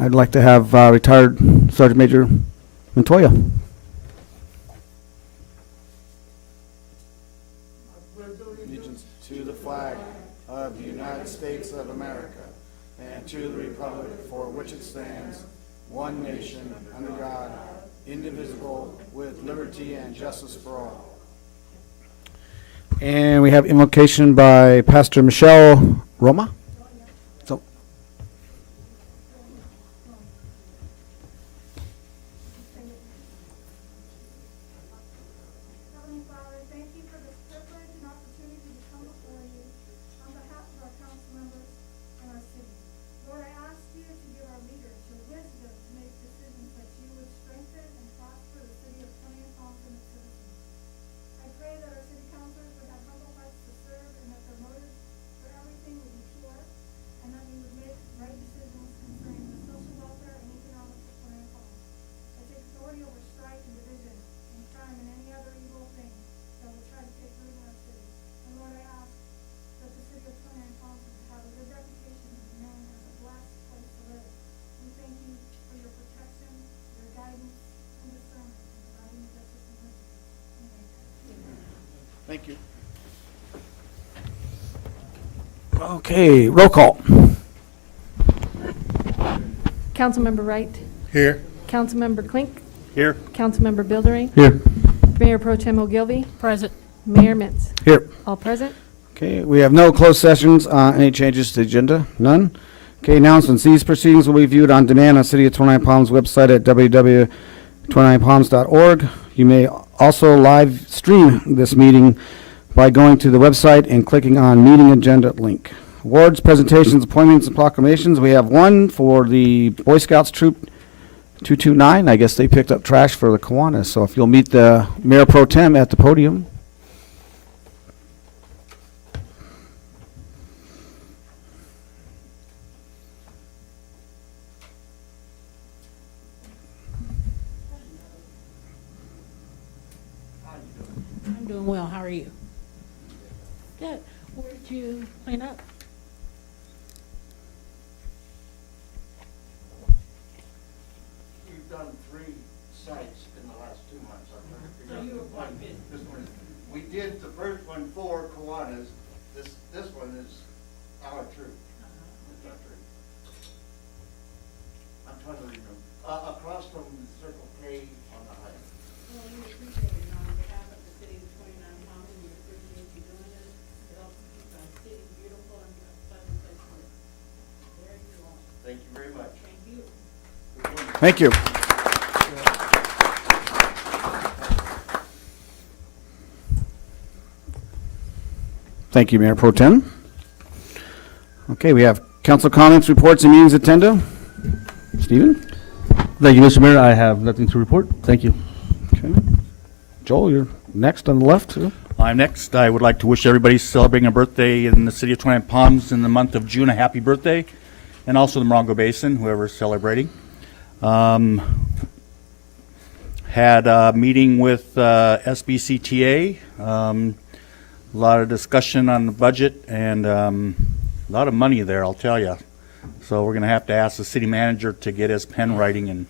I'd like to have retired Sergeant Major Montoya. Allegiance to the flag of the United States of America and to the republic for which it stands, one nation, under God, indivisible, with liberty and justice for all. And we have invocation by Pastor Michelle Roma. So, Heavenly Father, thank you for this privilege and opportunity to come before you on behalf of our council members and our city. Lord, I ask you to give our leaders your wisdom to make decisions that you would strengthen and prosper the city of Twentynine and its citizens. I pray that our city councilors would have humble hearts to serve and that their motives for everything would be pure and that we would make right decisions concerning the social welfare and economics of Twentynine Palms. I take authority over strife and division and crime and any other evil thing that will try to take root in our city. And Lord, I ask that the city of Twentynine Palms would have a good reputation and be known as a blessed place to live. We thank you for your protection, your guidance, and discernment in providing the justice and mercy. Amen. Thank you. okay, roll call. Councilmember Wright. Here. Councilmember Klink. Here. Councilmember Bildering. Here. Mayor Pro Tem Ogilvy. Present. Mayor Mintz. Here. All present. Okay, we have no closed sessions. Any changes to the agenda? None. Okay, announcements. These proceedings will be viewed on demand on City of Twentynine Palms website at www.twentyninepalms.org. You may also live stream this meeting by going to the website and clicking on meeting agenda link. Awards, presentations, appointments, and proclamations. We have one for the Boy Scouts Troop 229. I guess they picked up trash for the Kiwanis. So if you'll meet the Mayor Pro Tem at the podium. I'm doing well. How are you? Good. Where did you clean up? We've done 3 sites in the last 2 months. I'm trying to figure So out you were quite busy. this one. We did the first one for Kiwanis. This one is our troop. It's our troop. I'm trying to remember. Across from Circle K on the highway. Well, we appreciate it on behalf of the city of Twentynine Palms. We appreciate you doing this. It helps keep our city beautiful and a pleasant place to live. There you are. Thank you very much. Thank you. Thank you. Thank you, Mayor Pro Tem. Okay, we have council comments, reports, and meetings agenda. Stephen? Thank you, Mr. Mayor. I have nothing to report. Thank you. Okay. Joel, you're next on the left. Too. I'm next. I would like to wish everybody celebrating a birthday in the city of Twentynine Palms in the month of June a happy birthday, and also the Morongo Basin, whoever's celebrating. Had a meeting with SBCTA. A lot of discussion on the budget and a lot of money there, I'll tell you. So we're going to have to ask the city manager to get his pen writing and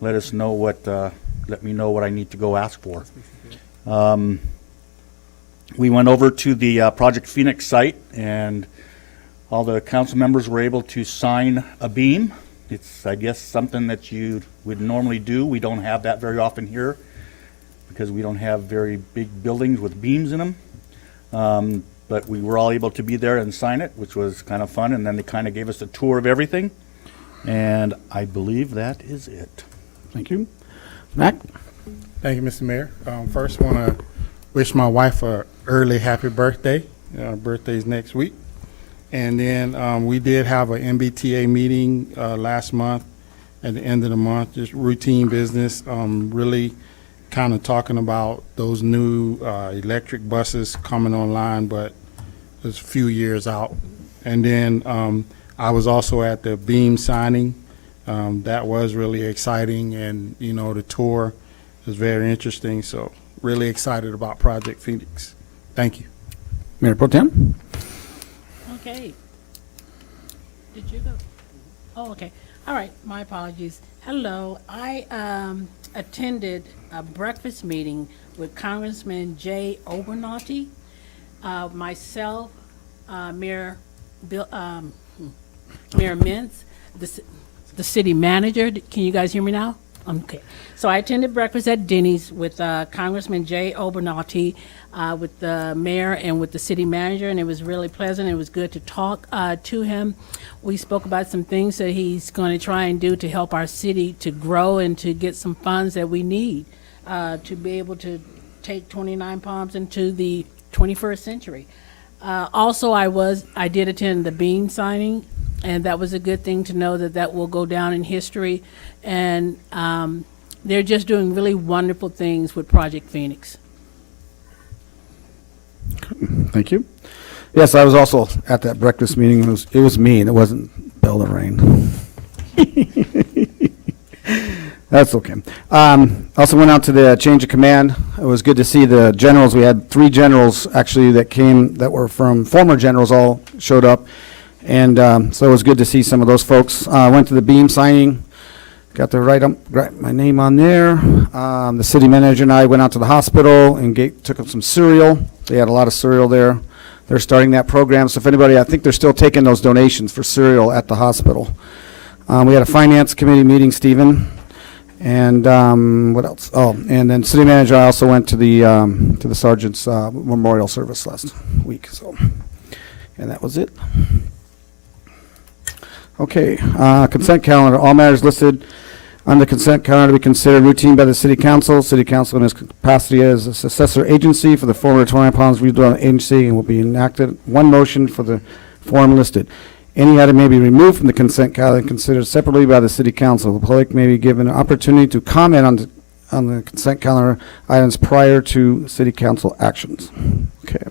let us know what, let me know what I need to go ask for. We went over to the Project Phoenix site, and all the council members were able to sign a beam. It's, I guess, something that you would normally do. We don't have that very often here because we don't have very big buildings with beams in them. But we were all able to be there and sign it, which was kind of fun. And then they kind of gave us a tour of everything. And I believe that is it. Thank you. Mac? Thank you, Mr. Mayor. First, want to wish my wife a early happy birthday. Her birthday's next week. And then we did have an MBTA meeting last month at the end of the month, just routine business, really kind of talking about those new electric buses coming online, but it's a few years out. And then I was also at the beam signing. That was really exciting, and you know, the tour was very interesting. So really excited about Project Phoenix. Thank you. Mayor Pro Tem? Okay. Did you go? Oh, okay. All right, my apologies. Hello, I attended a breakfast meeting with Congressman Jay Obernolte, myself, Mayor Mintz, the city manager. Can you guys hear me now? Okay. So I attended breakfast at Denny's with Congressman Jay Obernolte, with the mayor and with the city manager, and it was really pleasant. It was good to talk to him. We spoke about some things that he's going to try and do to help our city to grow and to get some funds that we need to be able to take 29 Palms into the 21st century. Also, I did attend the bean signing, and that was a good thing to know that that will go down in history. And they're just doing really wonderful things with Project Phoenix. Thank you. Yes, I was also at that breakfast meeting. It was me, and it wasn't Bill Lorraine. That's okay. Also went out to the change of command. It was good to see the generals. We had 3 generals actually that were from former generals all showed up. And so it was good to see some of those folks. I went to the beam signing, got to write my name on there. The city manager and I went out to the hospital and took up some cereal. They had a lot of cereal there. They're starting that program. So if anybody, I think they're still taking those donations for cereal at the hospital. We had a finance committee meeting, Stephen. And what else? Oh, and then city manager, I also went to the sergeant's memorial service last week. So, and that was it. Okay, consent calendar. All matters listed on the consent calendar to be considered routine by the city council. City council in its capacity as a successor agency for the former 29 Palms Redevelopment Agency and will be enacted one motion for the form listed. Any item may be removed from the consent calendar and considered separately by the city council. The public may be given an opportunity to comment on the consent calendar items prior to city council actions. Okay.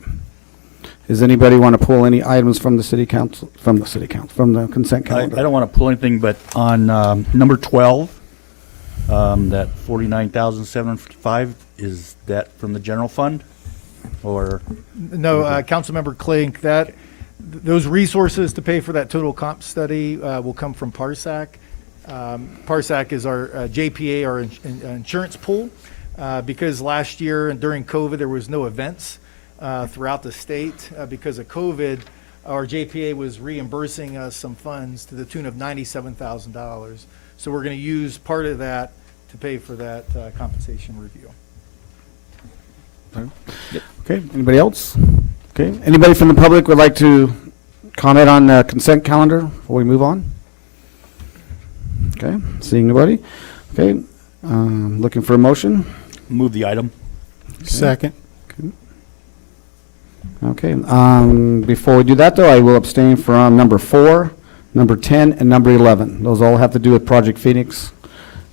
Does anybody want to pull any items from the from the consent I calendar? don't want to pull anything, but on number 12, that 49,755, is that from the general fund? Or, No, Councilmember Klink, those resources to pay for that total comp study will come from PARSAC. PARSAC is our JPA, our insurance pool, because last year and during COVID there was no events throughout the state. Because of COVID, our JPA was reimbursing us some funds to the tune of $97,000. So we're going to use part of that to pay for that compensation review. Okay, anybody else? Okay, anybody from the public would like to comment on the consent calendar before we move on? Okay, seeing nobody. Okay, looking for a motion. move the item. Second. Okay, before we do that though, I will abstain from number 4, number 10, and number 11. Those all have to do with Project Phoenix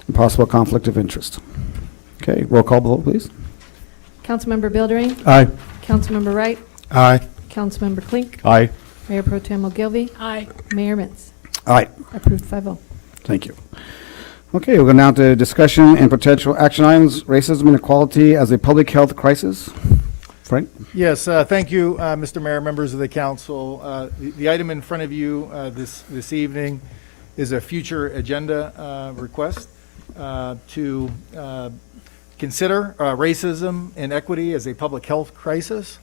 and possible conflict of interest. Okay, roll call vote, please. Councilmember Bildering, Aye. Councilmember Wright, Aye. Councilmember Klink, Aye. Mayor Pro Tem Ogilvy, Aye. Mayor Mintz. Aye. Approved 5-0. Thank you. Okay, we'll go now to discussion and potential action items, racism and equality as a public health crisis. Frank? Yes, thank you, Mr. Mayor, members of the council. The item in front of you this evening is a future agenda request to consider racism and equity as a public health crisis.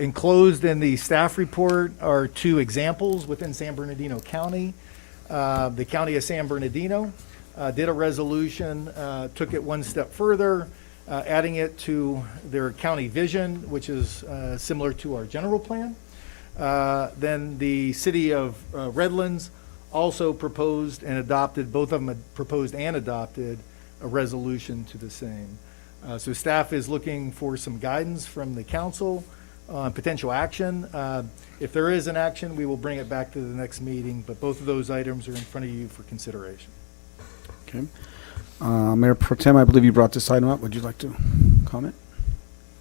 Enclosed in the staff report are 2 examples within San Bernardino County. The County of San Bernardino did a resolution, took it one step further, adding it to their county vision, which is similar to our general plan. Then the city of Redlands also proposed and adopted, both of them had proposed and adopted a resolution to the same. So staff is looking for some guidance from the council on potential action. If there is an action, we will bring it back to the next meeting, but both of those items are in front of you for consideration. Okay. Mayor Pro Tem, I believe you brought this item up. Would you like to comment?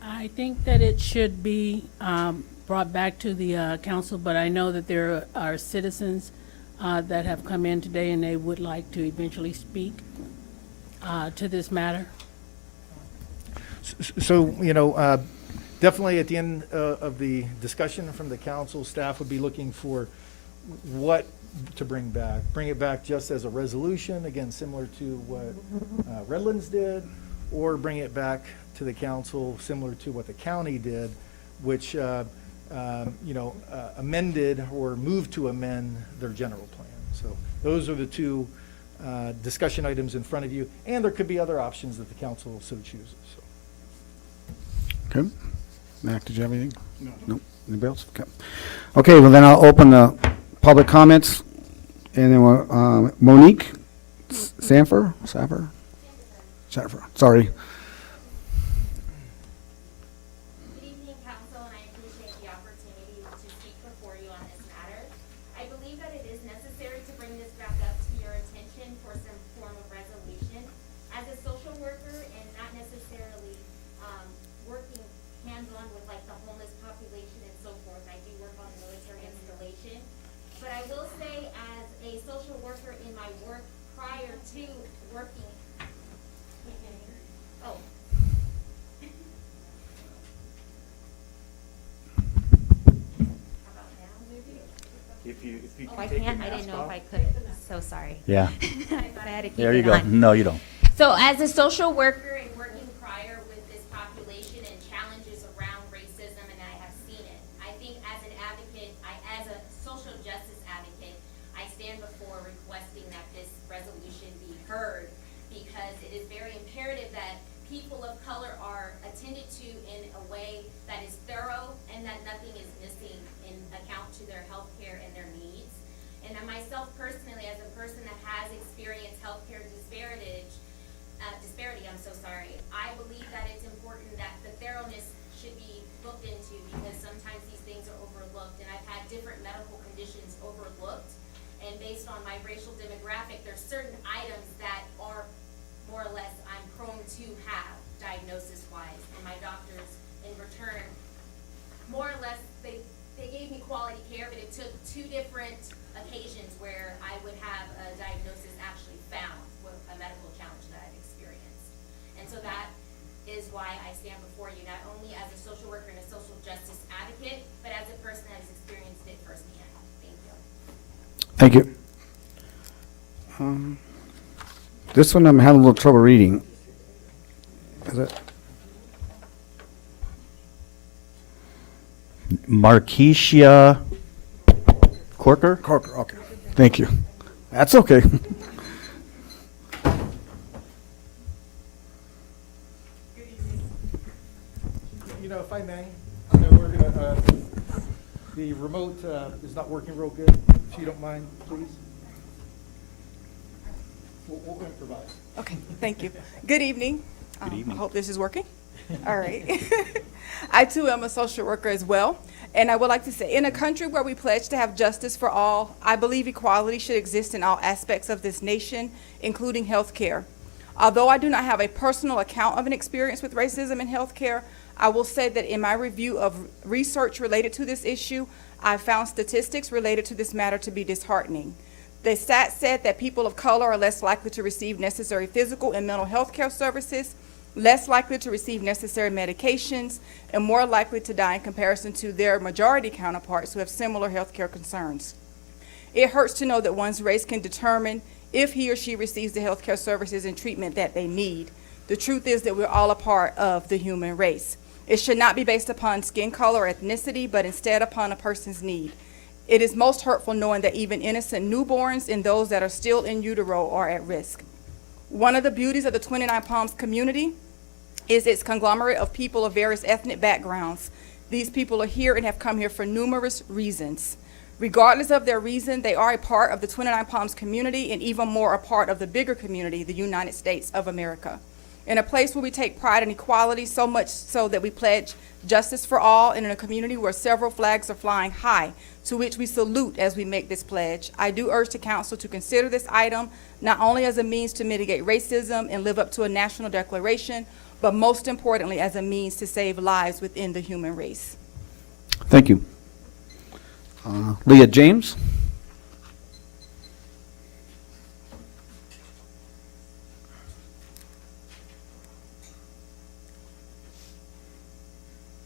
I think that it should be brought back to the council, but I know that there are citizens that have come in today and they would like to eventually speak to this matter. So, definitely at the end of the discussion from the council, staff would be looking for what to bring back. Bring it back just as a resolution, again, similar to what Redlands did, or bring it back to the council, similar to what the county did, which, amended or moved to amend their general plan. So those are the two discussion items in front of you, and there could be other options that the council so chooses. So. Okay. Mac, did you have anything? No. Nope. Anybody else? Okay. Okay, well then I'll open the public comments. And then Monique Sanford, sorry. Good evening, council, and I appreciate the opportunity to speak before you on this matter. I believe that it is necessary to bring this back up to your attention for some form of resolution. As a social worker and not necessarily working hands-on with like the homeless population and so forth, I do work on military installation. But I will say, as a social worker in my work prior to working, oh. How about now, maybe? If you Oh, I can't, I didn't know if I could, so sorry. Yeah, I thought I had to keep there you it go. on. No, you don't. So as a social worker and working prior with this population and challenges around racism, and I have seen it, I think as an advocate, as a social justice advocate, I stand before requesting that this resolution be heard, because it is very imperative that people of color are attended to in a way that is thorough and that nothing is missing in account to their health care and their needs. And I myself personally, as a person that has experienced healthcare disparity, I believe that it's important that the thoroughness should be looked into, because sometimes these things are overlooked, and I've had different medical conditions overlooked, and based on my racial demographic, there's certain items that are more or less I'm prone to have diagnosis-wise, and my doctors in return, more or less, they gave me quality care, but it took 2 different occasions where I would have a diagnosis actually found with a medical challenge that I've experienced. And so that is why I stand before you, not only as a social worker and a social justice advocate, but as a person that has experienced it firsthand. Thank you. Thank you. This one I'm having a little trouble reading. Is it? Markeisha Corker? Corker, okay. Thank you. That's okay. If I may, I know we're gonna, the remote is not working real good. If you don't mind, please. We'll improvise. Okay, thank you. Good evening. Good evening. I hope this is working. All right. I too am a social worker as well. And I would like to say, in a country where we pledge to have justice for all, I believe equality should exist in all aspects of this nation, including health care. Although I do not have a personal account of an experience with racism in health care, I will say that in my review of research related to this issue, I found statistics related to this matter to be disheartening. The stats said that people of color are less likely to receive necessary physical and mental health care services, less likely to receive necessary medications, and more likely to die in comparison to their majority counterparts who have similar health care concerns. It hurts to know that one's race can determine if he or she receives the health care services and treatment that they need. The truth is that we're all a part of the human race. It should not be based upon skin color or ethnicity, but instead upon a person's need. It is most hurtful knowing that even innocent newborns and those that are still in utero are at risk. One of the beauties of the 29 Palms community is its conglomerate of people of various ethnic backgrounds. These people are here and have come here for numerous reasons. Regardless of their reason, they are a part of the 29 Palms community, and even more a part of the bigger community, the United States of America. In a place where we take pride in equality, so much so that we pledge justice for all, and in a community where several flags are flying high, to which we salute as we make this pledge, I do urge the council to consider this item not only as a means to mitigate racism and live up to a national declaration, but most importantly as a means to save lives within the human race. Thank you. Leah James?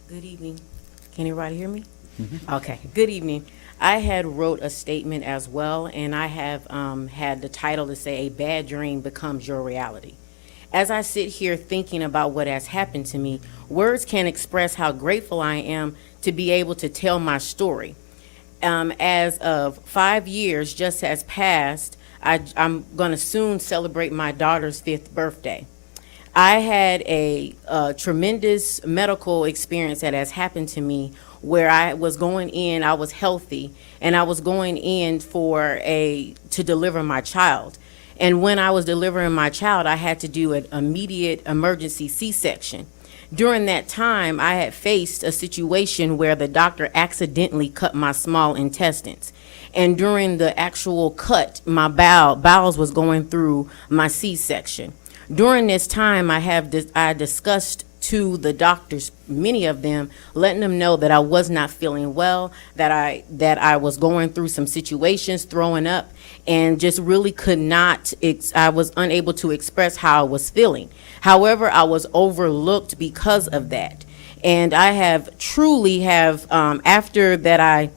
Good evening. Can everybody hear me? Okay, good evening. I had wrote a statement as well, and I have had the title to say, "A Bad Dream Becomes Your Reality." As I sit here thinking about what has happened to me, words can't express how grateful I am to be able to tell my story. As of 5 years just has passed, I'm going to soon celebrate my daughter's 5th birthday. I had a tremendous medical experience that has happened to me where I was going in, I was healthy, and I was going in to deliver my child. And when I was delivering my child, I had to do an immediate emergency C-section. During that time, I had faced a situation where the doctor accidentally cut my small intestines. And during the actual cut, my bowels was going through my C-section. During this time, I discussed to the doctors, many of them, letting them know that I was not feeling well, that I was going through some situations, throwing up, and just really could not, I was unable to express how I was feeling. However, I was overlooked because of that. And I after that I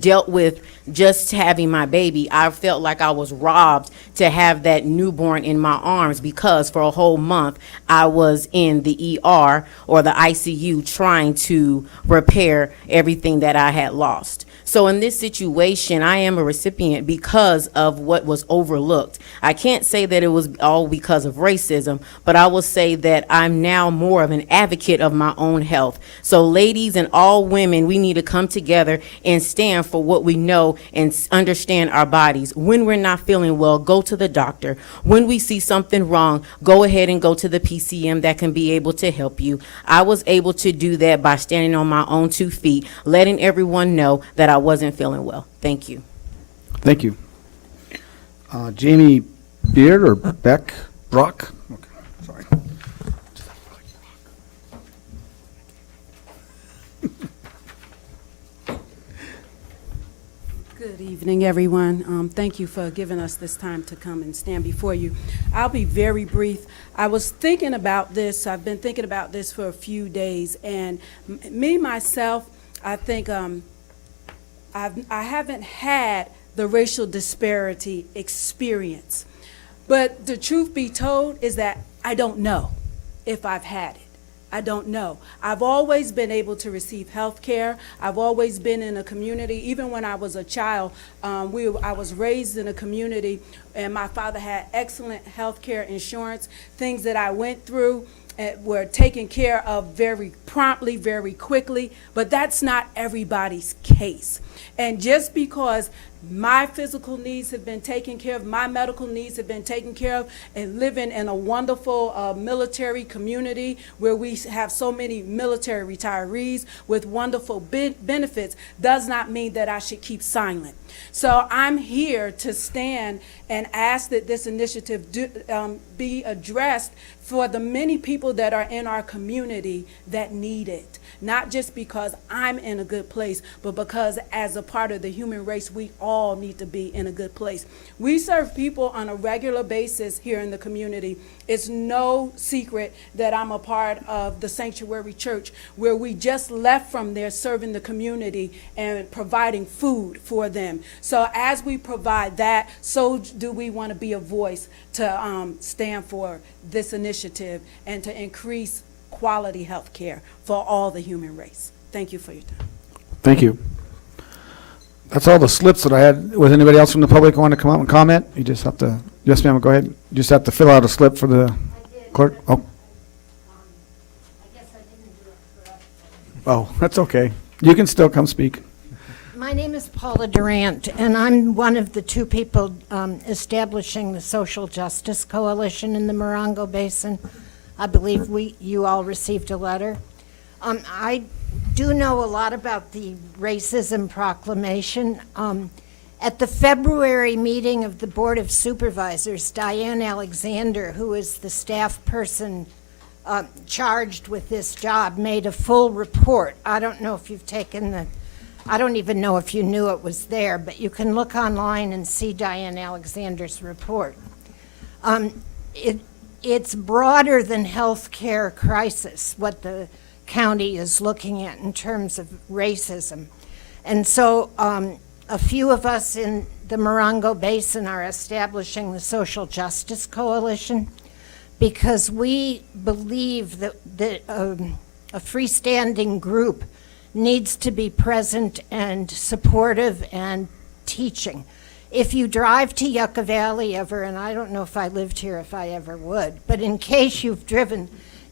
dealt with just having my baby, I felt like I was robbed to have that newborn in my arms, because for a whole month I was in the ER or the ICU trying to repair everything that I had lost. So in this situation, I am a recipient because of what was overlooked. I can't say that it was all because of racism, but I will say that I'm now more of an advocate of my own health. So ladies and all women, we need to come together and stand for what we know and understand our bodies. When we're not feeling well, go to the doctor. When we see something wrong, go ahead and go to the PCM that can be able to help you. I was able to do that by standing on my own 2 feet, letting everyone know that I wasn't feeling well. Thank you. Thank you. Jamie Beard or Beck Brock? Okay, sorry. Good evening, everyone. Thank you for giving us this time to come and stand before you. I'll be very brief. I was thinking about this. I've been thinking about this for a few days, and myself, I think I haven't had the racial disparity experience. But the truth be told is that I don't know if I've had it. I don't know. I've always been able to receive health care. I've always been in a community. Even when I was a child, I was raised in a community, and my father had excellent health care insurance. Things that I went through were taken care of very promptly, very quickly, but that's not everybody's case. And just because my physical needs have been taken care of, my medical needs have been taken care of, and living in a wonderful military community where we have so many military retirees with wonderful benefits, does not mean that I should keep silent. So I'm here to stand and ask that this initiative be addressed for the many people that are in our community that need it. Not just because I'm in a good place, but because as a part of the human race, we all need to be in a good place. We serve people on a regular basis here in the community. It's no secret that I'm a part of the Sanctuary Church, where we just left from there serving the community and providing food for them. So as we provide that, so do we want to be a voice to stand for this initiative and to increase quality health care for all the human race. Thank you for your time. Thank you. That's all the slips that I had. Was anybody else from the public want to come out and comment? You just have to, yes ma'am, go ahead. You just have to fill out a slip for the clerk. Oh. I guess I didn't do it correctly. Oh, that's okay. You can still come speak. My name is Paula Durant, and I'm one of the 2 people establishing the Social Justice Coalition in the Morongo Basin. I believe you all received a letter. I do know a lot about the racism proclamation. At the February meeting of the Board of Supervisors, Diane Alexander, who is the staff person charged with this job, made a full report. I don't know if you've taken I don't even know if you knew it was there, but you can look online and see Diane Alexander's report. It's broader than healthcare crisis, what the county is looking at in terms of racism. And so a few of us in the Morongo Basin are establishing the Social Justice Coalition because we believe that a freestanding group needs to be present and supportive and teaching. If you drive to Yucca Valley ever, and I don't know if I lived here, if I ever would, but in case you've driven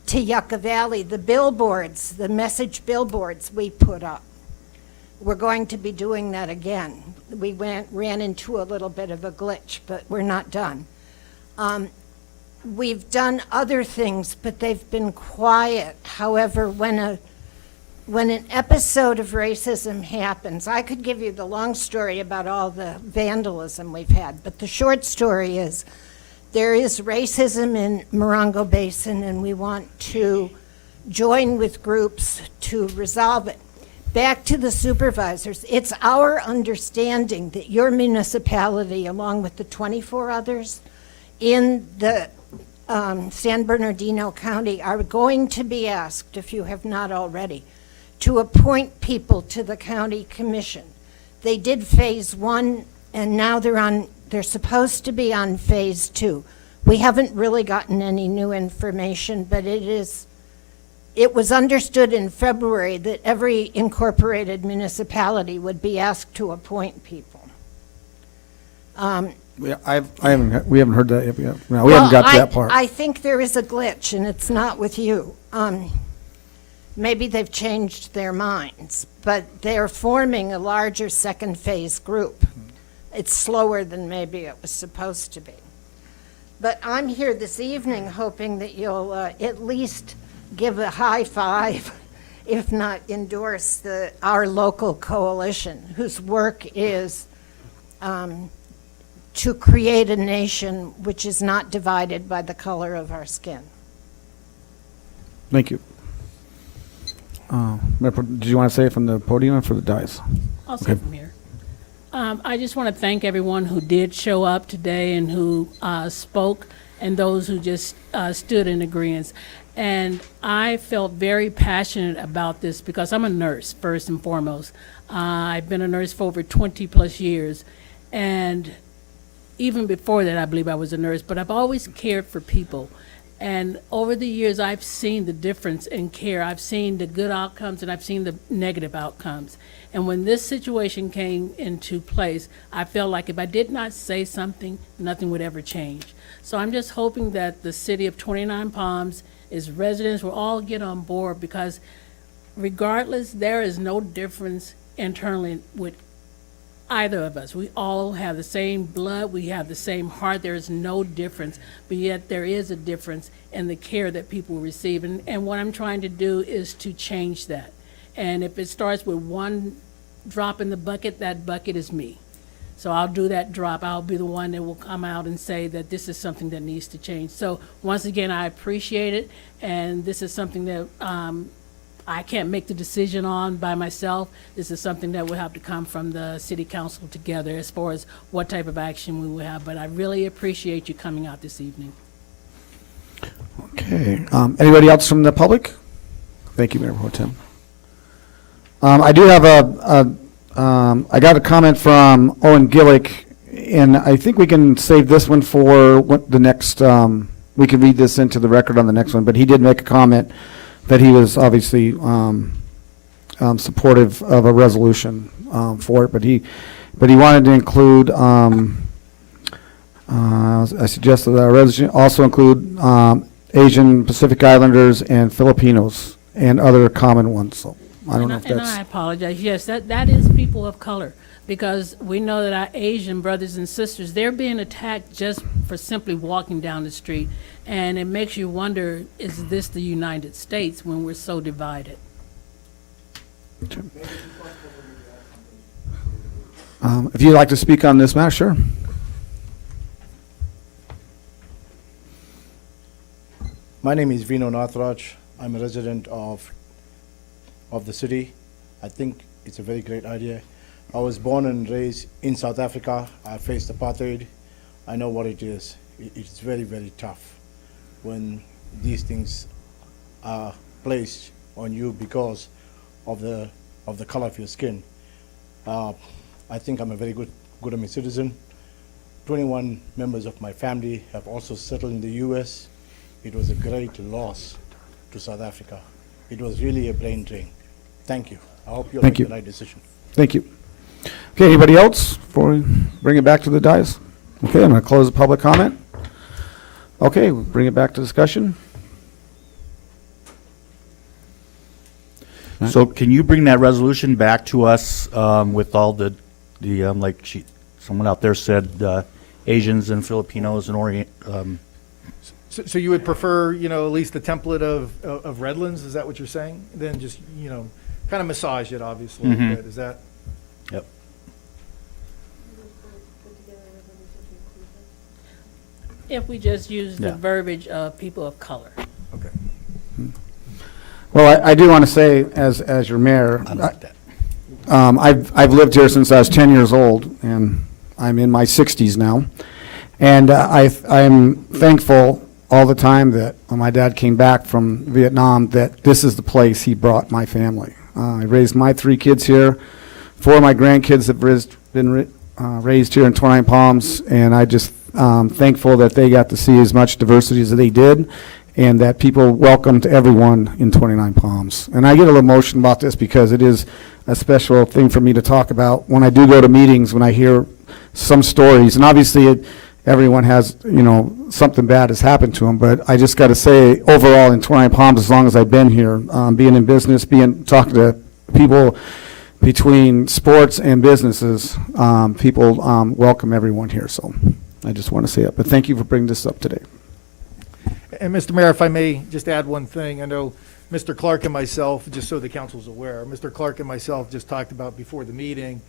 to Yucca Valley, the billboards, the message billboards we put up, we're going to be doing that again. We ran into a little bit of a glitch, but we're not done. We've done other things, but they've been quiet. However, when an episode of racism happens, I could give you the long story about all the vandalism we've had, but the short story is there is racism in Morongo Basin, and we want to join with groups to resolve it. Back to the supervisors, it's our understanding that your municipality, along with the 24 others in the San Bernardino County, are going to be asked, if you have not already, to appoint people to the county commission. They did phase 1, and now they're supposed to be on phase 2. We haven't really gotten any new information, but it was understood in February that every incorporated municipality would be asked to appoint people. We haven't heard that yet. No, we haven't got to that part. I think there is a glitch, and it's not with you. Maybe they've changed their minds, but they're forming a larger second phase group. It's slower than maybe it was supposed to be. But I'm here this evening hoping that you'll at least give a high five, if not endorse our local coalition, whose work is to create a nation which is not divided by the color of our skin. Thank you. Did you want to say it from the podium or for the dais? I'll say from here. I just want to thank everyone who did show up today and who spoke, and those who just stood in agreement. And I felt very passionate about this because I'm a nurse, first and foremost. I've been a nurse for over 20 plus years. And even before that, I believe I was a nurse, but I've always cared for people. And over the years, I've seen the difference in care. I've seen the good outcomes and I've seen the negative outcomes. And when this situation came into place, I felt like if I did not say something, nothing would ever change. So I'm just hoping that the city of 29 Palms, its residents will all get on board, because regardless, there is no difference internally with either of us. We all have the same blood, we have the same heart, there is no difference, but yet there is a difference in the care that people receive. And what I'm trying to do is to change that. And if it starts with one drop in the bucket, that bucket is me. So I'll do that drop. I'll be the one that will come out and say that this is something that needs to change. So once again, I appreciate it, and this is something that I can't make the decision on by myself. This is something that will have to come from the city council together as far as what type of action we will have. But I really appreciate you coming out this evening. Okay. Anybody else from the public? Thank you, Mayor Pro Tem. I do have I got a comment from Owen Gillick, and I think we can save this one for the next, we can read this into the record on the next one, but he did make a comment that he was obviously supportive of a resolution for it, but he wanted to include, I suggested that our resolution also include Asian, Pacific Islanders, and Filipinos, and other common ones. So I don't know if that's... And I apologize. Yes, that is people of color, because we know that our Asian brothers and sisters, they're being attacked just for simply walking down the street. And it makes you wonder, is this the United States when we're so divided? If you'd like to speak on this matter, sure. My name is Vino Nathraj. I'm a resident of the city. I think it's a very great idea. I was born and raised in South Africa. I faced apartheid. I know what it is. It's very, very tough when these things are placed on you because of the color of your skin. I think I'm a very good citizen. 21 members of my family have also settled in the U.S. It was a great loss to South Africa. It was really a brain drain. Thank you. I hope you'll Thank make you. the right decision. Thank you. Okay, anybody else before we bring it back to the dais? Okay, I'm going to close the public comment. Okay, we'll bring it back to discussion. So can you bring that resolution back to us with all the like someone out there said, Asians and Filipinos and Orient? So you would prefer, at least the template of Redlands, is that what you're saying? Then just, kind of massage it, obviously, Mhm. but is that? Yep. If we just use the Yeah. verbiage of people of color. Okay. Well, I do want to say, as your mayor, I like that. I've lived here since I was 10 years old, and I'm in my 60s now. And I'm thankful all the time that when my dad came back from Vietnam, that this is the place he brought my family. I raised my 3 kids here. 4 of my grandkids have been raised here in Twentynine Palms, and I just thankful that they got to see as much diversity as they did, and that people welcomed everyone in Twentynine Palms. And I get a little emotional about this because it is a special thing for me to talk about when I do go to meetings, when I hear some stories. And obviously, everyone has, something bad has happened to them. But I just got to say, overall, in Twentynine Palms, as long as I've been here, being in business, talking to people between sports and businesses, people welcome everyone here. So I just want to say it. But thank you for bringing this up today. And Mr. Mayor, if I may just add one thing, I know Mr. Clark and myself, just so the council's aware, Mr. Clark and myself just talked about before the meeting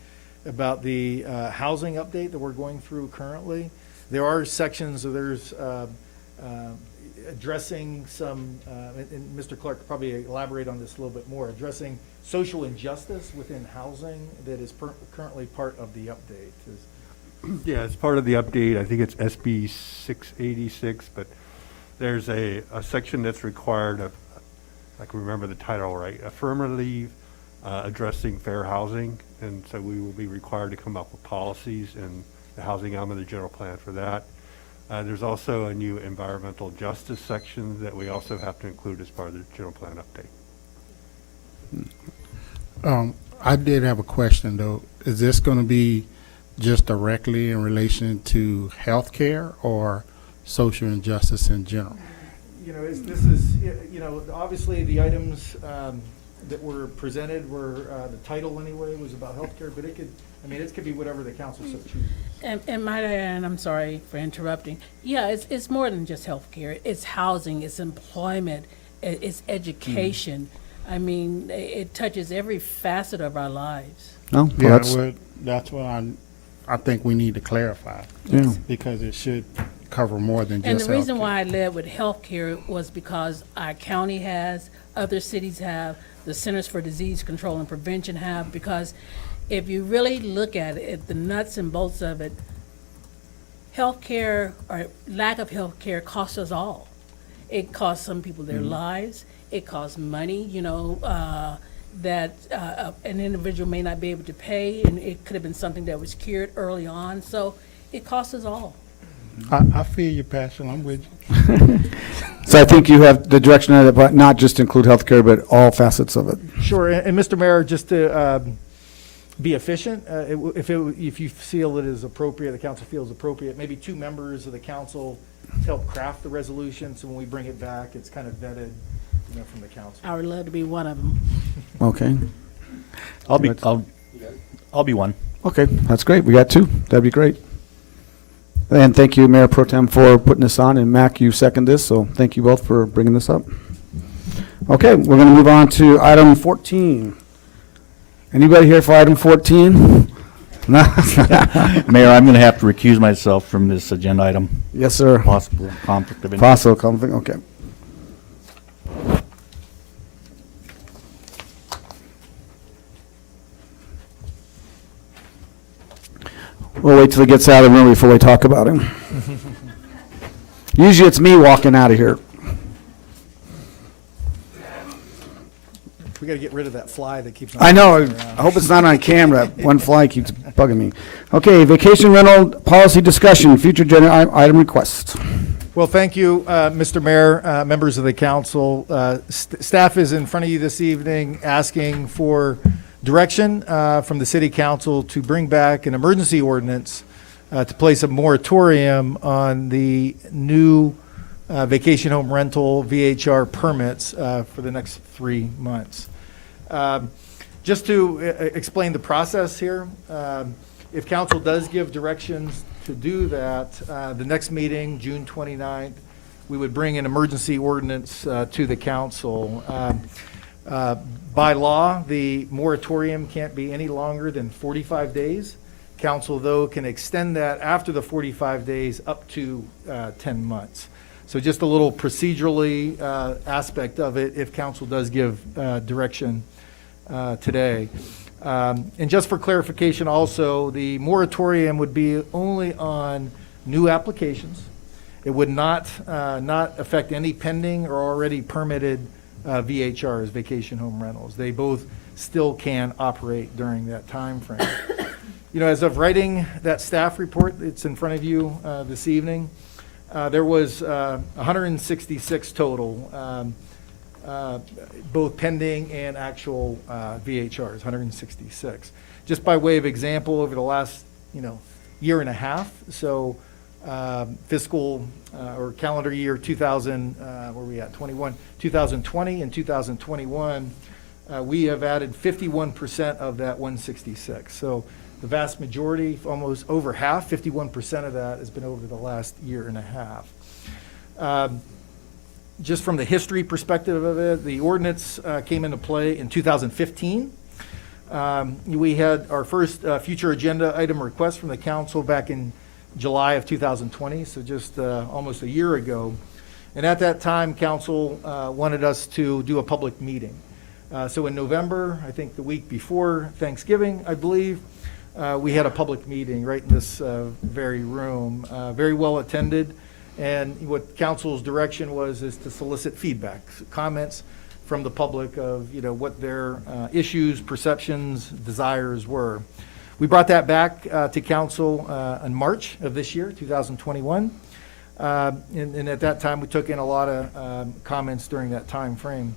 about the housing update that we're going through currently. There are sections, there's addressing some, and Mr. Clark could probably elaborate on this a little bit more, addressing social injustice within housing that is currently part of the update. Yeah, it's part of the update. I think it's SB 686, but there's a section that's required of, I can remember the title right, affirmatively addressing fair housing. And so we will be required to come up with policies and the housing element of the general plan for that. There's also a new environmental justice section that we also have to include as part of the general plan update. I did have a question, though. Is this going to be just directly in relation to healthcare or social injustice in general? This is, obviously the items that were presented were, the title anyway was about healthcare, but it could be whatever the council so chooses. And might I add, I'm sorry for interrupting. Yeah, it's more than just healthcare. It's housing, it's employment, it's education. I mean, it touches every facet of our lives. No, Yeah, that's what I think we need to clarify. Yeah. Because it should cover more than just And the reason healthcare. why I led with healthcare was because our county has, other cities have, the Centers for Disease Control and Prevention have, because if you really look at it, the nuts and bolts of it, healthcare or lack of healthcare costs us all. It costs some people their lives. It costs money, that an individual may not be able to pay, and it could have been something that was cured early on. So it costs us all. I feel your passion. I'm with you. So I think you have the direction of it, but not just include healthcare, but all facets of it. Sure, and Mr. Mayor, just to be efficient, if you feel it is appropriate, the council feels appropriate, maybe 2 members of the council help craft the resolution, so when we bring it back, it's kind of vetted, from the council. I would love to be one of them. Okay. I'll be one. Okay, that's great. We got 2. That'd be great. And thank you, Mayor Pro Tem, for putting this on, and Mac, you second this, so thank you both for bringing this up. Okay, we're going to move on to item 14. Anybody here for item 14? Mayor, I'm going to have to recuse myself from this agenda item. Yes, sir. Possible conflict of interest. Possible conflict, okay. We'll wait till he gets out of the room before we talk about him. Usually it's me walking out of here. We got to get rid of that fly that keeps on. I know, bouncing I around. hope it's not on camera. One fly keeps bugging me. Okay, vacation rental policy discussion, future agenda item request. Well, thank you, Mr. Mayor, members of the council. Staff is in front of you this evening asking for direction from the city council to bring back an emergency ordinance to place a moratorium on the new vacation home rental VHR permits for the next 3 months. Just to explain the process here, if council does give directions to do that, the next meeting, June 29th, we would bring an emergency ordinance to the council. By law, the moratorium can't be any longer than 45 days. Council, though, can extend that after the 45 days up to 10 months. So just a little procedurally aspect of it if council does give direction today. And just for clarification also, the moratorium would be only on new applications. It would not affect any pending or already permitted VHRs, vacation home rentals. They both still can operate during that time frame. You know, as of writing that staff report, it's in front of you this evening, there was 166 total, both pending and actual VHRs, 166. Just by way of example, over the last, year and a half, so fiscal or calendar year 2020 and 2021, we have added 51% of that 166. So the vast majority, almost over half, 51% of that has been over the last year and a half. Just from the history perspective of it, the ordinance came into play in 2015. We had our first future agenda item request from the council back in July of 2020, so just almost a year ago. And at that time, council wanted us to do a public meeting. So in November, I think the week before Thanksgiving, I believe, we had a public meeting right in this very room, very well attended. And what council's direction was is to solicit feedback, comments from the public of, what their issues, perceptions, desires were. We brought that back to council in March of this year, 2021. And at that time, we took in a lot of comments during that time frame.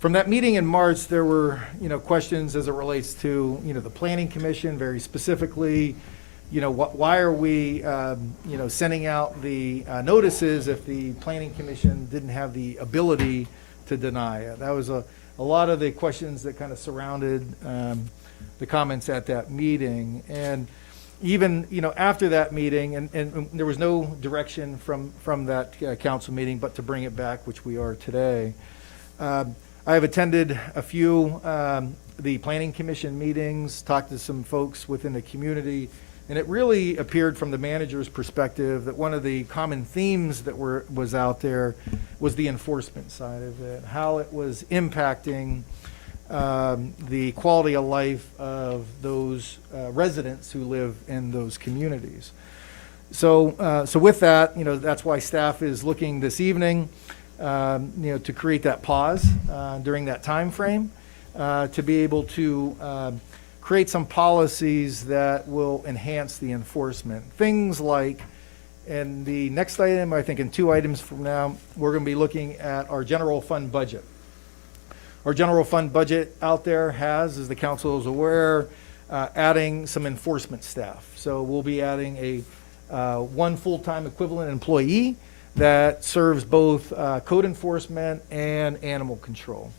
From that meeting in March, there were, questions as it relates to, the Planning Commission, very specifically, why are we, sending out the notices if the Planning Commission didn't have the ability to deny it? That was a lot of the questions that kind of surrounded the comments at that meeting. And even, after that meeting, and there was no direction from that council meeting but to bring it back, which we are today. I have attended a few the Planning Commission meetings, talked to some folks within the community, and it really appeared from the manager's perspective that one of the common themes that was out there was the enforcement side of it, how it was impacting the quality of life of those residents who live in those communities. So with that, that's why staff is looking this evening, to create that pause during that time frame, to be able to create some policies that will enhance the enforcement. Things like, and the next item, I think in 2 items from now, we're going to be looking at our general fund budget. Our general fund budget out there has, as the council is aware, adding some enforcement staff. So we'll be adding a 1 full-time equivalent employee that serves both code enforcement and animal control.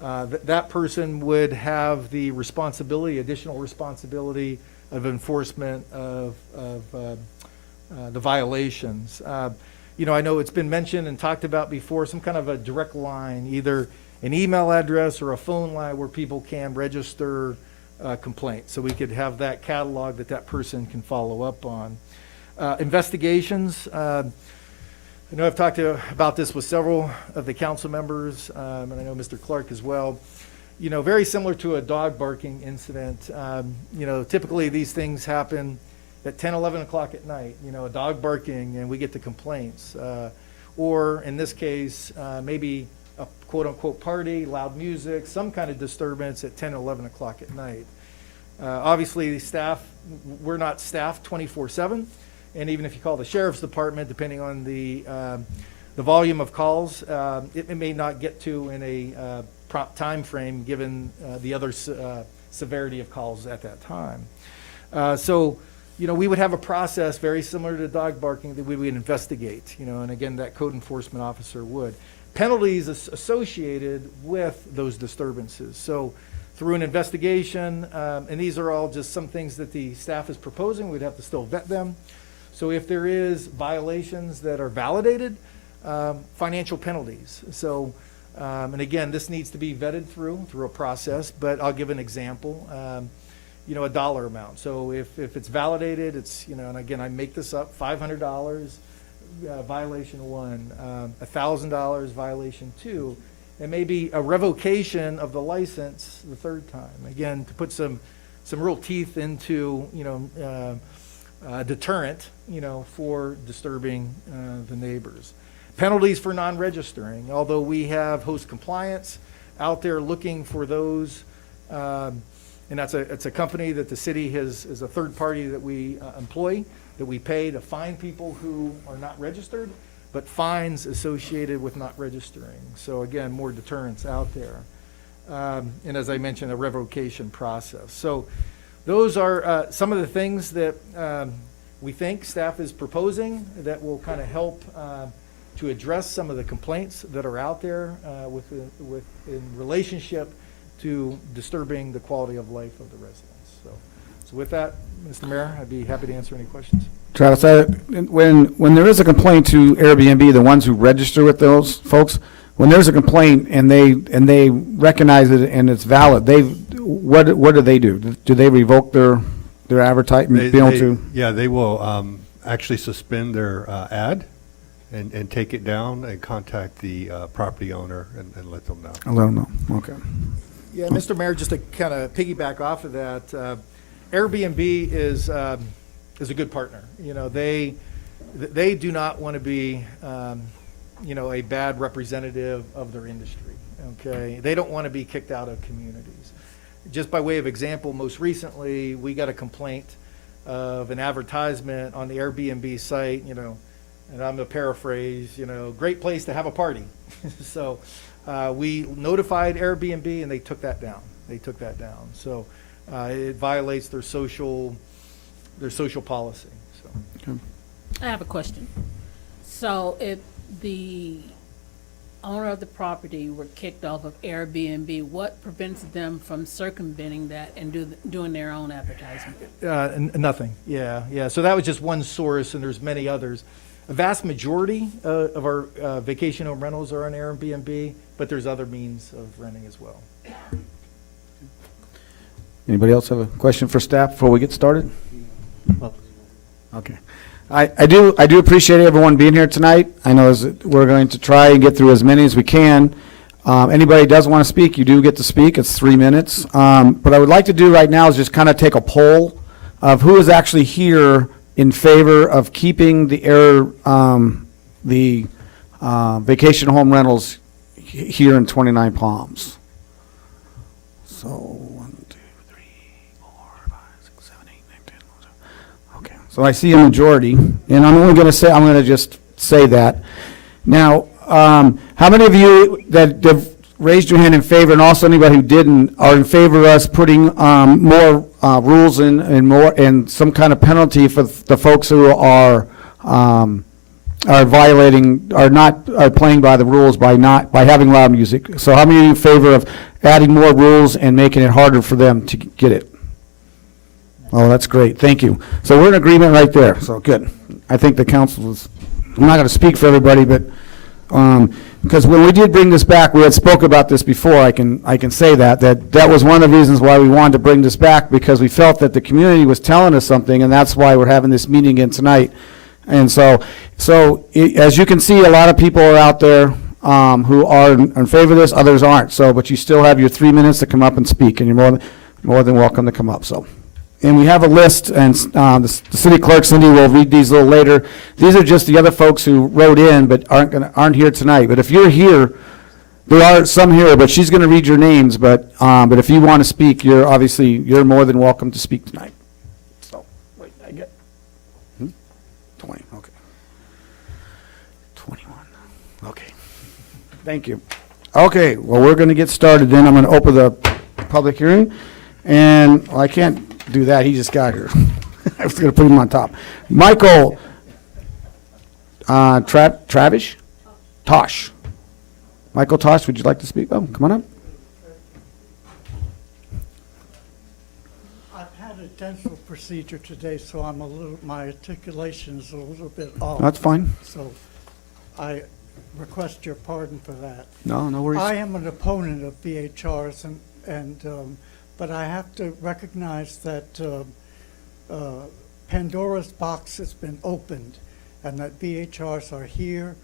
That person would have the responsibility, additional responsibility of enforcement of the violations. I know it's been mentioned and talked about before, some kind of a direct line, either an email address or a phone line where people can register complaints. So we could have that catalog that person can follow up on. Investigations. I know I've talked about this with several of the council members, and I know Mr. Clark as well. Very similar to a dog barking incident. Typically these things happen at 10, 11 o'clock at night, a dog barking and we get the complaints. Or in this case, maybe a quote-unquote party, loud music, some kind of disturbance at 10 or 11 o'clock at night. Obviously, the staff, we're not staffed 24/7, and even if you call the sheriff's department, depending on the volume of calls, it may not get to in a prompt time frame given the other severity of calls at that time. So, you know, we would have a process very similar to dog barking that we would investigate, you know, and again, that code enforcement officer would. Penalties associated with those disturbances. So through an investigation, and these are all just some things that the staff is proposing, we'd have to still vet them. So if there is violations that are validated, financial penalties. So, and again, this needs to be vetted through a process, but I'll give an example. You know, a dollar amount. So if it's validated, it's, you know, and again, I make this up, $500, violation 1, $1,000, violation 2, and maybe a revocation of the license the 3rd time. Again, to put some real teeth into, you know, deterrent, you know, for disturbing the neighbors. Penalties for non-registering, although we have host compliance out there looking for those, and it's a company that the city is a third party that we employ, that we pay to find people who are not registered, but fines associated with not registering. So again, more deterrence out there. And as I mentioned, a revocation process. So those are some of the things that we think staff is proposing that will kind of help to address some of the complaints that are out there in relationship to disturbing the quality of life of the residents. So with that, Mr. Mayor, I'd be happy to answer any questions. Travis, when there is a complaint to Airbnb, the ones who register with those folks, when there's a complaint and they recognize it and it's valid, what do they do? Do they revoke their advertisement? Yeah, they will actually suspend their ad and take it down and contact the property owner and let them know. I'll let them know. Okay. Yeah, Mr. Mayor, just to kind of piggyback off of that, Airbnb is a good partner. You know, they do not want to be, you know, a bad representative of their industry. Okay, they don't want to be kicked out of communities. Just by way of example, most recently we got a complaint of an advertisement on the Airbnb site. You know, and I'm gonna paraphrase. You know, great place to have a party. So. We notified Airbnb and they took that down. So it violates their social policy. So. Okay. I have a question. So if the owner of the property were kicked off of Airbnb, what prevents them from circumventing that and doing their own advertisement? Nothing. Yeah. So that was just one source, and there's many others. A vast majority of our vacation home rentals are on Airbnb, but there's other means of renting as well. Anybody else have a question for staff before we get started? Okay. I do appreciate everyone being here tonight. I know we're going to try and get through as many as we can. Anybody does want to speak, you do get to speak. It's 3 minutes. What I would like to do right now is just kind of take a poll of who is actually here in favor of keeping the vacation home rentals here in 29 Palms. So 1, 2, 3, 4, 5, 6, 7, 8, 9, 10, 11. Okay, so I see a majority, and I'm going to just say that. Now, how many of you that have raised your hand in favor, and also anybody who didn't, are in favor of us putting more rules in and some kind of penalty for the folks who are violating, are playing by the rules by having loud music? So how many are in favor of adding more rules and making it harder for them to get it? Oh, that's great. Thank you. So we're in agreement right there. So good. I think the council is, I'm not going to speak for everybody, but because when we did bring this back, we had spoke about this before. I can say that was one of the reasons why we wanted to bring this back, because we felt that the community was telling us something, and that's why we're having this meeting again tonight. And so as you can see, a lot of people are out there who are in favor of this, others aren't. So, but you still have your 3 minutes to come up and speak, and you're more than welcome to come up. So. And we have a list, and the city clerk, Cindy, will read these a little later. These are just the other folks who wrote in but aren't here tonight. But if you're here There are some here, but she's going to read your names, but if you want to speak, you're more than welcome to speak tonight. So, wait, I get 20, okay. 21, okay. Thank you. Okay, well, we're going to get started then. I'm going to open the public hearing, and I can't do that. He just got here. I was going to put him on top. Michael Travish? Tosh. Michael Tosh, would you like to speak? Oh, come on up. I've had a dental procedure today, so my articulation is a little bit off. That's fine. So I request your pardon for that. No worries. I am an opponent of BHRs, but I have to recognize that Pandora's box has been opened and that BHRs are here.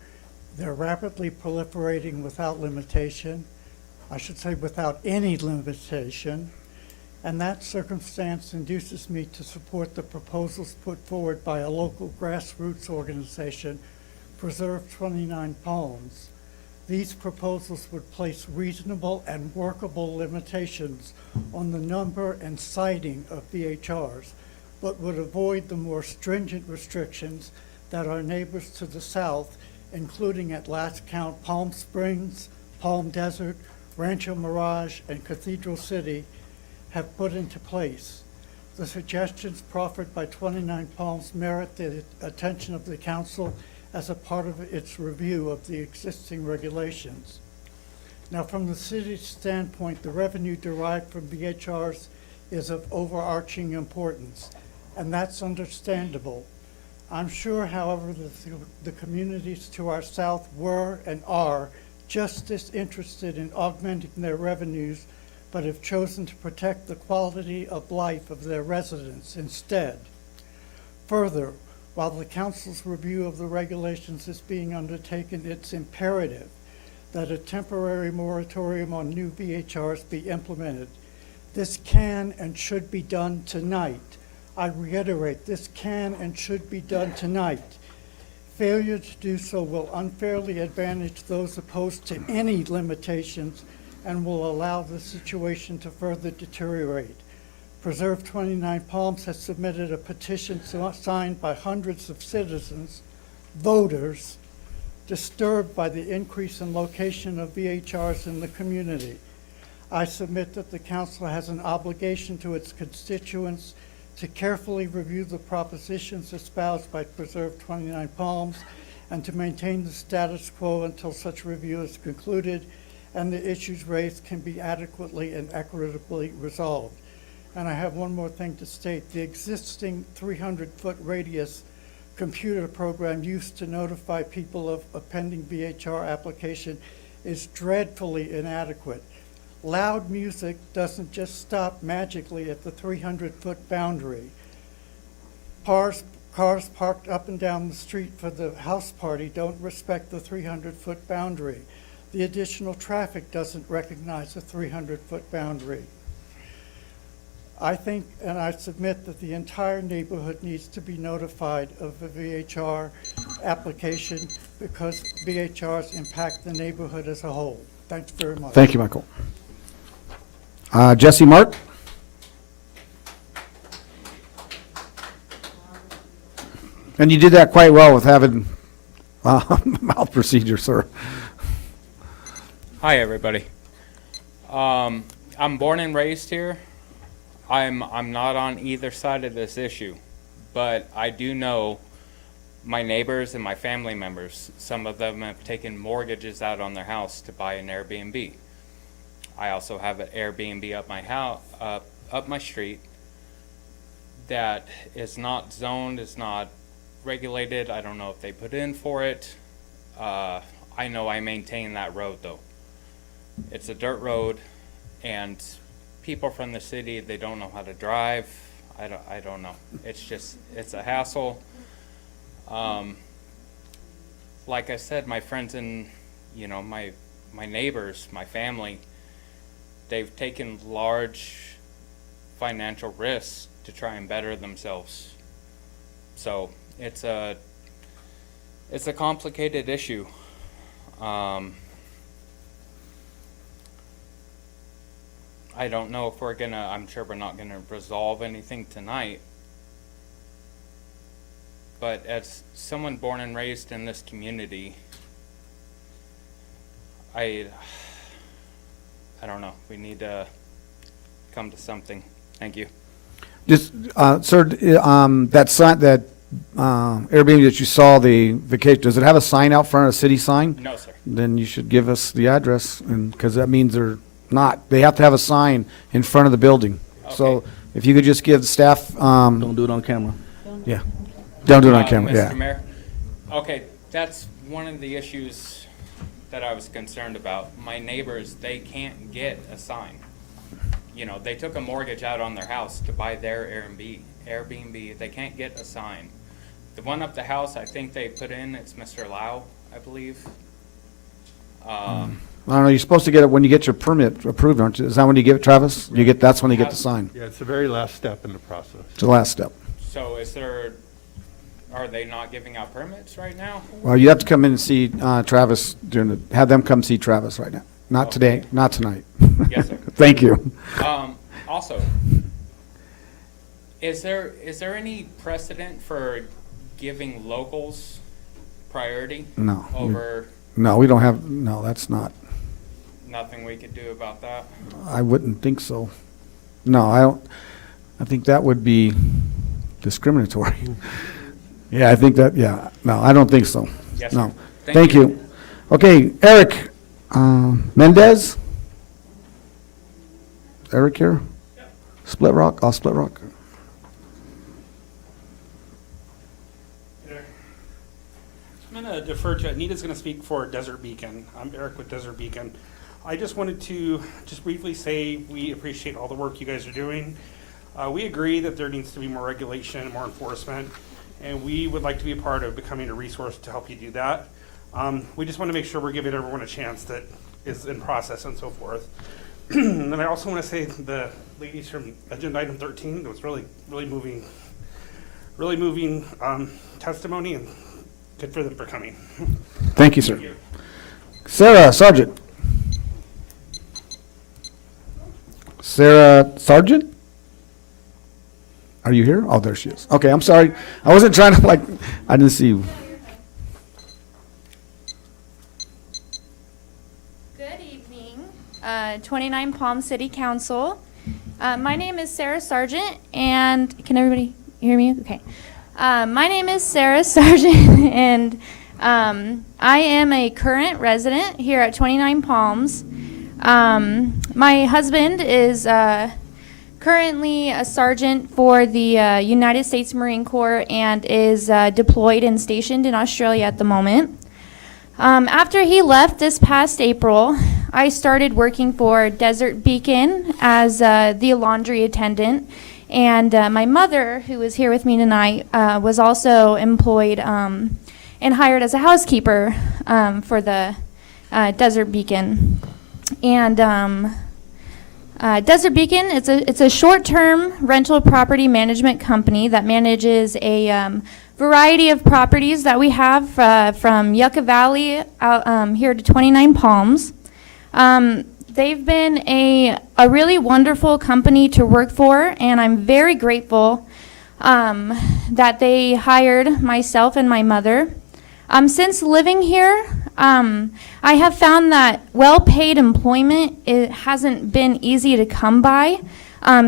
They're rapidly proliferating without limitation. I should say without any limitation. And that circumstance induces me to support the proposals put forward by a local grassroots organization, Preserve 29 Palms. These proposals would place reasonable and workable limitations on the number and siting of BHRs, but would avoid the more stringent restrictions that our neighbors to the south, including at last count Palm Springs, Palm Desert, Rancho Mirage, and Cathedral City, have put into place. The suggestions proffered by 29 Palms merit the attention of the council as a part of its review of the existing regulations. Now, from the city's standpoint, the revenue derived from BHRs is of overarching importance, and that's understandable. I'm sure, however, that the communities to our south were and are just as interested in augmenting their revenues, but have chosen to protect the quality of life of their residents instead. Further, while the council's review of the regulations is being undertaken, it's imperative that a temporary moratorium on new BHRs be implemented. This can and should be done tonight. I reiterate, this can and should be done tonight. Failure to do so will unfairly advantage those opposed to any limitations and will allow the situation to further deteriorate. Preserve 29 Palms has submitted a petition signed by hundreds of citizens, voters, disturbed by the increase in location of BHRs in the community. I submit that the council has an obligation to its constituents to carefully review the propositions espoused by Preserve 29 Palms and to maintain the status quo until such review is concluded and the issues raised can be adequately and equitably resolved. And I have one more thing to state. The existing 300-foot radius computer program used to notify people of a pending BHR application is dreadfully inadequate. Loud music doesn't just stop magically at the 300-foot boundary. Cars parked up and down the street for the house party don't respect the 300-foot boundary. The additional traffic doesn't recognize the 300-foot boundary. I think, and I submit, that the entire neighborhood needs to be notified of the VHR application because VHRs impact the neighborhood as a whole. Thanks very much. Thank you, Michael. Jesse Mark? And you did that quite well with having mouth procedure, sir. Hi, everybody. I'm born and raised here. I'm not on either side of this issue, but I do know my neighbors and my family members. Some of them have taken mortgages out on their house to buy an Airbnb. I also have an Airbnb up my house, up my street, that is not zoned, is not regulated. I don't know if they put in for it. I know I maintain that road though. It's a dirt road, and people from the city, they don't know how to drive. I don't know. It's a hassle. Like I said, my friends and, my neighbors, my family, they've taken large financial risks to try and better themselves. So it's a complicated issue. I don't know if we're gonna, I'm sure we're not gonna resolve anything tonight. But as someone born and raised in this community, I don't know, we need to come to something. Thank you. Just, sir, that sign, that Airbnb that you saw, the vacation, does it have a sign out front, a city sign? No, sir. Then you should give us the address, and, because that means they're not, they have to have a sign in front of the building. So if you could just give the staff, Don't do it on camera. yeah, don't do it on camera, yeah. Mr. Mayor, okay, that's one of the issues that I was concerned about. My neighbors, they can't get a sign. You know, they took a mortgage out on their house to buy their Airbnb. They can't get a sign. The one up the house, I think they put in, it's Mr. Lau, I believe. I don't know, you're supposed to get it when you get your permit approved, aren't you? Is that when you give it, Travis? You get, that's when you get the sign. Yeah, it's the very last step in the process. It's the last step. So are they not giving out permits right now? Well, you have to come in and see Travis have them come see Travis right now. Not today, not tonight. Yes, sir. Thank you. Also, is there any precedent for giving locals priority? No. Over No, we don't have, no, that's not, nothing we could do about that? I wouldn't think so. No, I don't, I think that would be discriminatory. Yeah, I think that, yeah, no, I don't think so. Yes, No. sir. Thank you. Okay, Eric, Mendez? Eric here? Split Rock, Split Rock. I'm going to defer to, Anita's going to speak for Desert Beacon. I'm Eric with Desert Beacon. I just wanted to just briefly say we appreciate all the work you guys are doing. We agree that there needs to be more regulation and more enforcement, and we would like to be a part of becoming a resource to help you do that. We just want to make sure we're giving everyone a chance that is in process and so forth. And then I also want to say the ladies from agenda item 13, that was really moving testimony, and good for them for coming. Thank you, sir. Sarah Sargent. Sarah Sargent? Are you here? Oh, there she is. Okay, I'm sorry. I wasn't trying to, I didn't see you. Good evening, Twentynine Palm City Council. My name is Sarah Sargent, and can everybody hear me? Okay. My name is Sarah Sargent, and I am a current resident here at 29 Palms. My husband is currently a sergeant for the United States Marine Corps and is deployed and stationed in Australia at the moment. After he left this past April, I started working for Desert Beacon as the laundry attendant. And my mother, who is here with me tonight, was also employed and hired as a housekeeper for the Desert Beacon. And Desert Beacon, it's a short-term rental property management company that manages a variety of properties that we have from Yucca Valley out here to 29 Palms. They've been a really wonderful company to work for, and I'm very grateful that they hired myself and my mother. Since living here, I have found that well-paid employment, it hasn't been easy to come by.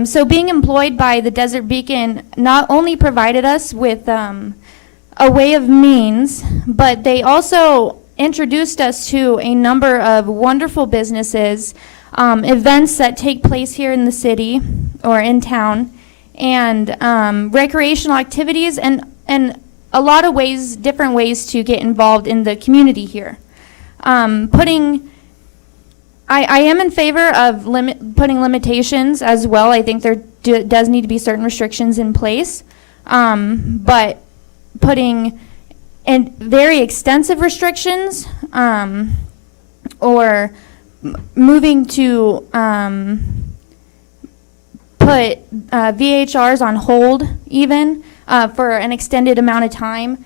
So being employed by the Desert Beacon not only provided us with a way of means, but they also introduced us to a number of wonderful businesses, events that take place here in the city or in town, and recreational activities, and a lot of ways, different ways to get involved in the community here. I am in favor of putting limitations as well. I think there does need to be certain restrictions in place, but putting very extensive restrictions or moving to put VHRs on hold even for an extended amount of time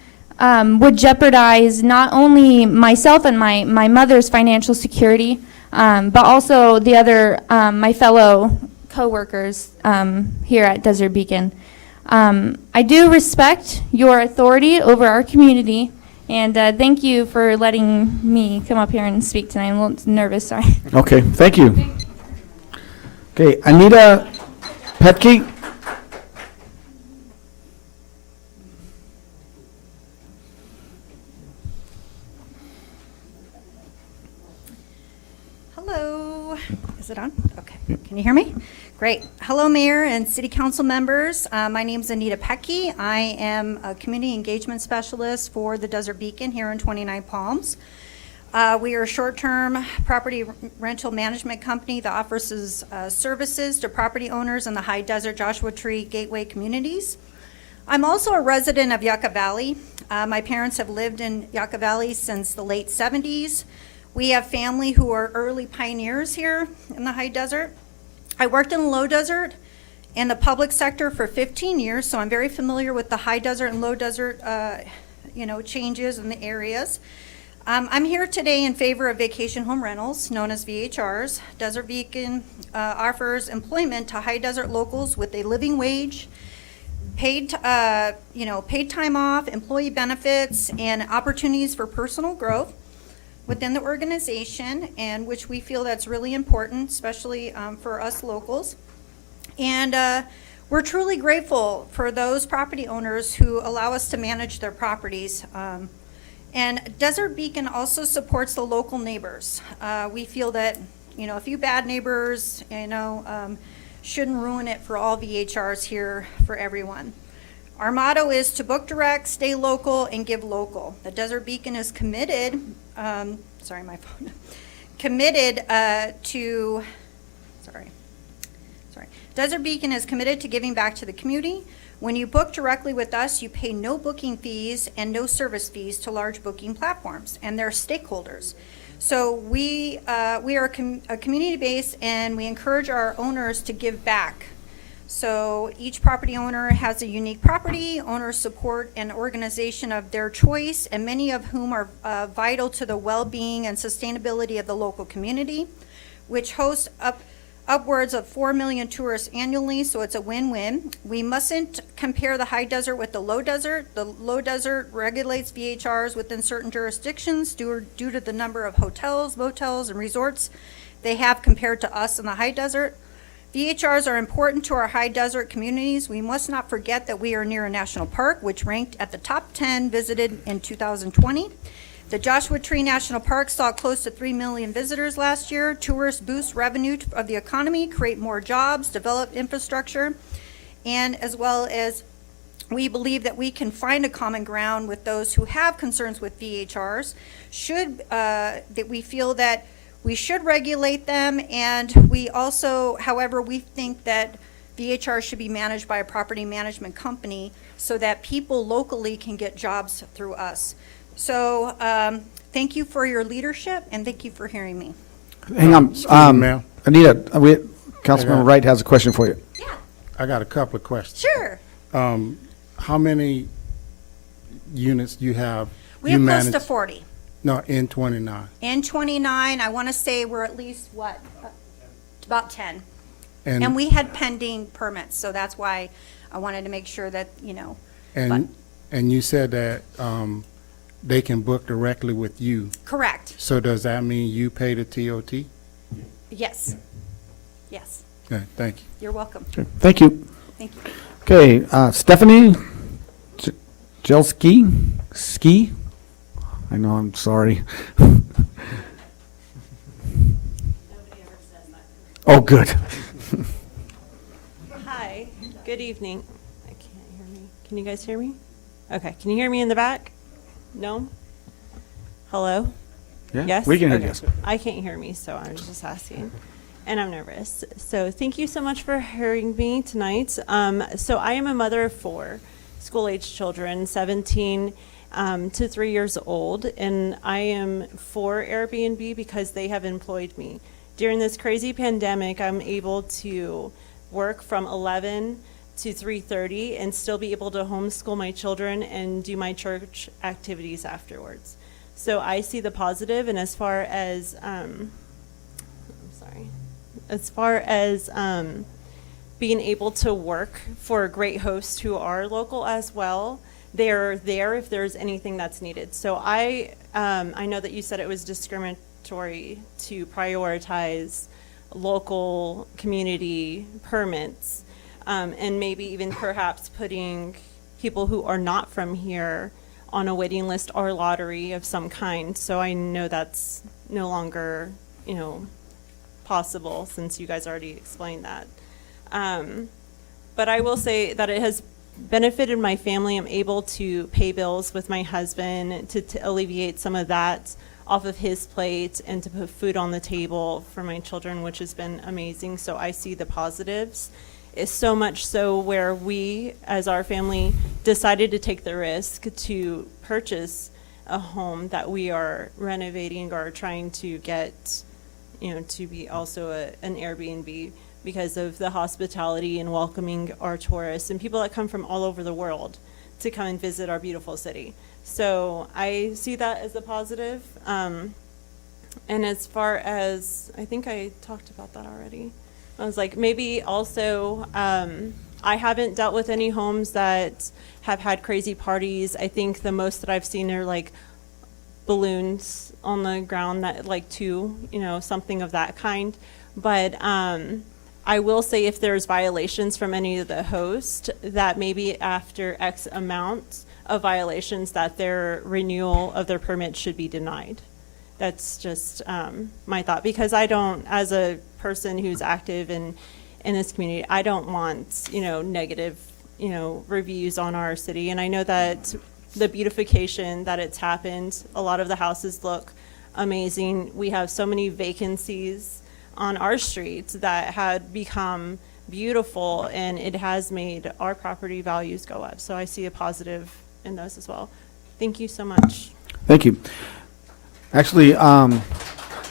would jeopardize not only myself and my mother's financial security, but also the other, my fellow coworkers here at Desert Beacon. I do respect your authority over our community, and thank you for letting me come up here and speak tonight. I'm a little nervous, sorry. Okay, thank you. Okay, Anita Petke. Hello, is it on? Okay, can you hear me? Great. Hello, Mayor and City Council members. My name is Anita Petke. I am a Community Engagement Specialist for the Desert Beacon here in 29 Palms. We are a short-term property rental management company that offers services to property owners in the High Desert, Joshua Tree, Gateway communities. I'm also a resident of Yucca Valley. My parents have lived in Yucca Valley since the late 70s. We have family who are early pioneers here in the High Desert. I worked in the Low Desert and the public sector for 15 years, so I'm very familiar with the High Desert and Low Desert, changes in the areas. I'm here today in favor of vacation home rentals, known as VHRs. Desert Beacon offers employment to High Desert locals with a living wage, paid time off, employee benefits, and opportunities for personal growth within the organization, and which we feel that's really important, especially for us locals. And we're truly grateful for those property owners who allow us to manage their properties. And Desert Beacon also supports the local neighbors. We feel that, a few bad neighbors, shouldn't ruin it for all VHRs here for everyone. Our motto is to book direct, stay local, and give local. The Desert Beacon is committed, Desert Beacon is committed to giving back to the community. When you book directly with us, you pay no booking fees and no service fees to large booking platforms and their stakeholders. So we are a community base, and we encourage our owners to give back. So each property owner has a unique property. Owners support an organization of their choice, and many of whom are vital to the well-being and sustainability of the local community, which hosts upwards of 4 million tourists annually, so it's a win-win. We mustn't compare the High Desert with the Low Desert. The Low Desert regulates VHRs within certain jurisdictions due to the number of hotels, motels, and resorts they have compared to us in the High Desert. VHRs are important to our High Desert communities. We must not forget that we are near a national park, which ranked at the top 10 visited in 2020. The Joshua Tree National Park saw close to 3 million visitors last year. Tourists boost revenue of the economy, create more jobs, develop infrastructure, and as well as we believe that we can find a common ground with those who have concerns with VHRs. That we feel that we should regulate them, and we also, however, we think that VHR should be managed by a property management company so that people locally can get jobs through us. So thank you for your leadership, and thank you for hearing me. Hang on, ma'am. Anita, Councilmember Wright has a question for you. Yeah, I got a couple of questions. sure. How many units do you have? We have close to 40. No, in 29. In 29, I want to say we're at least, about 10. And we had pending permits, so that's why I wanted to make sure that, And you said that they can book directly with you. Correct. So does that mean you pay the TOT? Yes. Yes. Okay, thank you. You're welcome. Okay, thank you. Thank you. Okay, Stephanie Jelski, Ski? I know, I'm sorry. Oh, good. Hi, good evening. I can't hear me. Can you guys hear me? Okay, can you hear me in the back? No? Hello? Yeah, Yes? we can hear Okay. you. I can't hear me, so I'm just asking. And I'm nervous. So thank you so much for hearing me tonight. So I am a mother of 4 school-age children, 17 to 3 years old, and I am for Airbnb because they have employed me. During this crazy pandemic, I'm able to work from 11 to 3:30 and still be able to homeschool my children and do my church activities afterwards. So I see the positive, and as far as as far as being able to work for great hosts who are local as well, they're there if there's anything that's needed. So I know that you said it was discriminatory to prioritize local community permits, and maybe even perhaps putting people who are not from here on a waiting list or lottery of some kind. So I know that's no longer, possible, since you guys already explained that. But I will say that it has benefited my family. I'm able to pay bills with my husband to alleviate some of that off of his plate and to put food on the table for my children, which has been amazing. So I see the positives. It's so much so where we, as our family, decided to take the risk to purchase a home that we are renovating or trying to get, to be also an Airbnb, because of the hospitality and welcoming our tourists and people that come from all over the world to come and visit our beautiful city. So I see that as a positive. And as far as, I think I talked about that already. I was like, maybe also, I haven't dealt with any homes that have had crazy parties. I think the most that I've seen are like balloons on the ground, that like two, something of that kind. But I will say, if there's violations from any of the hosts, that maybe after X amount of violations, that their renewal of their permit should be denied. That's just my thought, because I don't, as a person who's active in this community, I don't want, negative, reviews on our city. And I know that the beautification that it's happened, a lot of the houses look amazing. We have so many vacancies on our streets that had become beautiful, and it has made our property values go up. So I see a positive in those as well. Thank you so much. Thank you. Actually,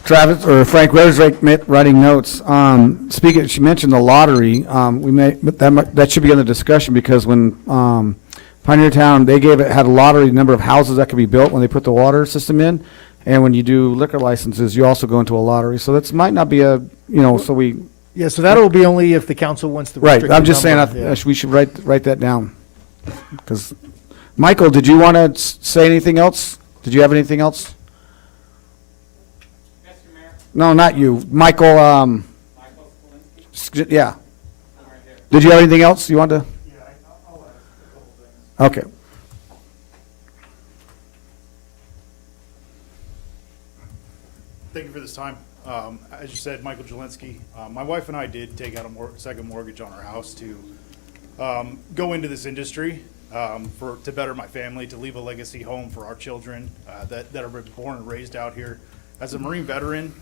Travis, or Frank Rose writing notes. Speaking, she mentioned the lottery. That should be in the discussion, because when Pioneer Town, had a lottery number of houses that could be built when they put the water system in. And when you do liquor licenses, you also go into a lottery. So that might not be so we. Yeah, so that'll be only if the council wants to Right, restrict I'm the just saying, number, yeah. we should write that down. Because, Michael, did you want to say anything else? Did you have anything else? Mr. Mayor? No, not you. Michael, Michael Spolinsky? yeah. I'm right here. Did you have anything else you want to? Yeah, I'll ask a couple things. Okay. Thank you for this time. As you said, Michael Jelinski. My wife and I did take out a second mortgage on our house to go into this industry to better my family, to leave a legacy home for our children that are born and raised out here. As a Marine veteran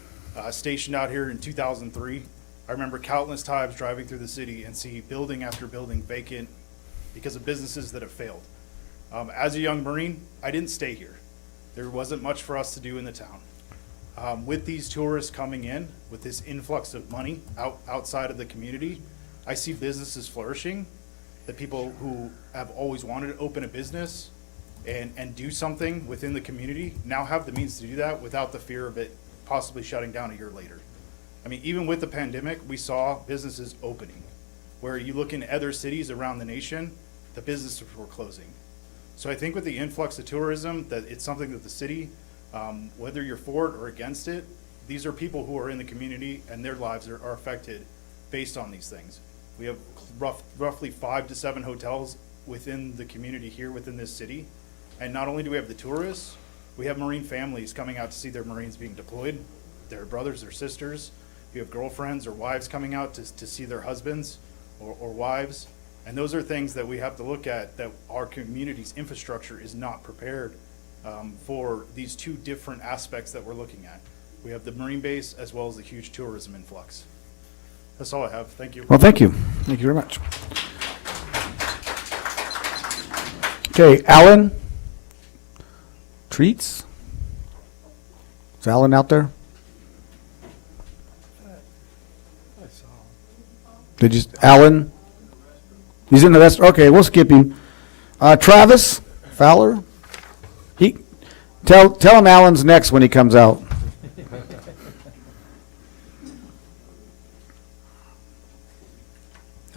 stationed out here in 2003, I remember countless times driving through the city and see building after building vacant because of businesses that have failed. As a young Marine, I didn't stay here. There wasn't much for us to do in the town. With these tourists coming in, with this influx of money outside of the community, I see businesses flourishing, that people who have always wanted to open a business and do something within the community now have the means to do that without the fear of it possibly shutting down a year later. I mean, even with the pandemic, we saw businesses opening, where you look in other cities around the nation, the businesses were closing. So I think with the influx of tourism, that it's something that the city, whether you're for it or against it, these are people who are in the community and their lives are affected based on these things. We have roughly 5 to 7 hotels within the community here within this city. And not only do we have the tourists, we have Marine families coming out to see their Marines being deployed, their brothers or sisters. You have girlfriends or wives coming out to see their husbands or wives. And those are things that we have to look at, that our community's infrastructure is not prepared for these two different aspects that we're looking at. We have the Marine base as well as the huge tourism influx. That's all I have. Thank you. Well, thank you. Thank you very much. Okay, Alan Treats? Is Alan out there? Did you, Alan? He's in the rest. Okay, we'll skip him. Travis Fowler? Tell him Alan's next when he comes out.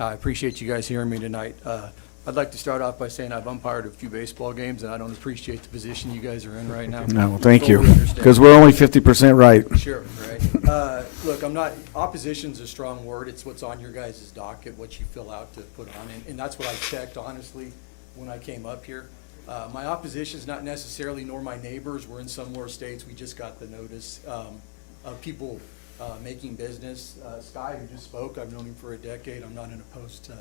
I appreciate you guys hearing me tonight. I'd like to start off by saying I've umpired a few baseball games, and I don't appreciate the position you guys are in right now. No, well, thank you, Totally understand. because we're only 50% right. Sure, right. Look, opposition's a strong word. It's what's on your guys' docket, what you fill out to put on, and that's what I checked, honestly, when I came up here. My opposition's not necessarily, nor my neighbors. We're in some more states. We just got the notice of people making business. Sky, who just spoke, I've known him for a decade. I'm not opposed to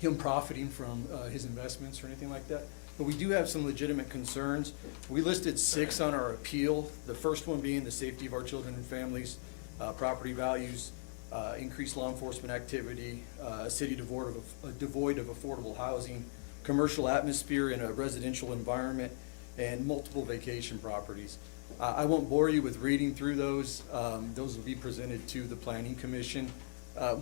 him profiting from his investments or anything like that. But we do have some legitimate concerns. We listed 6 on our appeal. The first one being the safety of our children and families, property values, increased law enforcement activity, a city devoid of affordable housing, commercial atmosphere in a residential environment, and multiple vacation properties. I won't bore you with reading through those. Those will be presented to the Planning Commission.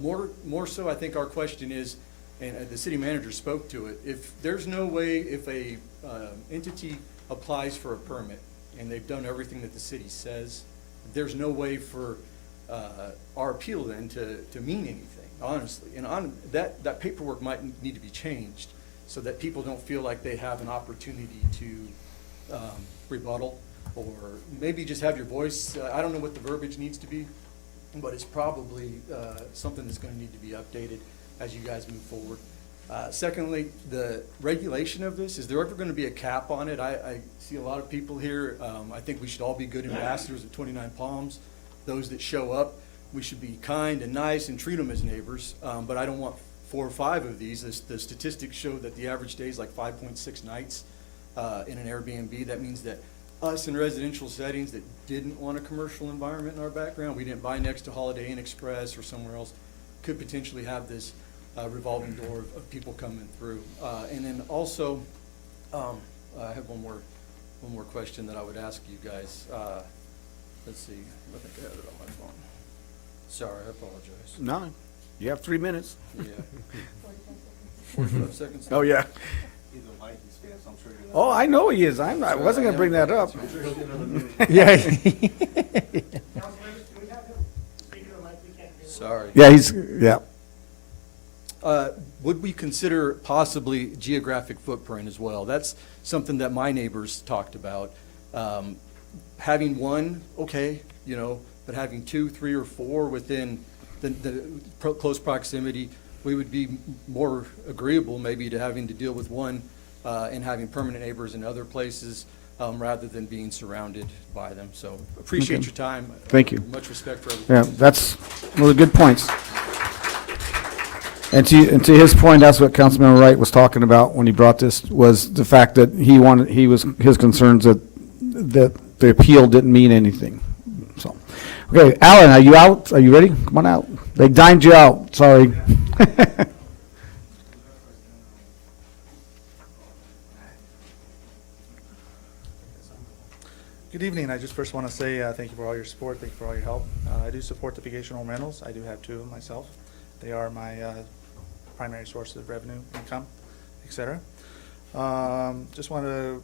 More so, I think our question is, and the city manager spoke to it, if there's no way, if a entity applies for a permit and they've done everything that the city says, there's no way for our appeal then to mean anything, honestly. And that paperwork might need to be changed so that people don't feel like they have an opportunity to rebuttal, or maybe just have your voice. I don't know what the verbiage needs to be, but it's probably something that's going to need to be updated as you guys move forward. Secondly, the regulation of this, is there ever going to be a cap on it? I see a lot of people here. I think we should all be good ambassadors of 29 Palms. Those that show up, we should be kind and nice and treat them as neighbors, but I don't want 4 or 5 of these. The statistics show that the average day is like 5.6 nights in an Airbnb. That means that us in residential settings that didn't want a commercial environment in our background, we didn't buy next to Holiday Inn Express or somewhere else, could potentially have this revolving door of people coming through. And then also, I have one more question that I would ask you guys. Let's see, I think I have it on my phone. Sorry, I apologize. No, you have 3 minutes. Yeah. 45 seconds. Oh, yeah. Oh, I know he is. I wasn't going to bring that up. Yeah. Sorry. Yeah. Would we consider possibly geographic footprint as well? That's something that my neighbors talked about. Having one, okay, but having 2, 3, or 4 within the close proximity, we would be more agreeable maybe to having to deal with one and having permanent neighbors in other places rather than being surrounded by them. So appreciate your time. Thank you. Much respect for everything. Yeah, that's one of the good points. And to his point, that's what Councilmember Wright was talking about when he brought this, was the fact that his concerns that the appeal didn't mean anything. So, okay, Alan, are you out? Are you ready? Come on out. They dined you out. Sorry. Good evening. I just first want to say thank you for all your support. Thank you for all your help. I do support the vacation home rentals. I do have 2 of them myself. They are my primary source of revenue, income, etc. Just want to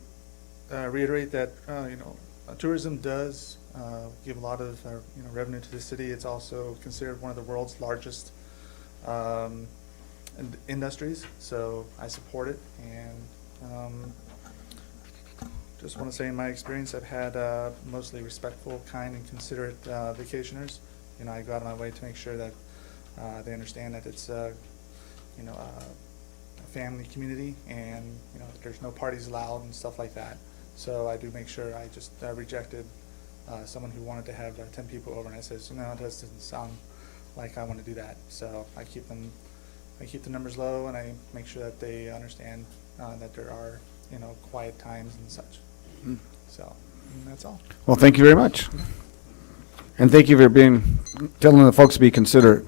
reiterate that tourism does give a lot of revenue to the city. It's also considered one of the world's largest industries, so I support it. And just want to say, in my experience, I've had mostly respectful, kind, and considerate vacationers. I go out of my way to make sure that they understand that it's a family community, and there's no parties allowed and stuff like that. So I do make sure. I just rejected someone who wanted to have 10 people over, and I said, no, it doesn't sound like I want to do that. So I keep the numbers low, and I make sure that they understand that there are quiet times and such. So that's all. Well, thank you very much. And thank you for telling the folks to be considerate.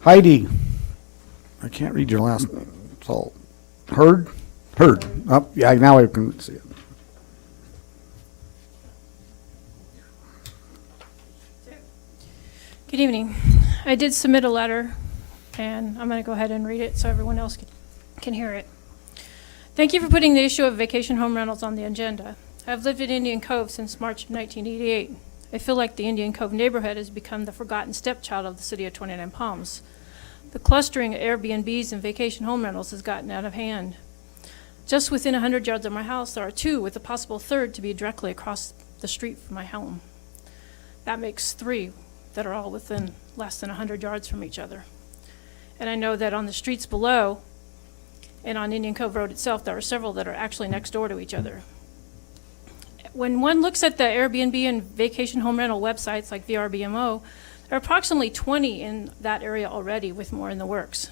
Heidi, I can't read your last name. So, Heard. Oh, yeah, now I can see it. Good evening. I did submit a letter, and I'm going to go ahead and read it so everyone else can hear it. Thank you for putting the issue of vacation home rentals on the agenda. I've lived in Indian Cove since March of 1988. I feel like the Indian Cove neighborhood has become the forgotten stepchild of the city of 29 Palms. The clustering of Airbnbs and vacation home rentals has gotten out of hand. Just within 100 yards of my house, there are 2, with a possible third to be directly across the street from my home. That makes 3 that are all within less than 100 yards from each other. And I know that on the streets below and on Indian Cove Road itself, there are several that are actually next door to each other. When one looks at the Airbnb and vacation home rental websites like VRBMO, there are approximately 20 in that area already, with more in the works.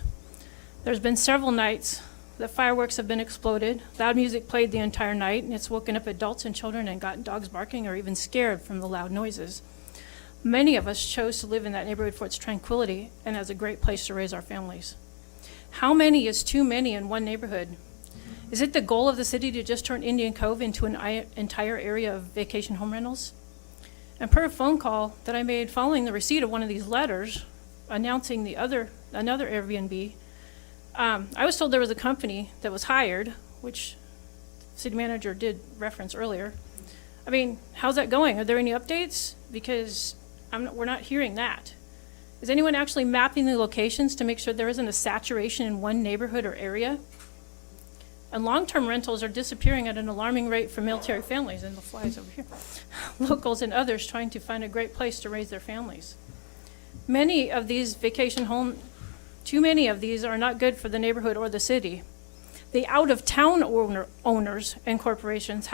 There's been several nights that fireworks have been exploded, loud music played the entire night, and it's woken up adults and children and gotten dogs barking or even scared from the loud noises. Many of us chose to live in that neighborhood for its tranquility and as a great place to raise our families. How many is too many in one neighborhood? Is it the goal of the city to just turn Indian Cove into an entire area of vacation home rentals? And per a phone call that I made following the receipt of one of these letters announcing another Airbnb, I was told there was a company that was hired, which the city manager did reference earlier. I mean, how's that going? Are there any updates? Because we're not hearing that. Is anyone actually mapping the locations to make sure there isn't a saturation in one neighborhood or area? And long-term rentals are disappearing at an alarming rate for military families, and the flies over here, locals and others trying to find a great place to raise their families. Many of these too many of these are not good for the neighborhood or the city. The out-of-town owners and corporations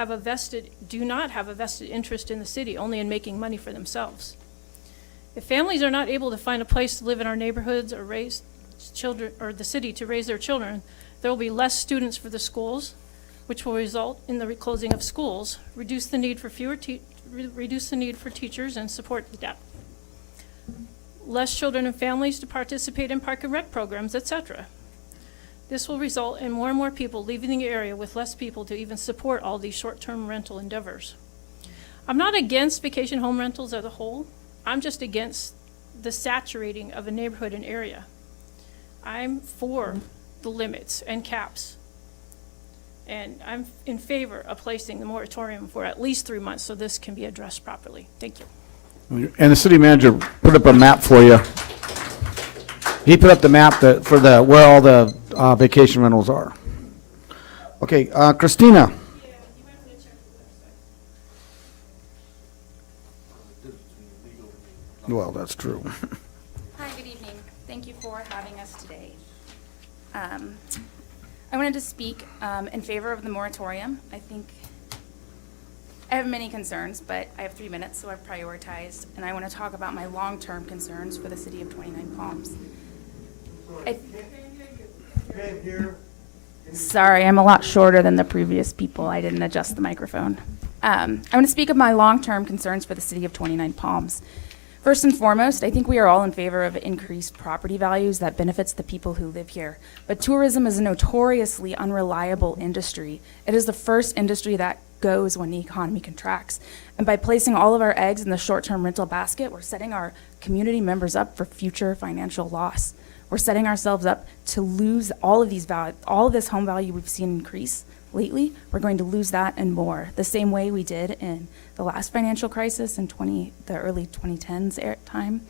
do not have a vested interest in the city, only in making money for themselves. If families are not able to find a place to live in our neighborhoods or raise children, or the city to raise their children, there will be less students for the schools, which will result in the closing of schools, reduce the need for teachers and support staff. Less children and families to participate in park and rec programs, etc. This will result in more and more people leaving the area with less people to even support all these short-term rental endeavors. I'm not against vacation home rentals as a whole. I'm just against the saturating of a neighborhood and area. I'm for the limits and caps. And I'm in favor of placing the moratorium for at least 3 months so this can be addressed properly. Thank you. And the city manager put up a map for you. He put up the map for where all the vacation rentals are. Okay, Christina. Well, that's true. Hi, good evening. Thank you for having us today. I wanted to speak in favor of the moratorium. I have many concerns, but I have 3 minutes, so I've prioritized, and I want to talk about my long-term concerns for the city of 29 Palms. Sorry, I'm a lot shorter than the previous people. I didn't adjust the microphone. I want to speak of my long-term concerns for the city of 29 Palms. First and foremost, I think we are all in favor of increased property values that benefits the people who live here. But tourism is a notoriously unreliable industry. It is the first industry that goes when the economy contracts. And by placing all of our eggs in the short-term rental basket, we're setting our community members up for future financial loss. We're setting ourselves up to lose all of this home value we've seen increase lately. We're going to lose that and more, the same way we did in the last financial crisis in the early 2010s time.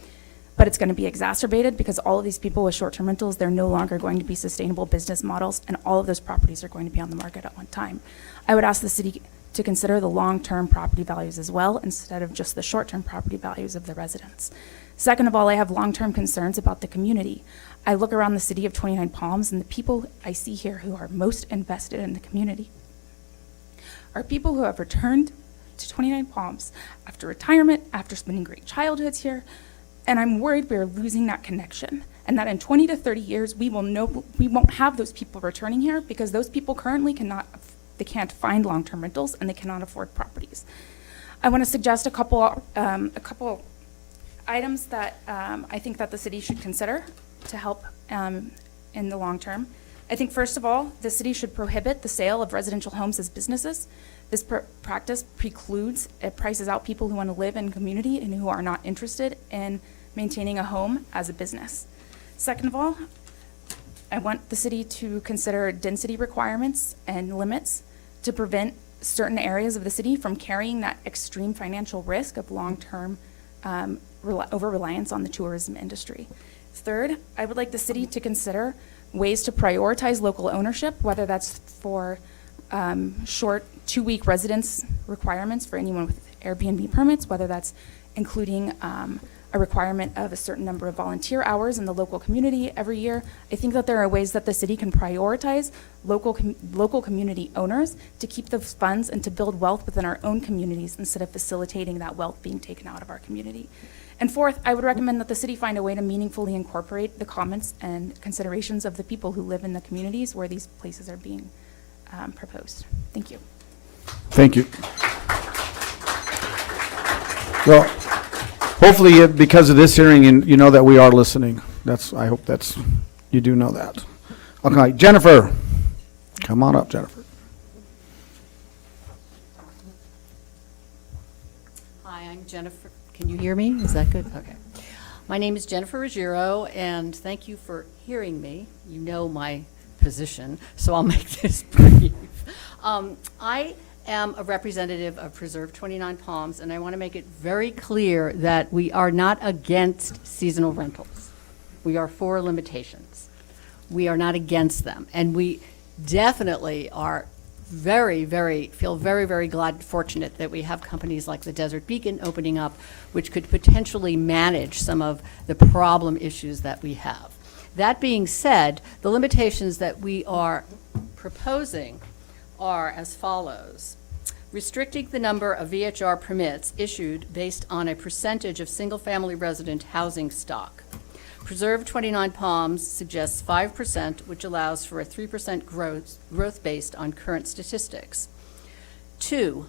But it's going to be exacerbated because all of these people with short-term rentals, they're no longer going to be sustainable business models, and all of those properties are going to be on the market at one time. I would ask the city to consider the long-term property values as well, instead of just the short-term property values of the residents. Second of all, I have long-term concerns about the community. I look around the city of 29 Palms, and the people I see here who are most invested in the community are people who have returned to 29 Palms after retirement, after spending great childhoods here, and I'm worried we are losing that connection, and that in 20 to 30 years we won't have those people returning here because those people currently can't find long-term rentals and they cannot afford properties. I want to suggest a couple items that I think that the city should consider to help in the long term. I think first of all, the city should prohibit the sale of residential homes as businesses. This practice precludes, it prices out people who want to live in community and who are not interested in maintaining a home as a business. Second of all, I want the city to consider density requirements and limits to prevent certain areas of the city from carrying that extreme financial risk of long-term over-reliance on the tourism industry. Third, I would like the city to consider ways to prioritize local ownership, whether that's for short 2-week residence requirements for anyone with Airbnb permits, whether that's including a requirement of a certain number of volunteer hours in the local community every year. I think that there are ways that the city can prioritize local community owners to keep those funds and to build wealth within our own communities instead of facilitating that wealth being taken out of our community. And fourth, I would recommend that the city find a way to meaningfully incorporate the comments and considerations of the people who live in the communities where these places are being proposed. Thank you. Thank you. Well, hopefully, because of this hearing, you know that we are listening. I hope you do know that. Okay, Jennifer, come on up, Jennifer. Hi, I'm Jennifer. Can you hear me? Is that good? Okay. My name is Jennifer Ruggiero, and thank you for hearing me. You know my position, so I'll make this brief. I am a representative of Preserve 29 Palms, and I want to make it very clear that we are not against seasonal rentals. We are for limitations. We are not against them, and we definitely are feel very glad, fortunate that we have companies like the Desert Beacon opening up, which could potentially manage some of the problem issues that we have. That being said, the limitations that we are proposing are as follows. Restricting the number of VHR permits issued based on a percentage of single-family resident housing stock. Preserve 29 Palms suggests 5%, which allows for a 3% growth based on current statistics. 2,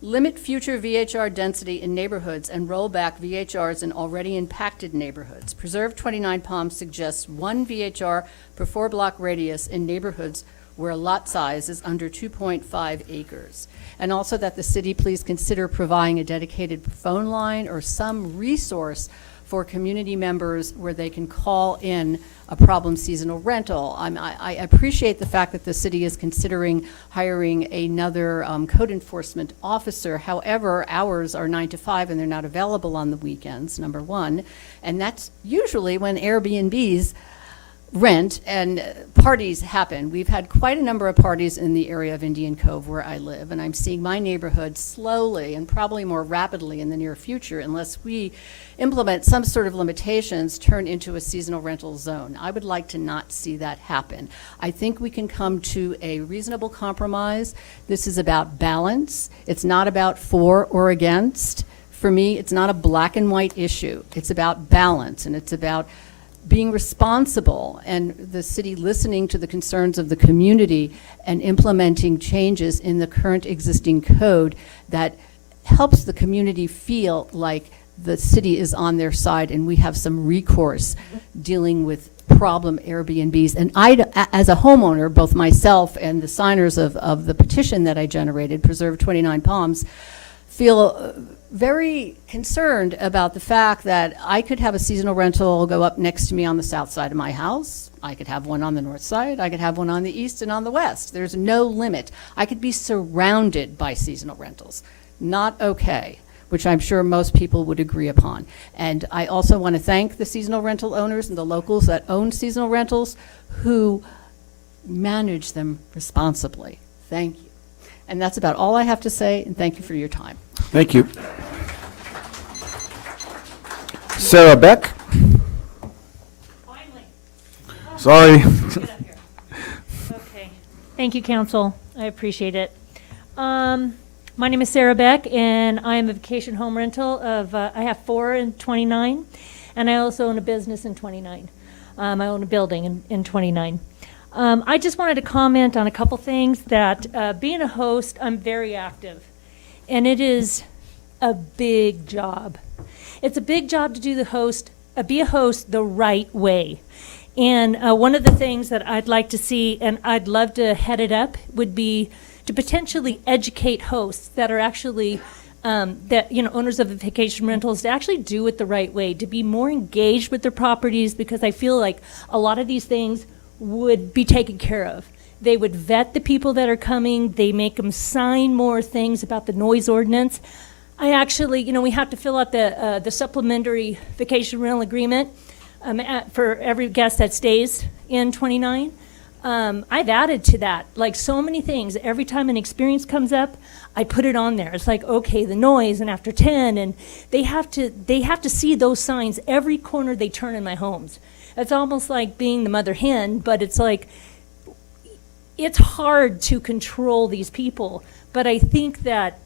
limit future VHR density in neighborhoods and roll back VHRs in already impacted neighborhoods. Preserve 29 Palms suggests 1 VHR per 4-block radius in neighborhoods where lot size is under 2.5 acres. And also that the city please consider providing a dedicated phone line or some resource for community members where they can call in a problem seasonal rental. I appreciate the fact that the city is considering hiring another code enforcement officer. However, hours are 9 to 5 and they're not available on the weekends, number one. And that's usually when Airbnbs rent and parties happen. We've had quite a number of parties in the area of Indian Cove where I live, and I'm seeing my neighborhood slowly and probably more rapidly in the near future, unless we implement some sort of limitations, turn into a seasonal rental zone. I would like to not see that happen. I think we can come to a reasonable compromise. This is about balance. It's not about for or against. For me, it's not a black and white issue. It's about balance, and it's about being responsible and the city listening to the concerns of the community and implementing changes in the current existing code that helps the community feel like the city is on their side and we have some recourse dealing with problem Airbnbs. And I, as a homeowner, both myself and the signers of the petition that I generated, Preserve 29 Palms, feel very concerned about the fact that I could have a seasonal rental go up next to me on the south side of my house. I could have one on the north side. I could have one on the east and on the west. There's no limit. I could be surrounded by seasonal rentals. Not okay, which I'm sure most people would agree upon. And I also want to thank the seasonal rental owners and the locals that own seasonal rentals who manage them responsibly. Thank you. And that's about all I have to say, and thank you for your time. Thank you. Sarah Beck? Finally. Sorry. Get up here. Okay. Thank you, council. I appreciate it. My name is Sarah Beck, and I am a vacation home rental of, I have 4 in 29, and I also own a business in 29. I own a building in 29. I just wanted to comment on a couple things that being a host, I'm very active, and it is a big job. It's a big job to do the host, be a host the right way. And one of the things that I'd like to see, and I'd love to head it up, would be to potentially educate hosts that are actually owners of the vacation rentals to actually do it the right way, to be more engaged with their properties, because I feel like a lot of these things would be taken care of. They would vet the people that are coming. They make them sign more things about the noise ordinance. I actually, we have to fill out the supplementary vacation rental agreement. for every guest that stays in 29. I've added to that, like so many things. Every time an experience comes up, I put it on there. It's like, okay, the noise and after 10, and they have to see those signs every corner they turn in my homes. It's almost like being the mother hen, but it's like, it's hard to control these people, but I think that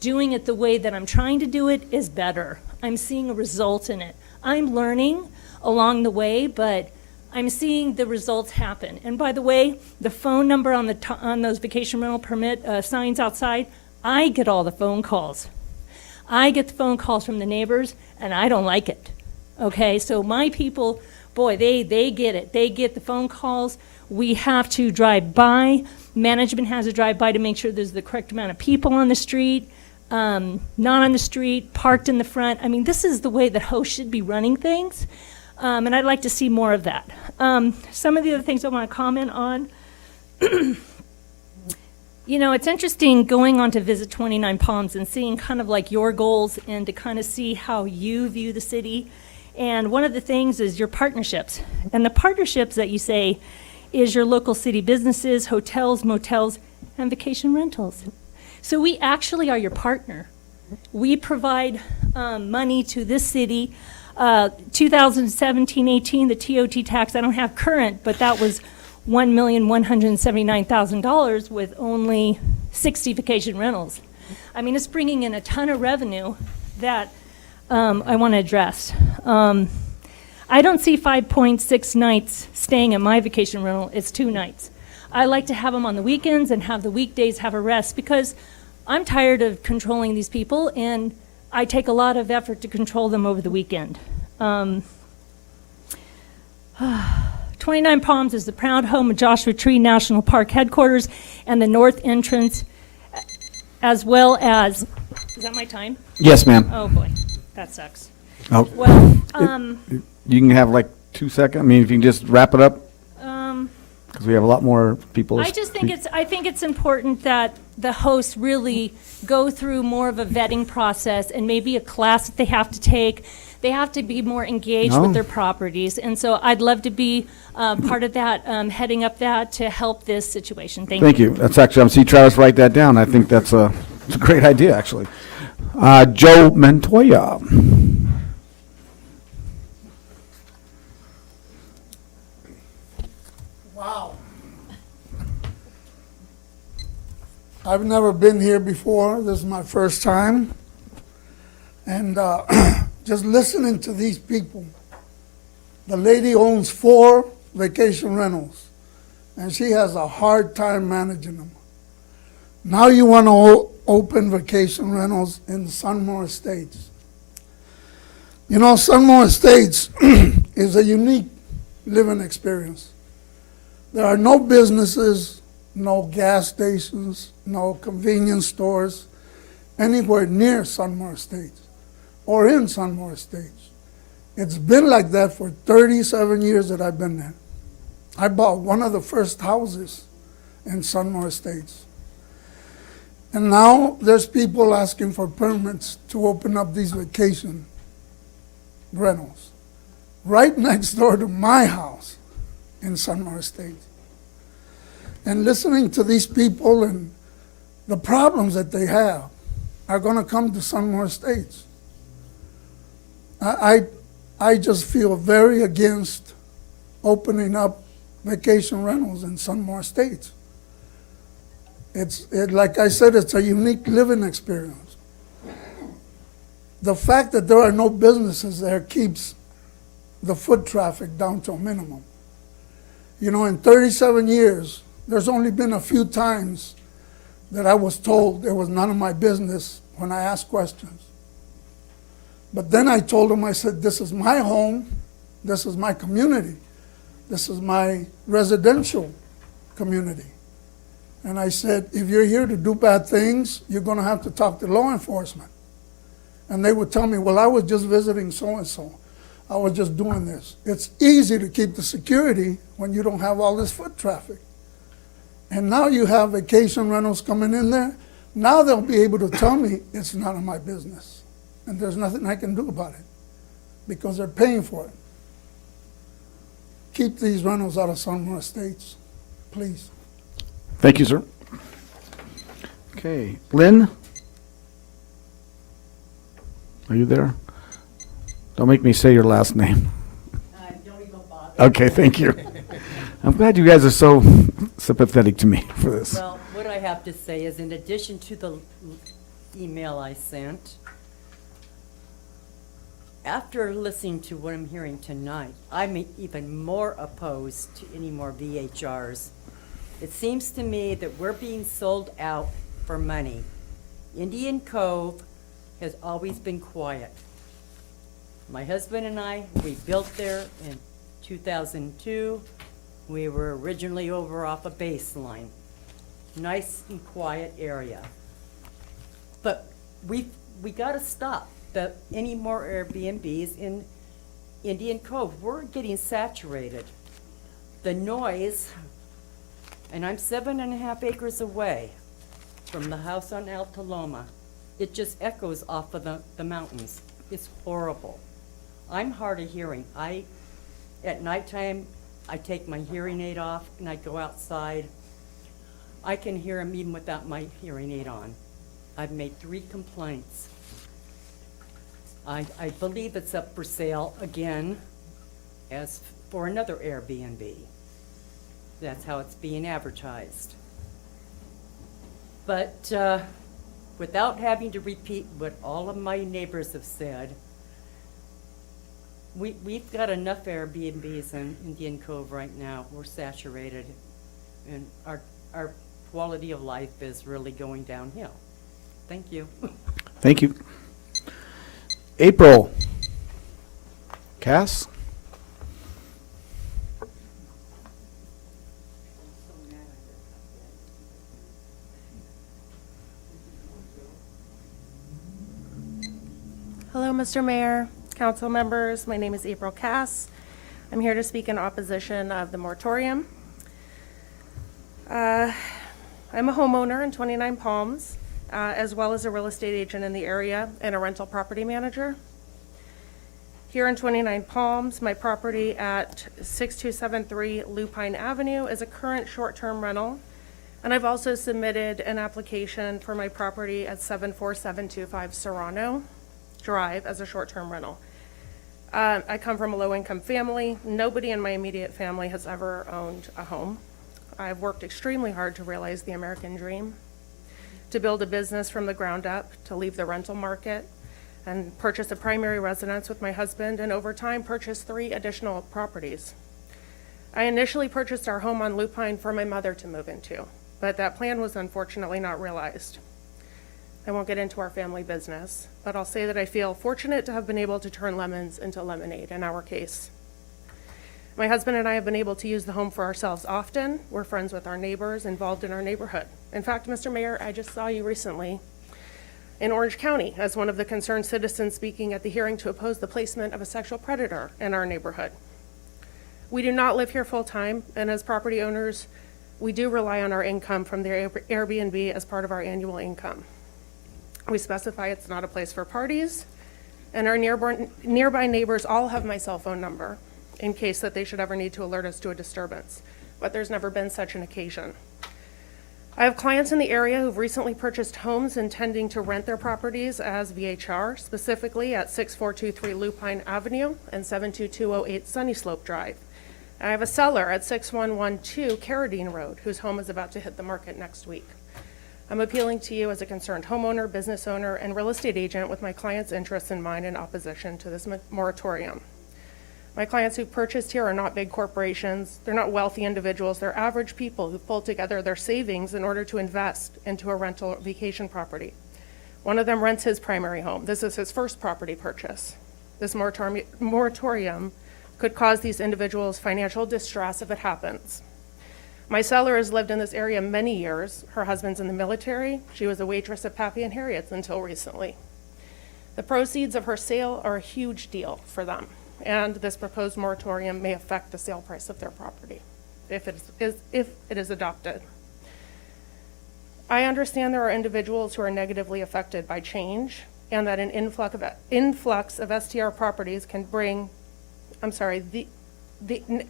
doing it the way that I'm trying to do it is better. I'm seeing a result in it. I'm learning along the way, but I'm seeing the results happen. And by the way, the phone number on on those vacation rental permit signs outside, I get all the phone calls. I get the phone calls from the neighbors, and I don't like it. Okay, so my people, boy, they get it. They get the phone calls. We have to drive by. Management has to drive by to make sure there's the correct amount of people on the street, not on the street, parked in the front. I mean, this is the way that hosts should be running things, and I'd like to see more of that. Some of the other things I want to comment on, you know, it's interesting going on to visit 29 Palms and seeing kind of like your goals and to kind of see how you view the city. And one of the things is your partnerships. And the partnerships that you say is your local city businesses, hotels, motels, and vacation rentals. So we actually are your partner. We provide money to this city. 2017-18, the TOT tax, I don't have current, but that was $1,179,000 with only 60 vacation rentals. I mean, it's bringing in a ton of revenue that I want to address. I don't see 5.6 nights staying at my vacation rental. It's 2 nights. I like to have them on the weekends and have the weekdays have a rest because I'm tired of controlling these people, and I take a lot of effort to control them over the weekend. 29 Palms is the proud home of Joshua Tree National Park headquarters and the north entrance, as well as, is that my time? Yes, ma'am. Oh, boy, that sucks. Oh. Well, You can have like 2 seconds. I mean, if you can just wrap it up, because we have a lot more people. I think it's important that the hosts really go through more of a vetting process and maybe a class that they have to take. They have to be more engaged with their properties, and so I'd love to be part of that, heading up that to help this situation. Thank you. That's actually, I'm see Travis write that down. I think it's a great idea, actually. Joe Montoya. Wow. I've never been here before. This is my first time. And just listening to these people. The lady owns 4 vacation rentals, and she has a hard time managing them. Now you want to open vacation rentals in Sunmore Estates. You know, Sunmore Estates is a unique living experience. There are no businesses, no gas stations, no convenience stores anywhere near Sunmore Estates or in Sunmore Estates. It's been like that for 37 years that I've been there. I bought one of the first houses in Sunmore Estates. And now there's people asking for permits to open up these vacation rentals right next door to my house in Sunmore Estates. And listening to these people and the problems that they have are going to come to Sunmore Estates. I just feel very against opening up vacation rentals in Sunmore Estates. Like I said, it's a unique living experience. The fact that there are no businesses there keeps the foot traffic down to a minimum. You know, in 37 years, there's only been a few times that I was told it was none of my business when I asked questions. But then I told them, I said, this is my home, this is my community, this is my residential community. And I said, if you're here to do bad things, you're going to have to talk to law enforcement. And they would tell me, well, I was just visiting so-and-so. I was just doing this. It's easy to keep the security when you don't have all this foot traffic. And now you have vacation rentals coming in there. Now they'll be able to tell me it's none of my business. And there's nothing I can do about it because they're paying for it. keep these rentals out of Sunmore Estates, please. Thank you, sir. Okay, Lynn? Are you there? Don't make me say your last name. Don't even bother. Okay, thank you. I'm glad you guys are so sympathetic to me for this. Well, what I have to say is, in addition to the email I sent, after listening to what I'm hearing tonight, I'm even more opposed to any more VHRs. It seems to me that we're being sold out for money. Indian Cove has always been quiet. My husband and I, we built there in 2002. We were originally over off a Basin. Nice and quiet area. But we gotta stop any more Airbnbs in Indian Cove. We're getting saturated. The noise, and I'm 7.5 acres away from the house on Altaloma. It just echoes off of the mountains. It's horrible. I'm hard of hearing. At nighttime, I take my hearing aid off and I go outside. I can hear them even without my hearing aid on. I've made 3 complaints. I believe it's up for sale again as for another Airbnb. That's how it's being advertised. But without having to repeat what all of my neighbors have said, we've got enough Airbnbs in Indian Cove right now. We're saturated, and our quality of life is really going downhill. Thank you. Thank you. April. Cass? Hello, Mr. Mayor, council members. My name is April Cass. I'm here to speak in opposition of the moratorium. I'm a homeowner in 29 Palms, as well as a real estate agent in the area and a rental property manager. Here in 29 Palms, my property at 6273 Lupine Avenue is a current short-term rental, and I've also submitted an application for my property at 74725 Serrano Drive as a short-term rental. I come from a low-income family. Nobody in my immediate family has ever owned a home. I've worked extremely hard to realize the American dream, to build a business from the ground up, to leave the rental market, and purchase a primary residence with my husband, and over time purchase 3 additional properties. I initially purchased our home on Lupine for my mother to move into, but that plan was unfortunately not realized. I won't get into our family business, but I'll say that I feel fortunate to have been able to turn lemons into lemonade in our case. My husband and I have been able to use the home for ourselves often. We're friends with our neighbors involved in our neighborhood. In fact, Mr. Mayor, I just saw you recently in Orange County as one of the concerned citizens speaking at the hearing to oppose the placement of a sexual predator in our neighborhood. We do not live here full-time, and as property owners, we do rely on our income from the Airbnb as part of our annual income. We specify it's not a place for parties, and our nearby neighbors all have my cell phone number in case that they should ever need to alert us to a disturbance, but there's never been such an occasion. I have clients in the area who've recently purchased homes intending to rent their properties as VHR, specifically at 6423 Lupine Avenue and 72208 Sunny Slope Drive. I have a seller at 6112 Carradine Road whose home is about to hit the market next week. I'm appealing to you as a concerned homeowner, business owner, and real estate agent with my clients' interests in mind in opposition to this moratorium. My clients who purchased here are not big corporations. They're not wealthy individuals. They're average people who pulled together their savings in order to invest into a rental vacation property. One of them rents his primary home. This is his first property purchase. This moratorium could cause these individuals financial distress if it happens. My seller has lived in this area many years. Her husband's in the military. She was a waitress at Pappy and Harriet's until recently. The proceeds of her sale are a huge deal for them, and this proposed moratorium may affect the sale price of their property if it is adopted. I understand there are individuals who are negatively affected by change, and that an influx of STR properties can bring,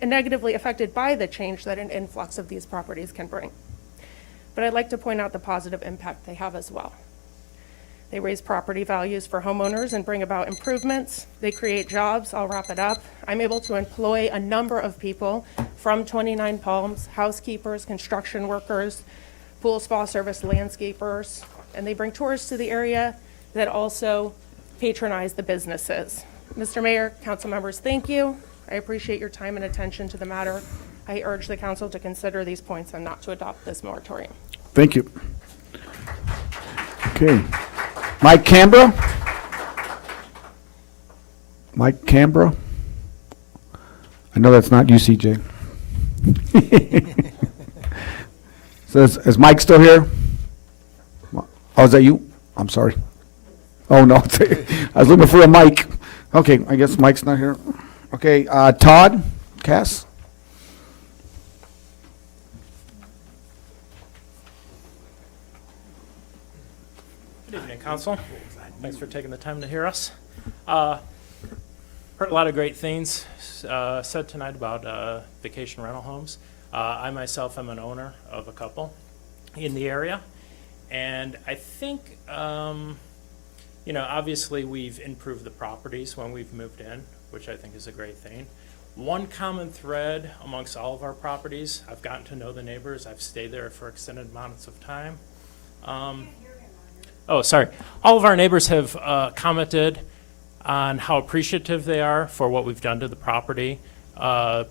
negatively affected by the change that an influx of these properties can bring. But I'd like to point out the positive impact they have as well. They raise property values for homeowners and bring about improvements. They create jobs. I'll wrap it up. I'm able to employ a number of people from 29 Palms, housekeepers, construction workers, pool spa service landscapers, and they bring tourists to the area that also patronize the businesses. Mr. Mayor, council members, thank you. I appreciate your time and attention to the matter. I urge the council to consider these points and not to adopt this moratorium. Thank you. Okay. Mike Canberra? Mike Canberra? I know that's not you, CJ. So is Mike still here? Oh, is that you? I'm sorry. Oh, no. I was looking for a mic. Okay, I guess Mike's not here. Okay, Todd Cass? Good evening, Council. Thanks for taking the time to hear us. Heard a lot of great things said tonight about vacation rental homes. I myself am an owner of a couple in the area, and I think, obviously we've improved the properties when we've moved in, which I think is a great thing. One common thread amongst all of our properties, I've gotten to know the neighbors. I've stayed there for extended amounts of time. All of our neighbors have commented on how appreciative they are for what we've done to the property.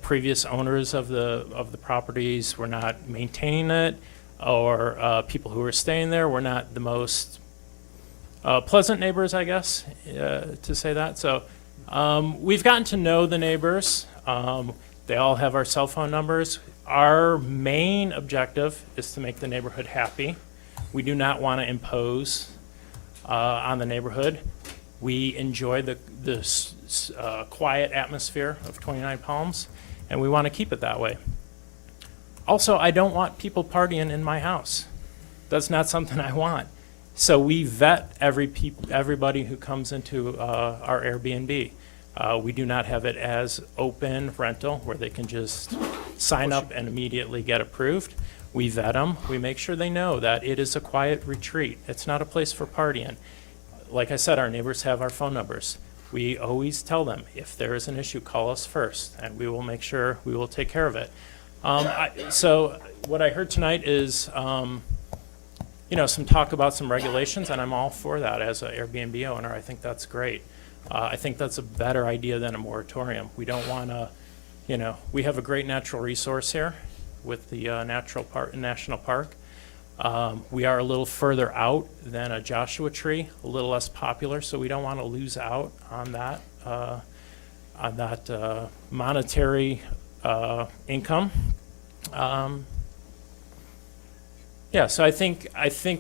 Previous owners of the properties were not maintaining it, or people who were staying there were not the most pleasant neighbors, I guess, to say that. So we've gotten to know the neighbors. They all have our cell phone numbers. Our main objective is to make the neighborhood happy. We do not want to impose on the neighborhood. We enjoy the quiet atmosphere of 29 Palms, and we want to keep it that way. Also, I don't want people partying in my house. That's not something I want. So we vet everybody who comes into our Airbnb. We do not have it as open rental where they can just sign up and immediately get approved. We vet them. We make sure they know that it is a quiet retreat. It's not a place for partying. Like I said, our neighbors have our phone numbers. We always tell them, if there is an issue, call us first, and we will make sure we will take care of it. So what I heard tonight is, some talk about some regulations, and I'm all for that as an Airbnb owner. I think that's great. I think that's a better idea than a moratorium. We don't want to, we have a great natural resource here with the national park. We are a little further out than a Joshua Tree, a little less popular, so we don't want to lose out on that monetary income. So I think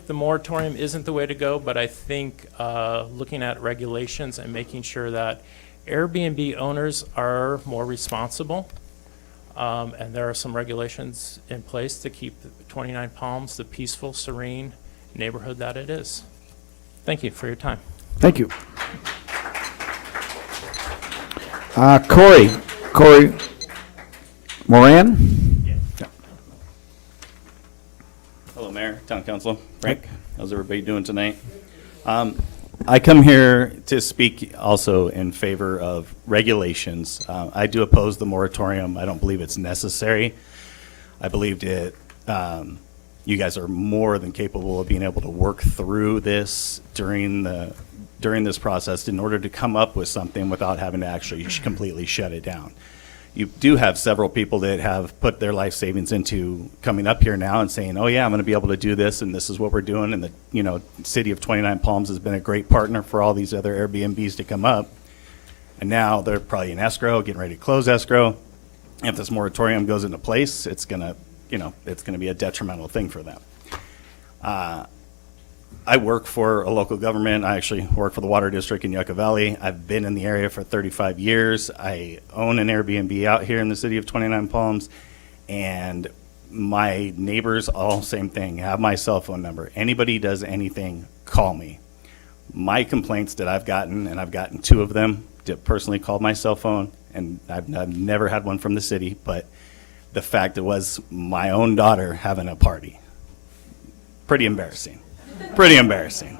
the moratorium isn't the way to go, but I think looking at regulations and making sure that Airbnb owners are more responsible. And there are some regulations in place to keep 29 Palms the peaceful, serene neighborhood that it is. Thank you for your time. Thank you. Corey Moran? Yeah. Hello, Mayor, Town Council, Frank. How's everybody doing tonight? I come here to speak also in favor of regulations. I do oppose the moratorium. I don't believe it's necessary. I believe you guys are more than capable of being able to work through this during this process in order to come up with something without having to actually completely shut it down. You do have several people that have put their life savings into coming up here now and saying, oh yeah, I'm going to be able to do this, and this is what we're doing. And the city of 29 Palms has been a great partner for all these other Airbnbs to come up. And now they're probably in escrow, getting ready to close escrow. If this moratorium goes into place, it's going to be a detrimental thing for them. I work for a local government. I actually work for the Water District in Yucca Valley. I've been in the area for 35 years. I own an Airbnb out here in the city of 29 Palms, and my neighbors, all same thing, have my cell phone number. Anybody does anything, call me. My complaints that I've gotten, and I've gotten 2 of them personally called my cell phone, and I've never had one from the city, but the fact it was my own daughter having a party. Pretty embarrassing. Pretty embarrassing.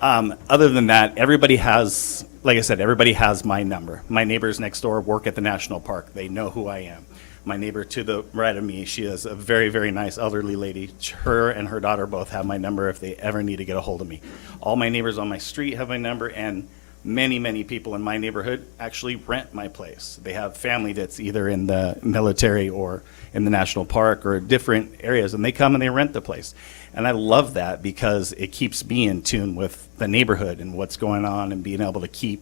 Other than that, everybody has, like I said, everybody has my number. My neighbors next door work at the national park. They know who I am. My neighbor to the right of me, she is a very, very nice elderly lady. Her and her daughter both have my number if they ever need to get a hold of me. All my neighbors on my street have my number, and many, many people in my neighborhood actually rent my place. They have family that's either in the military or in the national park or different areas, and they come and they rent the place. And I love that because it keeps me in tune with the neighborhood and what's going on and being able to keep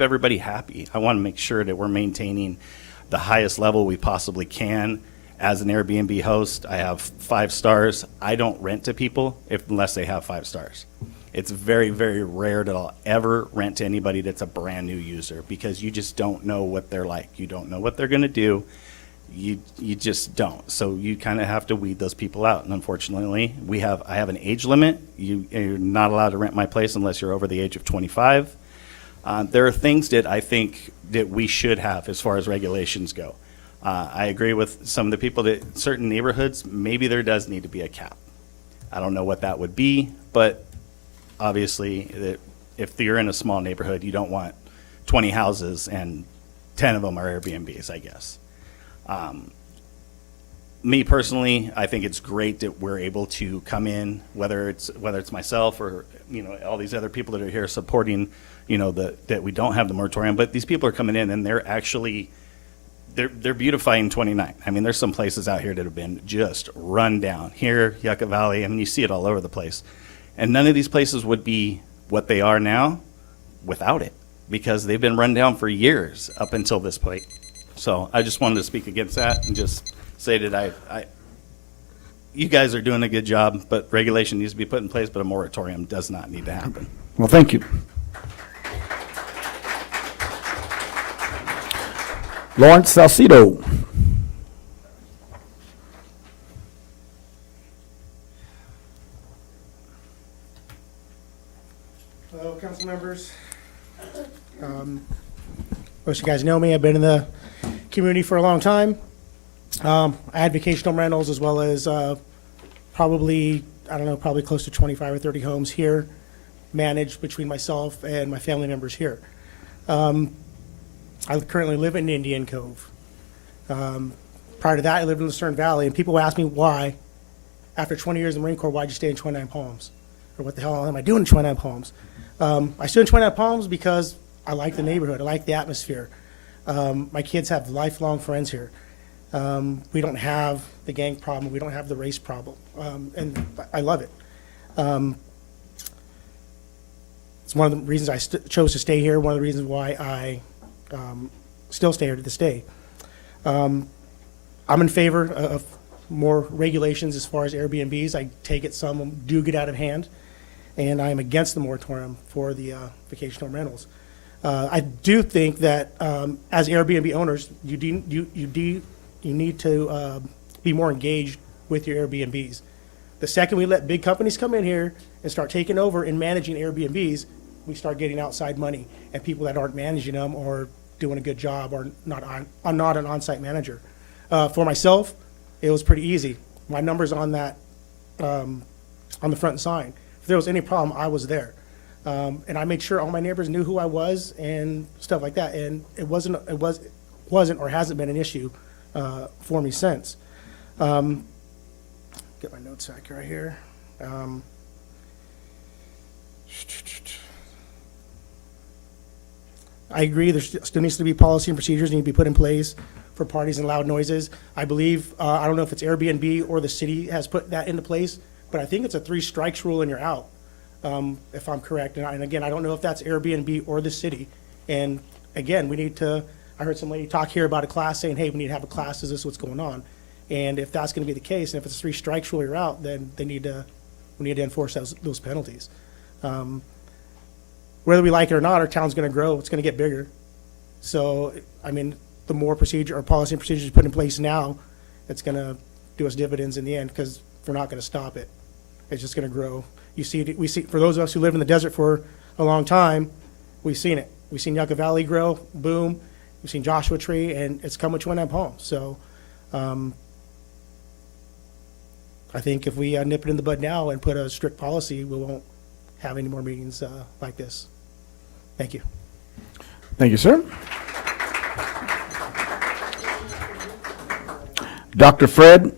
everybody happy. I want to make sure that we're maintaining the highest level we possibly can. As an Airbnb host, I have 5 stars. I don't rent to people unless they have 5 stars. It's very, very rare that I'll ever rent to anybody that's a brand new user because you just don't know what they're like. You don't know what they're going to do. You just don't. So you kind of have to weed those people out. And unfortunately, I have an age limit. You're not allowed to rent my place unless you're over the age of 25. There are things that I think that we should have as far as regulations go. I agree with some of the people that certain neighborhoods, maybe there does need to be a cap. I don't know what that would be, but obviously, if you're in a small neighborhood, you don't want 20 houses and 10 of them are Airbnbs, I guess. Me personally, I think it's great that we're able to come in, whether it's myself or all these other people that are here supporting, that we don't have the moratorium. But these people are coming in and they're actually they're beautifying Twentynine. I mean, there's some places out here that have been just run down. Here, Yucca Valley, I mean, you see it all over the place. And none of these places would be what they are now without it, because they've been run down for years up until this point. So I just wanted to speak against that and just say that you guys are doing a good job, but regulation needs to be put in place, but a moratorium does not need to happen. Well, thank you. Lawrence Salcido. Hello, council members. Most of you guys know me. I've been in the community for a long time. I had vacation home rentals as well as probably close to 25 or 30 homes here, managed between myself and my family members here. I currently live in Indian Cove. Prior to that, I lived in Lucerne Valley, and people ask me why, after 20 years in the Marine Corps, why'd you stay in Twentynine Palms? Or what the hell am I doing in Twentynine Palms? I stay in Twentynine Palms because I like the neighborhood. I like the atmosphere. My kids have lifelong friends here. We don't have the gang problem. We don't have the race problem. And I love it. It's one of the reasons I chose to stay here, one of the reasons why I still stay here to this day. I'm in favor of more regulations as far as Airbnbs. I take it some do get out of hand, and I am against the moratorium for the vacation home rentals. I do think that as Airbnb owners, you need to be more engaged with your Airbnbs. The second we let big companies come in here and start taking over and managing Airbnbs, we start getting outside money, and people that aren't managing them or doing a good job or I'm not an on-site manager. For myself, it was pretty easy. My number's on that on the front sign. If there was any problem, I was there. And I made sure all my neighbors knew who I was and stuff like that. And it wasn't or hasn't been an issue for me since. Get my notes back right here. I agree. There still needs to be policy and procedures need to be put in place for parties and loud noises. I believe I don't know if it's Airbnb or the city has put that into place, but I think it's a 3 strikes rule and you're out. If I'm correct. And again, I don't know if that's Airbnb or the city. And again, we need to, I heard some lady talk here about a class saying, hey, we need to have a class. Is this what's going on? And if that's going to be the case, and if it's 3 strikes rule, you're out, then we need to enforce those penalties. Whether we like it or not, our town's going to grow. It's going to get bigger. So, I mean, the more procedure or policy and procedures put in place now, it's going to do us dividends in the end because we're not going to stop it. It's just going to grow. You see it, we see, for those of us who live in the desert for a long time, we've seen it. We've seen Yucca Valley grow, boom. We've seen Joshua Tree, and it's come with 29 Palms. So I think if we nip it in the bud now and put a strict policy, we won't have any more meetings like this. Thank you. Thank you, sir. Dr. Fred?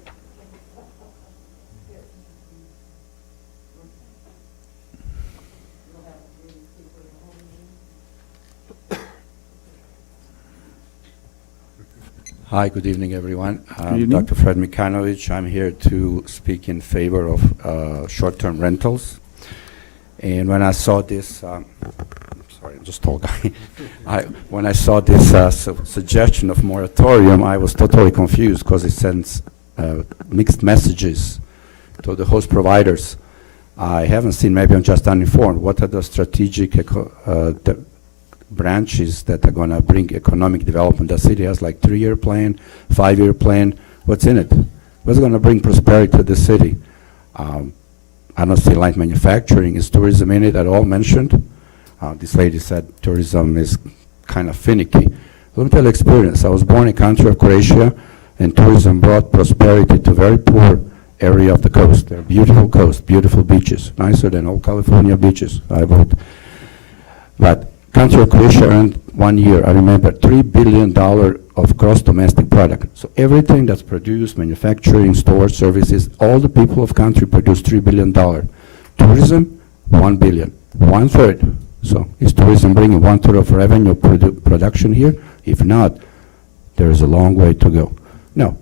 Hi, good evening, everyone. Good evening. Dr. Fred Mikanovich. I'm here to speak in favor of short-term rentals. And when I saw this, sorry, I'm just tall guy. When I saw this suggestion of moratorium, I was totally confused because it sends mixed messages to the host providers. I haven't seen, maybe I'm just uninformed, what are the strategic branches that are going to bring economic development. The city has like 3-year plan, 5-year plan. What's in it? What's going to bring prosperity to the city? I don't see light manufacturing. Is tourism in it at all mentioned? This lady said tourism is kind of finicky. Let me tell you experience. I was born in country of Croatia, and tourism brought prosperity to very poor area of the coast. They're beautiful coast, beautiful beaches, nicer than all California beaches, I vote. But country of Croatia earned 1 year, I remember, $3 billion of gross domestic product. So everything that's produced, manufacturing, stores, services, all the people of country produce $3 billion. Tourism, $1 billion, 1/3. So is tourism bringing 1/3 of revenue production here? If not, there is a long way to go. No.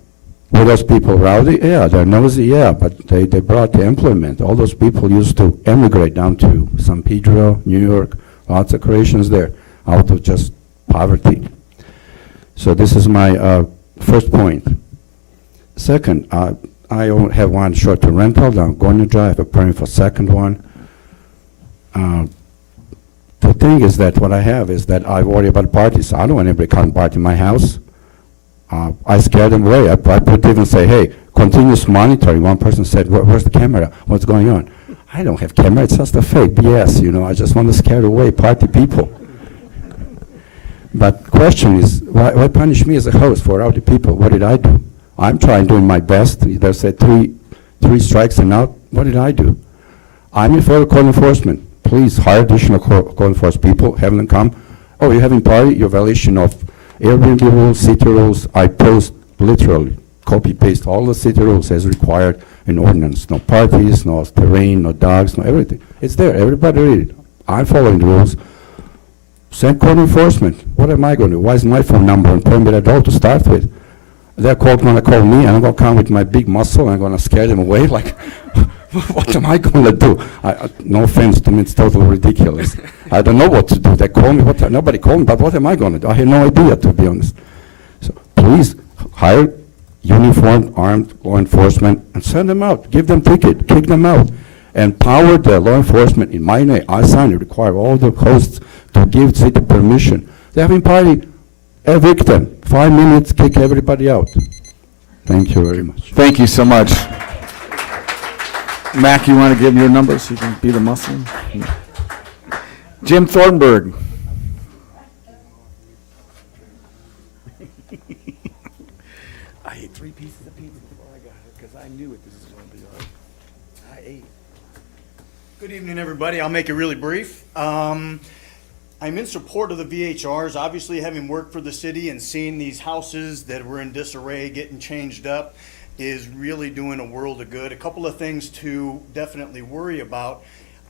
Were those people rowdy? Yeah. They're nosy? Yeah. But they brought the employment. All those people used to emigrate down to San Pedro, New York, lots of Croatians there, out of just poverty. So this is my first point. Second, I only have one short-term rental that I'm going to drive, a permit for second one. The thing is that what I have is that I worry about parties. I don't want anybody come party in my house. I scare them away. I put even say, hey, continuous monitoring. One person said, where's the camera? What's going on? I don't have camera. It's just a fake BS, you know. I just want to scare away party people. But the question is, why punish me as a host for rowdy people? What did I do? I'm trying doing my best. They said three strikes and out. What did I do? I'm in favor of code enforcement. Please hire additional code enforcement people, have them come. Oh, you're having party? Your violation of Airbnb rules, city rules. I post literally, copy-paste all the city rules as required in ordinance. No parties, no terrain, no dogs, no everything. It's there. Everybody read it. I'm following the rules. Send code enforcement. What am I going to do? Why is my phone number and permit at all to start with? They're going to call me, and I'm going to come with my big muscle, and I'm going to scare them away. Like, what am I going to do? No offense to me, it's totally ridiculous. I don't know what to do. They call me. Nobody called me, but what am I going to do? I have no idea, to be honest. So please hire uniformed, armed law enforcement and send them out. Give them ticket. Kick them out. Empower the law enforcement in my name. I sign it. Require all the hosts to give city permission. They're having party. Evict them. 5 minutes, kick everybody out. Thank you very much. Thank you so much. Mac, you want to give your number so you can be the muscle? Jim Thornburg. I ate 3 pieces of pizza before I got here because I knew this was going to be hard. I ate. Good evening, everybody. I'll make it really brief. I'm in support of the VHRs. Obviously, having worked for the city and seeing these houses that were in disarray getting changed up is really doing a world of good. A couple of things to definitely worry about.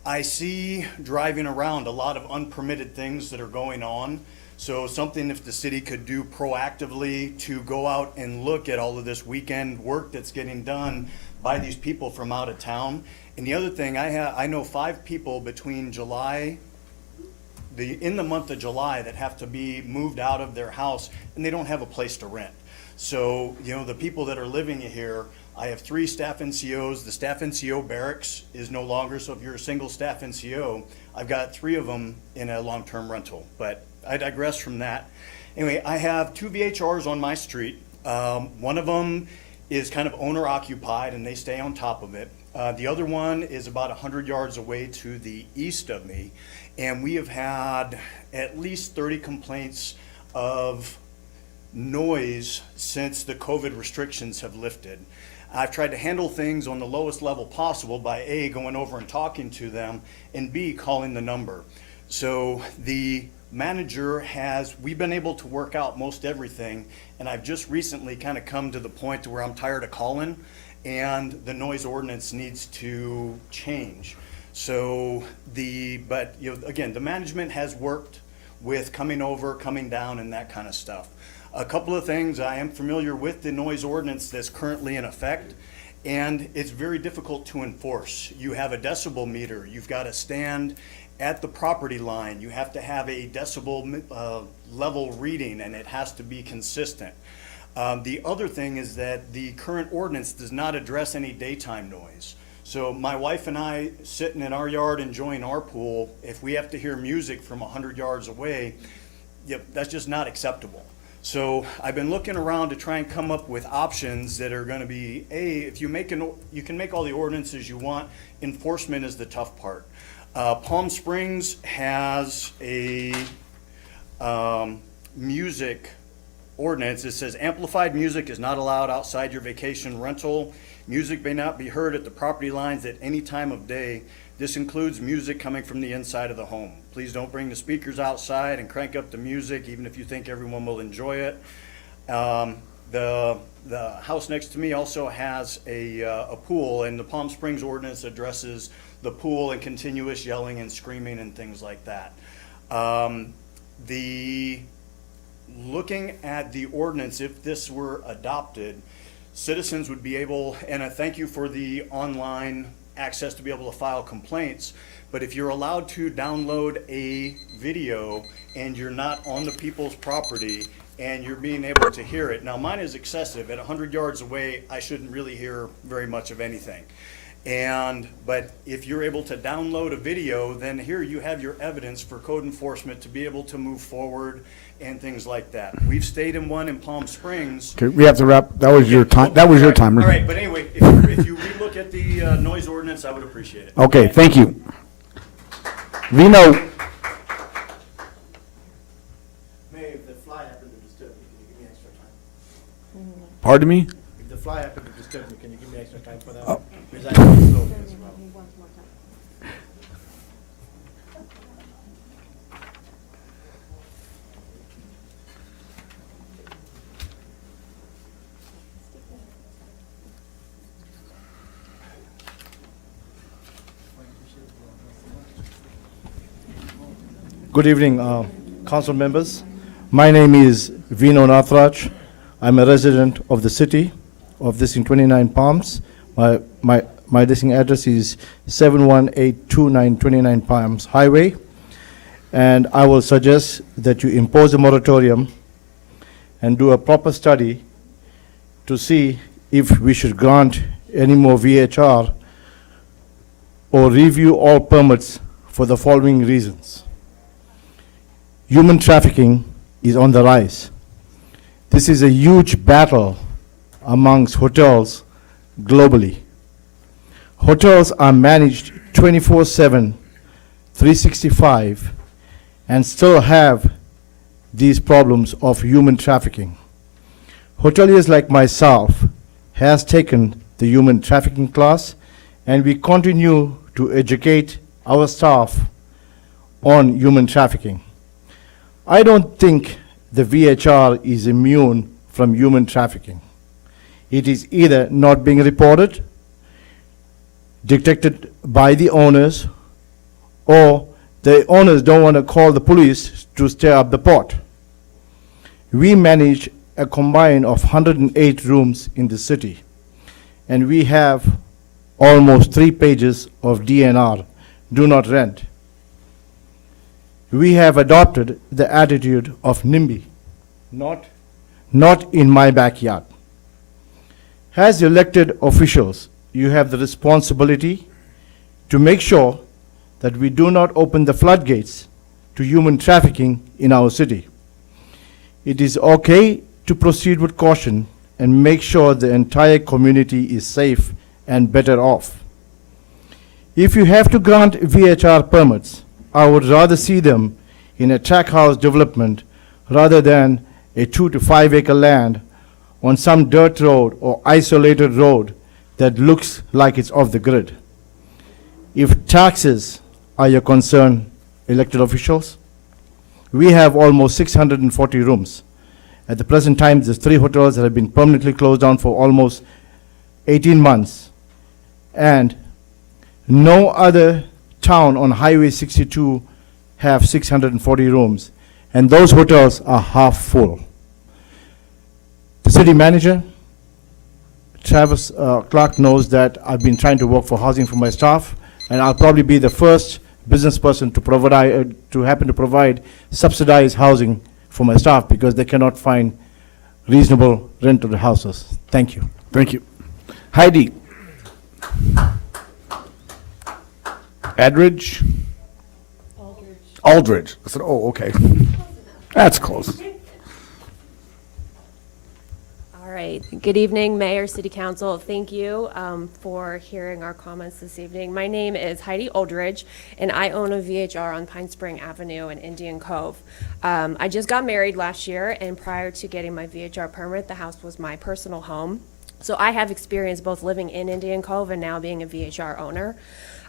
I see driving around a lot of unpermitted things that are going on. So something if the city could do proactively to go out and look at all of this weekend work that's getting done by these people from out of town. And the other thing, I know 5 people between in the month of July that have to be moved out of their house and they don't have a place to rent. So, you know, the people that are living here, I have 3 staff NCOs. The staff NCO barracks is no longer, so if you're a single staff NCO, I've got 3 of them in a long-term rental, but I digress from that. Anyway, I have 2 VHRs on my street. One of them is kind of owner occupied and they stay on top of it. The other one is about 100 yards away to the east of me. And we have had at least 30 complaints of noise since the COVID restrictions have lifted. I've tried to handle things on the lowest level possible by A, going over and talking to them, and B, calling the number. So the manager we've been able to work out most everything, and I've just recently kind of come to the point to where I'm tired of calling, and the noise ordinance needs to change. So but again, the management has worked with coming over, coming down, and that kind of stuff. A couple of things, I am familiar with the noise ordinance that's currently in effect, and it's very difficult to enforce. You have a decibel meter, you've got to stand at the property line, you have to have a decibel level reading, and it has to be consistent. The other thing is that the current ordinance does not address any daytime noise. So my wife and I sitting in our yard enjoying our pool, if we have to hear music from 100 yards away, that's just not acceptable. So I've been looking around to try and come up with options that are going to be, if you can make all the ordinances you want, enforcement is the tough part. Palm Springs has a music ordinance. It says amplified music is not allowed outside your vacation rental. Music may not be heard at the property lines at any time of day. This includes music coming from the inside of the home. Please don't bring the speakers outside and crank up the music, even if you think everyone will enjoy it. The house next to me also has a pool, and the Palm Springs ordinance addresses the pool and continuous yelling and screaming and things like that. Looking at the ordinance, if this were adopted, citizens would be able, and I thank you for the online access to be able to file complaints, but if you're allowed to download a video and you're not on the people's property and you're being able to hear it, now mine is excessive. At 100 yards away, I shouldn't really hear very much of anything. But if you're able to download a video, then here you have your evidence for code enforcement to be able to move forward and things like that. We've stayed in one in Palm Springs. Okay, we have to wrap. That was your time. That was your timer. All right, but anyway, if you relook at the noise ordinance, I would appreciate it. Okay, thank you. Vino, Mayor, if the fly happened to disturb me, can you give me extra time? pardon me? If the fly happened to disturb me, can you give me extra time for that? Oh. Because I can slow as well. Good evening, council members. My name is Vino Nathraj. I'm a resident of the city of this in 29 Palms. My listing address is 71829 29 Palms Highway. And I will suggest that you impose a moratorium and do a proper study to see if we should grant any more VHR or review all permits for the following reasons. Human trafficking is on the rise. This is a huge battle amongst hotels globally. Hotels are managed 24/7, 365, and still have these problems of human trafficking. Hoteliers like myself has taken the human trafficking class, and we continue to educate our staff on human trafficking. I don't think the VHR is immune from human trafficking. It is either not being reported, detected by the owners, or the owners don't want to call the police to stir up the pot. We manage a combine of 108 rooms in the city, and we have almost 3 pages of DNR, do not rent. We have adopted the attitude of NIMBY, not in my backyard. As elected officials, you have the responsibility to make sure that we do not open the floodgates to human trafficking in our city. It is okay to proceed with caution and make sure the entire community is safe and better off. If you have to grant VHR permits, I would rather see them in a tract house development rather than a 2 to 5 acre land on some dirt road or isolated road that looks like it's off the grid. If taxes are your concern, elected officials, we have almost 640 rooms. At the present time, there's 3 hotels that have been permanently closed down for almost 18 months. And no other town on Highway 62 have 640 rooms. And those hotels are half full. The city manager, Travis Clark, knows that I've been trying to work for housing for my staff, and I'll probably be the first business person to happen to provide subsidized housing for my staff because they cannot find reasonable rental houses. Thank you. Thank you. Heidi. Edridge? Aldridge. I said, oh, okay. That's close. All right. Good evening, Mayor, City Council. Thank you for hearing our comments this evening. My name is Heidi Aldridge, and I own a VHR on Pine Spring Avenue in Indian Cove. I just got married last year, and prior to getting my VHR permit, the house was my personal home. So I have experience both living in Indian Cove and now being a VHR owner.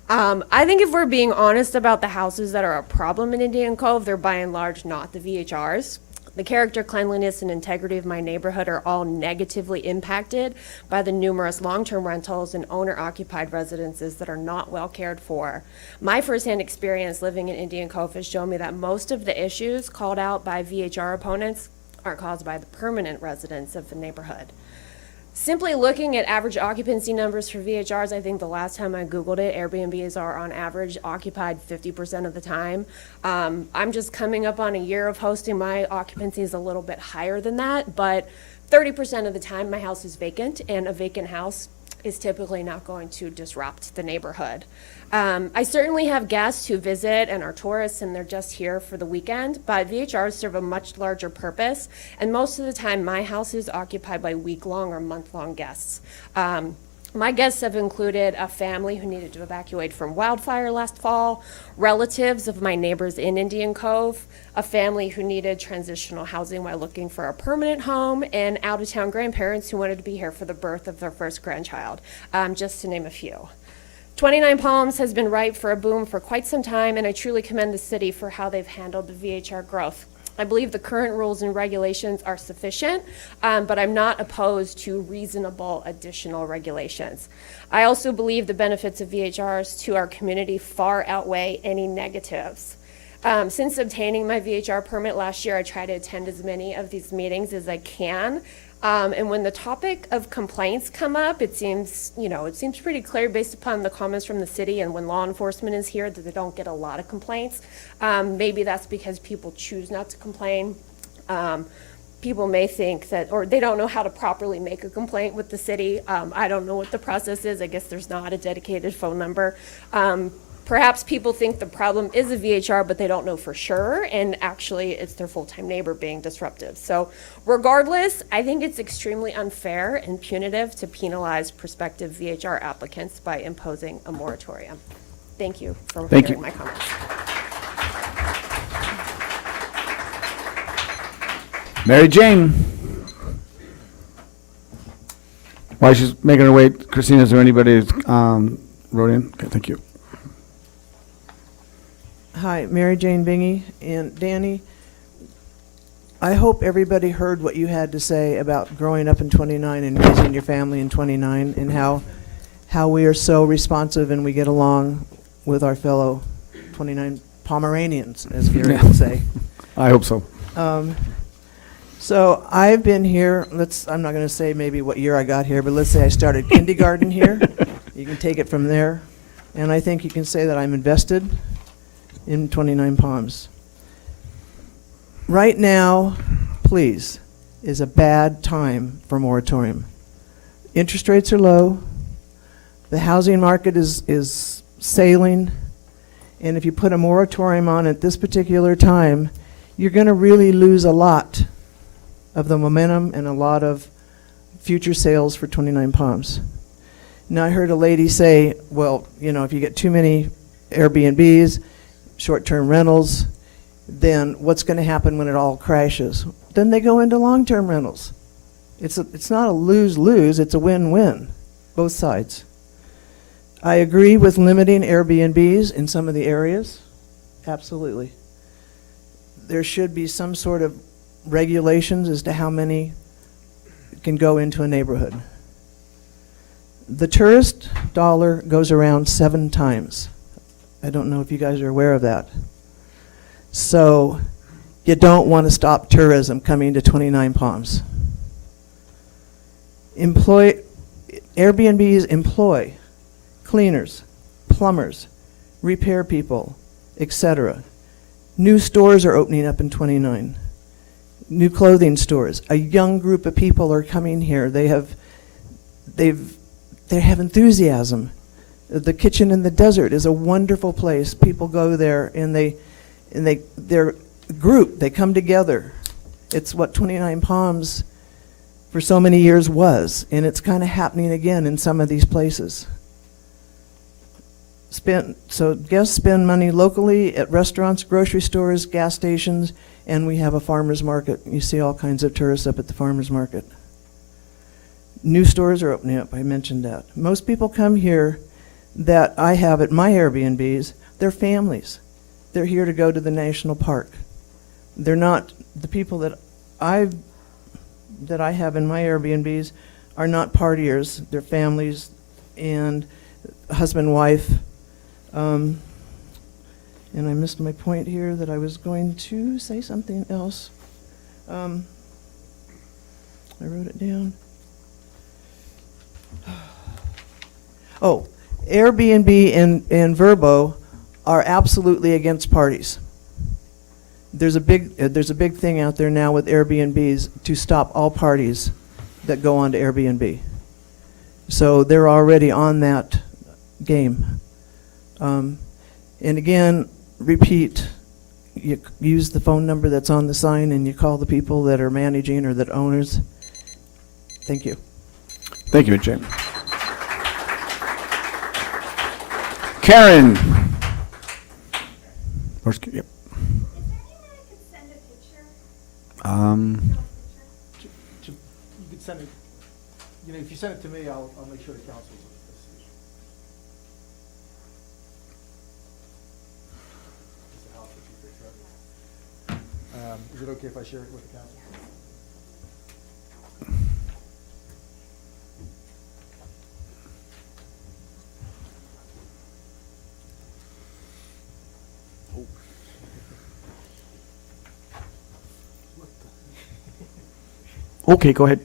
I think if we're being honest about the houses that are a problem in Indian Cove, they're by and large not the VHRs. The character, cleanliness, and integrity of my neighborhood are all negatively impacted by the numerous long-term rentals and owner-occupied residences that are not well cared for. My firsthand experience living in Indian Cove has shown me that most of the issues called out by VHR opponents are caused by the permanent residents of the neighborhood. Simply looking at average occupancy numbers for VHRs, I think the last time I Googled it, Airbnbs are on average occupied 50% of the time. I'm just coming up on a year of hosting. My occupancy is a little bit higher than that, but 30% of the time my house is vacant, and a vacant house is typically not going to disrupt the neighborhood. I certainly have guests who visit and are tourists and they're just here for the weekend, but VHRs serve a much larger purpose, and most of the time my house is occupied by week-long or month-long guests. My guests have included a family who needed to evacuate from wildfire last fall, relatives of my neighbors in Indian Cove, a family who needed transitional housing while looking for a permanent home, and out-of-town grandparents who wanted to be here for the birth of their first grandchild, just to name a few. 29 Palms has been ripe for a boom for quite some time, and I truly commend the city for how they've handled the VHR growth. I believe the current rules and regulations are sufficient, but I'm not opposed to reasonable additional regulations. I also believe the benefits of VHRs to our community far outweigh any negatives. Since obtaining my VHR permit last year, I try to attend as many of these meetings as I can. And when the topic of complaints come up, it seems pretty clear based upon the comments from the city and when law enforcement is here that they don't get a lot of complaints. Maybe that's because people choose not to complain. People may think that, or they don't know how to properly make a complaint with the city. I don't know what the process is. I guess there's not a dedicated phone number. Perhaps people think the problem is a VHR, but they don't know for sure, and actually it's their full-time neighbor being disruptive. So regardless, I think it's extremely unfair and punitive to penalize prospective VHR applicants by imposing a moratorium. Thank you for hearing my comments. Mary Jane. While she's making her way, Christina, is there anybody who's wrote in? Okay, thank you. Hi, Mary Jane Bingy. And Danny, I hope everybody heard what you had to say about growing up in 29 and raising your family in 29 and how we are so responsive and we get along with our fellow 29 Pomeranians, as Gary will say. I hope so. So I've been here, I'm not going to say maybe what year I got here, but let's say I started kindergarten here. You can take it from there. And I think you can say that I'm invested in 29 Palms. Right now, please, is a bad time for moratorium. Interest rates are low. The housing market is sailing. And if you put a moratorium on at this particular time, you're going to really lose a lot of the momentum and a lot of future sales for 29 Palms. Now, I heard a lady say, well, if you get too many Airbnbs, short-term rentals, then what's going to happen when it all crashes? Then they go into long-term rentals. It's not a lose-lose, it's a win-win, both sides. I agree with limiting Airbnbs in some of the areas, absolutely. There should be some sort of regulations as to how many can go into a neighborhood. The tourist dollar goes around 7 times. I don't know if you guys are aware of that. So you don't want to stop tourism coming to 29 Palms. Airbnbs employ cleaners, plumbers, repair people, etc. New stores are opening up in 29. New clothing stores. A young group of people are coming here. They have enthusiasm. The Kitchen in the Desert is a wonderful place. People go there and they're a group. They come together. It's what 29 Palms for so many years was, and it's kind of happening again in some of these places. So guests spend money locally at restaurants, grocery stores, gas stations, and we have a farmer's market. You see all kinds of tourists up at the farmer's market. New stores are opening up, I mentioned that. Most people come here that I have at my Airbnbs, they're families. They're here to go to the national park. They're not, the people that I have in my Airbnbs are not partiers. They're families and husband, wife. And I missed my point here that I was going to say something else. I wrote it down. Oh, Airbnb and Vrbo are absolutely against parties. There's a big thing out there now with Airbnbs to stop all parties that go onto Airbnb. So they're already on that game. And again, repeat, you use the phone number that's on the sign and you call the people that are managing or that owners. Thank you. Thank you, Jim. Karen. Yep. You could send it, if you send it to me, I'll make sure the council's. Is it okay if I share it with the council? Okay, go ahead.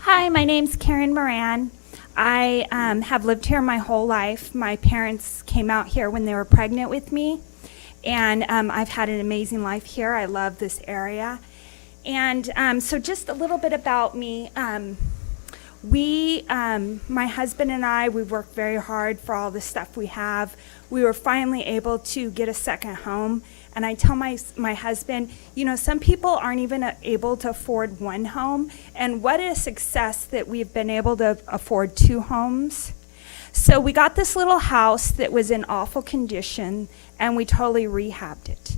Hi, my name's Karen Moran. I have lived here my whole life. My parents came out here when they were pregnant with me, and I've had an amazing life here. I love this area. And so just a little bit about me. My husband and I, we worked very hard for all the stuff we have. We were finally able to get a second home. And I tell my husband, some people aren't even able to afford one home. And what a success that we've been able to afford 2 homes. So we got this little house that was in awful condition, and we totally rehabbed it.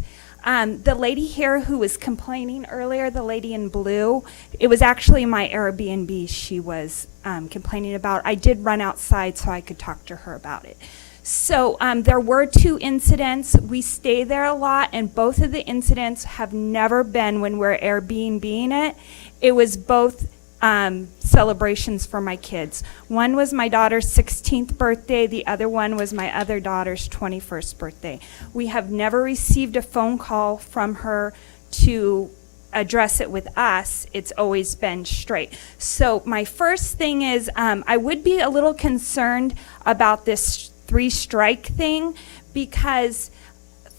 The lady here who was complaining earlier, the lady in blue, it was actually my Airbnb she was complaining about. I did run outside so I could talk to her about it. So there were 2 incidents. We stay there a lot, and both of the incidents have never been when we're Airbnb-ing it. It was both celebrations for my kids. One was my daughter's 16th birthday. The other one was my other daughter's 21st birthday. We have never received a phone call from her to address it with us. It's always been straight. So my first thing is I would be a little concerned about this 3-strike thing, because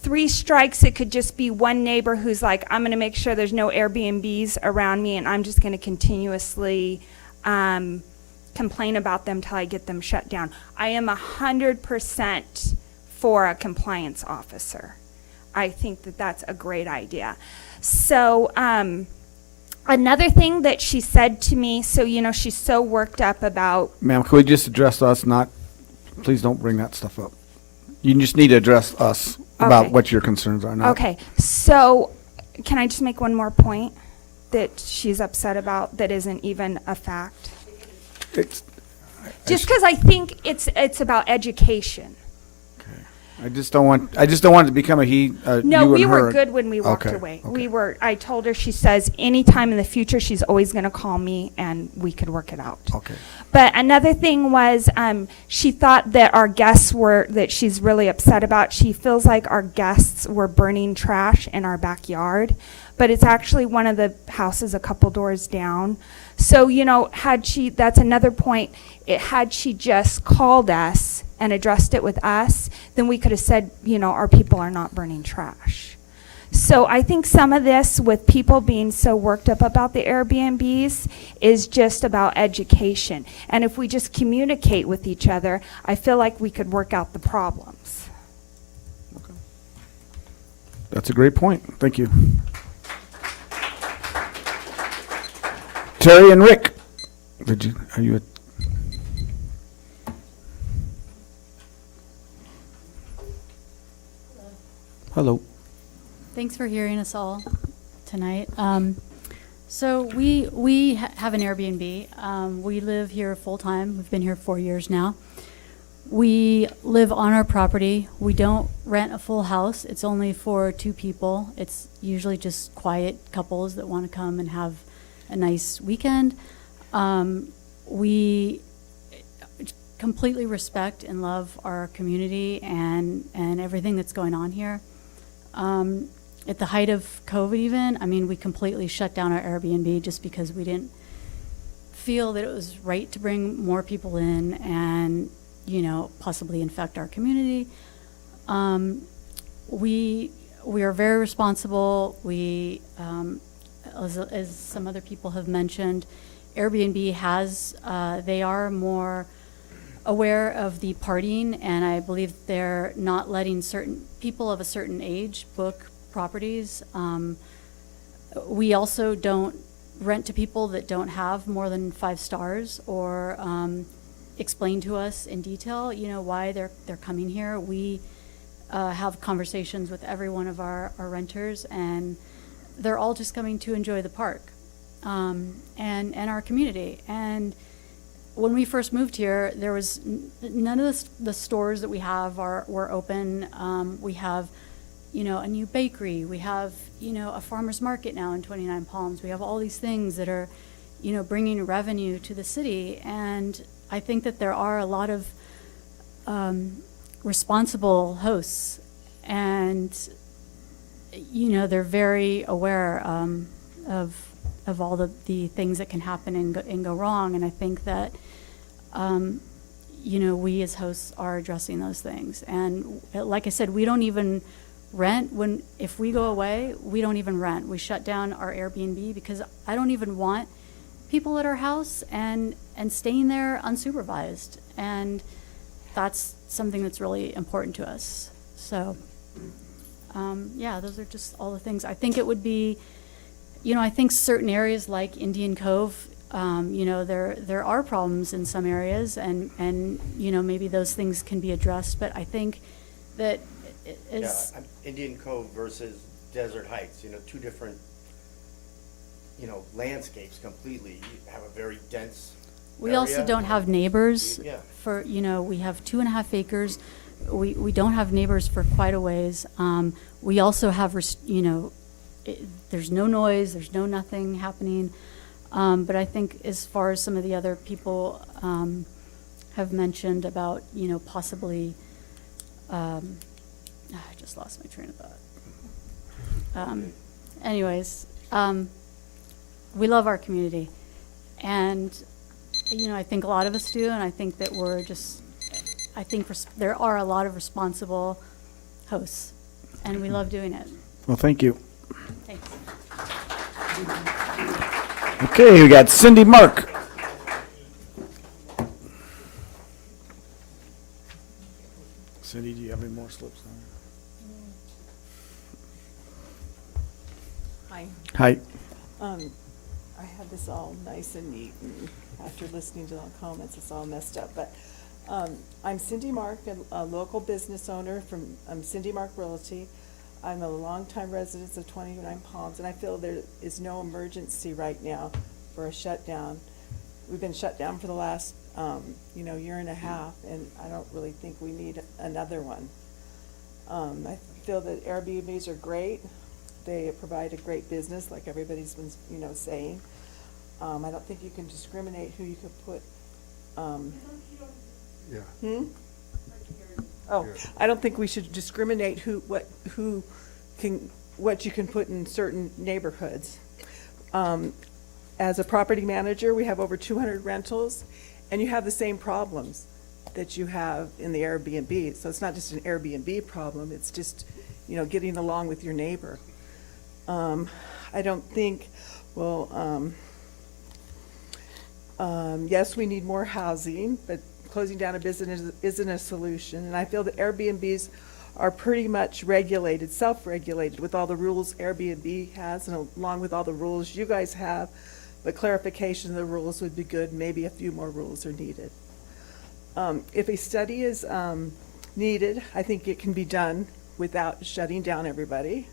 3 strikes, it could just be one neighbor who's like, I'm going to make sure there's no Airbnbs around me, and I'm just going to continuously complain about them till I get them shut down. I am 100% for a compliance officer. I think that that's a great idea. So another thing that she said to me, so she's so worked up about. Ma'am, can we just address us? Please don't bring that stuff up. You just need to address us about Okay. what your concerns are, not. Okay, so can I just make one more point that she's upset about that isn't even a fact? It's, Just because I think it's about education. I just don't want it to become a he, No, you we and were her. good when we walked Okay, away. okay. I told her, she says, anytime in the future, she's always going to call me and we could work it out. Okay. But another thing was, she thought that our guests that she's really upset about. She feels like our guests were burning trash in our backyard, but it's actually one of the houses a couple doors down. So, that's another point. Had she just called us and addressed it with us, then we could have said, our people are not burning trash. So I think some of this with people being so worked up about the Airbnbs is just about education. And if we just communicate with each other, I feel like we could work out the problems. That's a great point. Thank you. Terry and Rick, are you? Hello. Thanks for hearing us all tonight. So we have an Airbnb. We live here full-time. We've been here 4 years now. We live on our property. We don't rent a full house. It's only for 2 people. It's usually just quiet couples that want to come and have a nice weekend. We completely respect and love our community and everything that's going on here. At the height of COVID even, we completely shut down our Airbnb just because we didn't feel that it was right to bring more people in and, possibly infect our community. We are very responsible. We, as some other people have mentioned, Airbnb they are more aware of the partying, and I believe they're not letting certain people of a certain age book properties. We also don't rent to people that don't have more than 5 stars or explain to us in detail, why they're coming here. We have conversations with every one of our renters, and they're all just coming to enjoy the park and our community. And when we first moved here, there was none of the stores that we have were open. We have, a new bakery. We have, a farmer's market now in 29 Palms. We have all these things that are, bringing revenue to the city. And I think that there are a lot of responsible hosts, and, they're very aware of all the things that can happen and go wrong. And I think that, we as hosts are addressing those things. And like I said, we don't even rent. If we go away, we don't even rent. We shut down our Airbnb because I don't even want people at our house and staying there unsupervised. And that's something that's really important to us. So, those are just all the things. I think it would be, I think certain areas like Indian Cove, there are problems in some areas, and maybe those things can be addressed. But I think that Indian Cove versus Desert Heights, 2 different, landscapes completely. You have a very dense we area. also don't have neighbors. Yeah. For we have 2.5 acres. We don't have neighbors for quite a ways. We also have there's no noise, there's nothing happening. But I think as far as some of the other people have mentioned about, possibly, I just lost my train of thought. Anyways, we love our community. And, I think a lot of us do, and I think that there are a lot of responsible hosts, and we love doing it. Well, thank you. Thanks. Okay, we got Cindy Mark. Cindy, do you have any more slips on? Hi. Hi. I had this all nice and neat, and after listening to the comments, it's all messed up. But I'm Cindy Mark, a local business owner from Cindy Mark Realty. I'm a longtime resident of 29 Palms, and I feel there is no emergency right now for a shutdown. We've been shut down for the last, year and a half, and I don't really think we need another one. I feel that Airbnbs are great. They provide a great business, like everybody's been, saying. I don't think you can discriminate who you could put, I don't think we should discriminate what you can put in certain neighborhoods. As a property manager, we have over 200 rentals, and you have the same problems that you have in the Airbnb. So it's not just an Airbnb problem, it's just, getting along with your neighbor. I don't think, yes, we need more housing, but closing down a business isn't a solution. And I feel that Airbnbs are pretty much regulated, self-regulated with all the rules Airbnb has and along with all the rules you guys have. But clarification of the rules would be good. Maybe a few more rules are needed. If a study is needed, I think it can be done without shutting down everybody.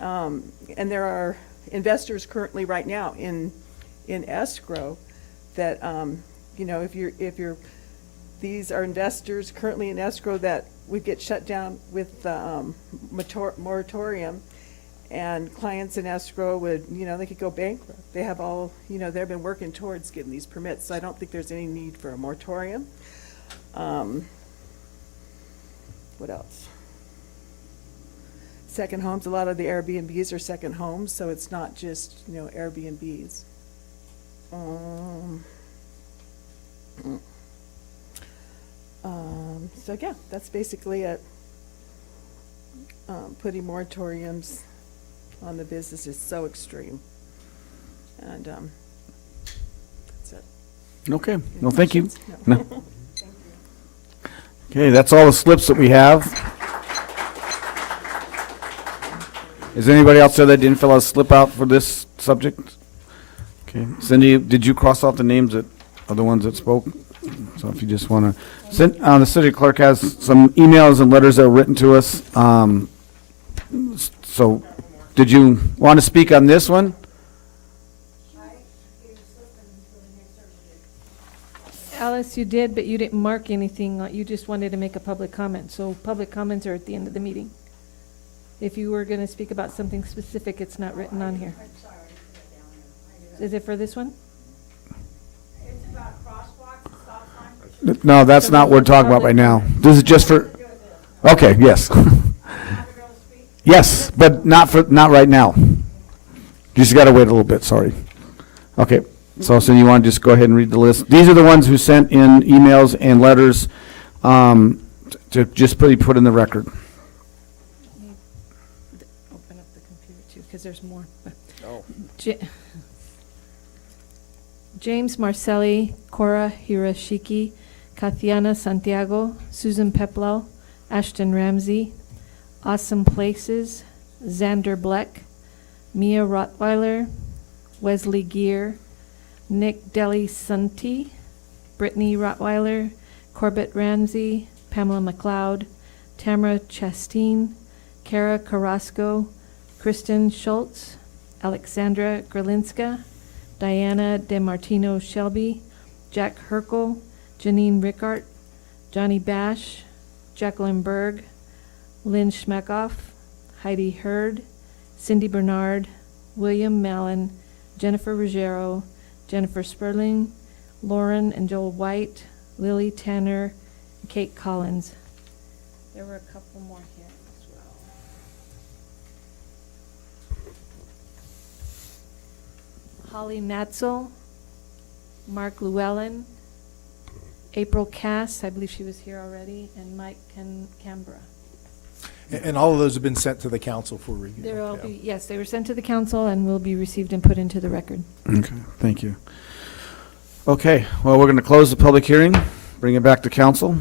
And there are investors currently right now in escrow that, these are investors currently in escrow that would get shut down with the moratorium, and clients in escrow would, they could go bankrupt. They have all, they've been working towards getting these permits, so I don't think there's any need for a moratorium. What else? Second homes, a lot of the Airbnbs are second homes, so it's not just, Airbnbs. So yeah, that's basically it. Putting moratoriums on the business is so extreme. And that's it. Okay, well, thank you. No. No. Okay, that's all the slips that we have. Is there anybody else there that didn't fill out a slip out for this subject? Okay, Cindy, did you cross off the names that are the ones that spoke? So if you just want to, the city clerk has some emails and letters that were written to us. So did you want to speak on this one? Alice, you did, but you didn't mark anything. You just wanted to make a public comment. So public comments are at the end of the meeting. If you were going to speak about something specific, it's not written on here. Is it for this one? No, that's not what we're talking about right now. This is just for, okay, yes. Yes, but not right now. You just got to wait a little bit, sorry. Okay, so you want to just go ahead and read the list. These are the ones who sent in emails and letters to just put in the record. Open up the computer too, because there's more. Oh. James Marcelli, Cora Hiroshiki, Kathiana Santiago, Susan Peplau, Ashton Ramsey, Awesome Places, Xander Bleck, Mia Rottweiler, Wesley Gear, Nick Deli-Sunti, Brittany Rottweiler, Corbett Ramsey, Pamela McLeod, Tamara Chasteen, Kara Carrasco, Kristen Schultz, Alexandra Gerlinska, Diana DeMartino Shelby, Jack Herkel, Janine Rickart, Johnny Bash, Jacqueline Berg, Lynn Schmeckoff, Heidi Hurd, Cindy Bernard, William Mallon, Jennifer Ruggiero, Jennifer Sperling, Lauren and Joel White, Lily Tanner, and Kate Collins. There were a couple more here as well. Holly Matzel, Mark Llewellyn, April Cass, I believe she was here already, and Mike Canberra. And all of those have been sent to the council for review. They're all yes, they were sent to the council and will be received and put into the record. Okay, thank you. Okay, well, we're going to close the public hearing, bring it back to council,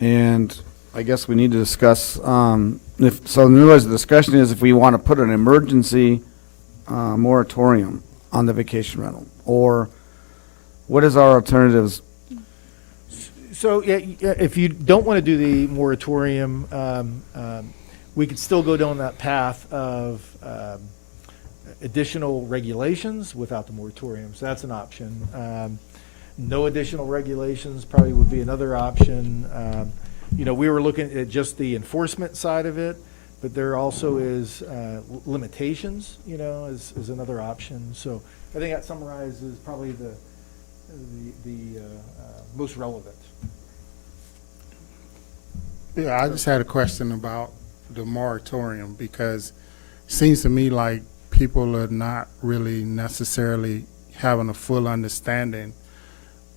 and I guess we need to discuss, in other words, the discussion is if we want to put an emergency moratorium on the vacation rental, or what is our alternatives? So, if you don't want to do the moratorium, we could still go down that path of additional regulations without the moratorium. So that's an option. No additional regulations probably would be another option. We were looking at just the enforcement side of it, but there also is limitations, is another option. So I think that summarizes probably the most relevant. Yeah, I just had a question about the moratorium, because it seems to me like people are not really necessarily having a full understanding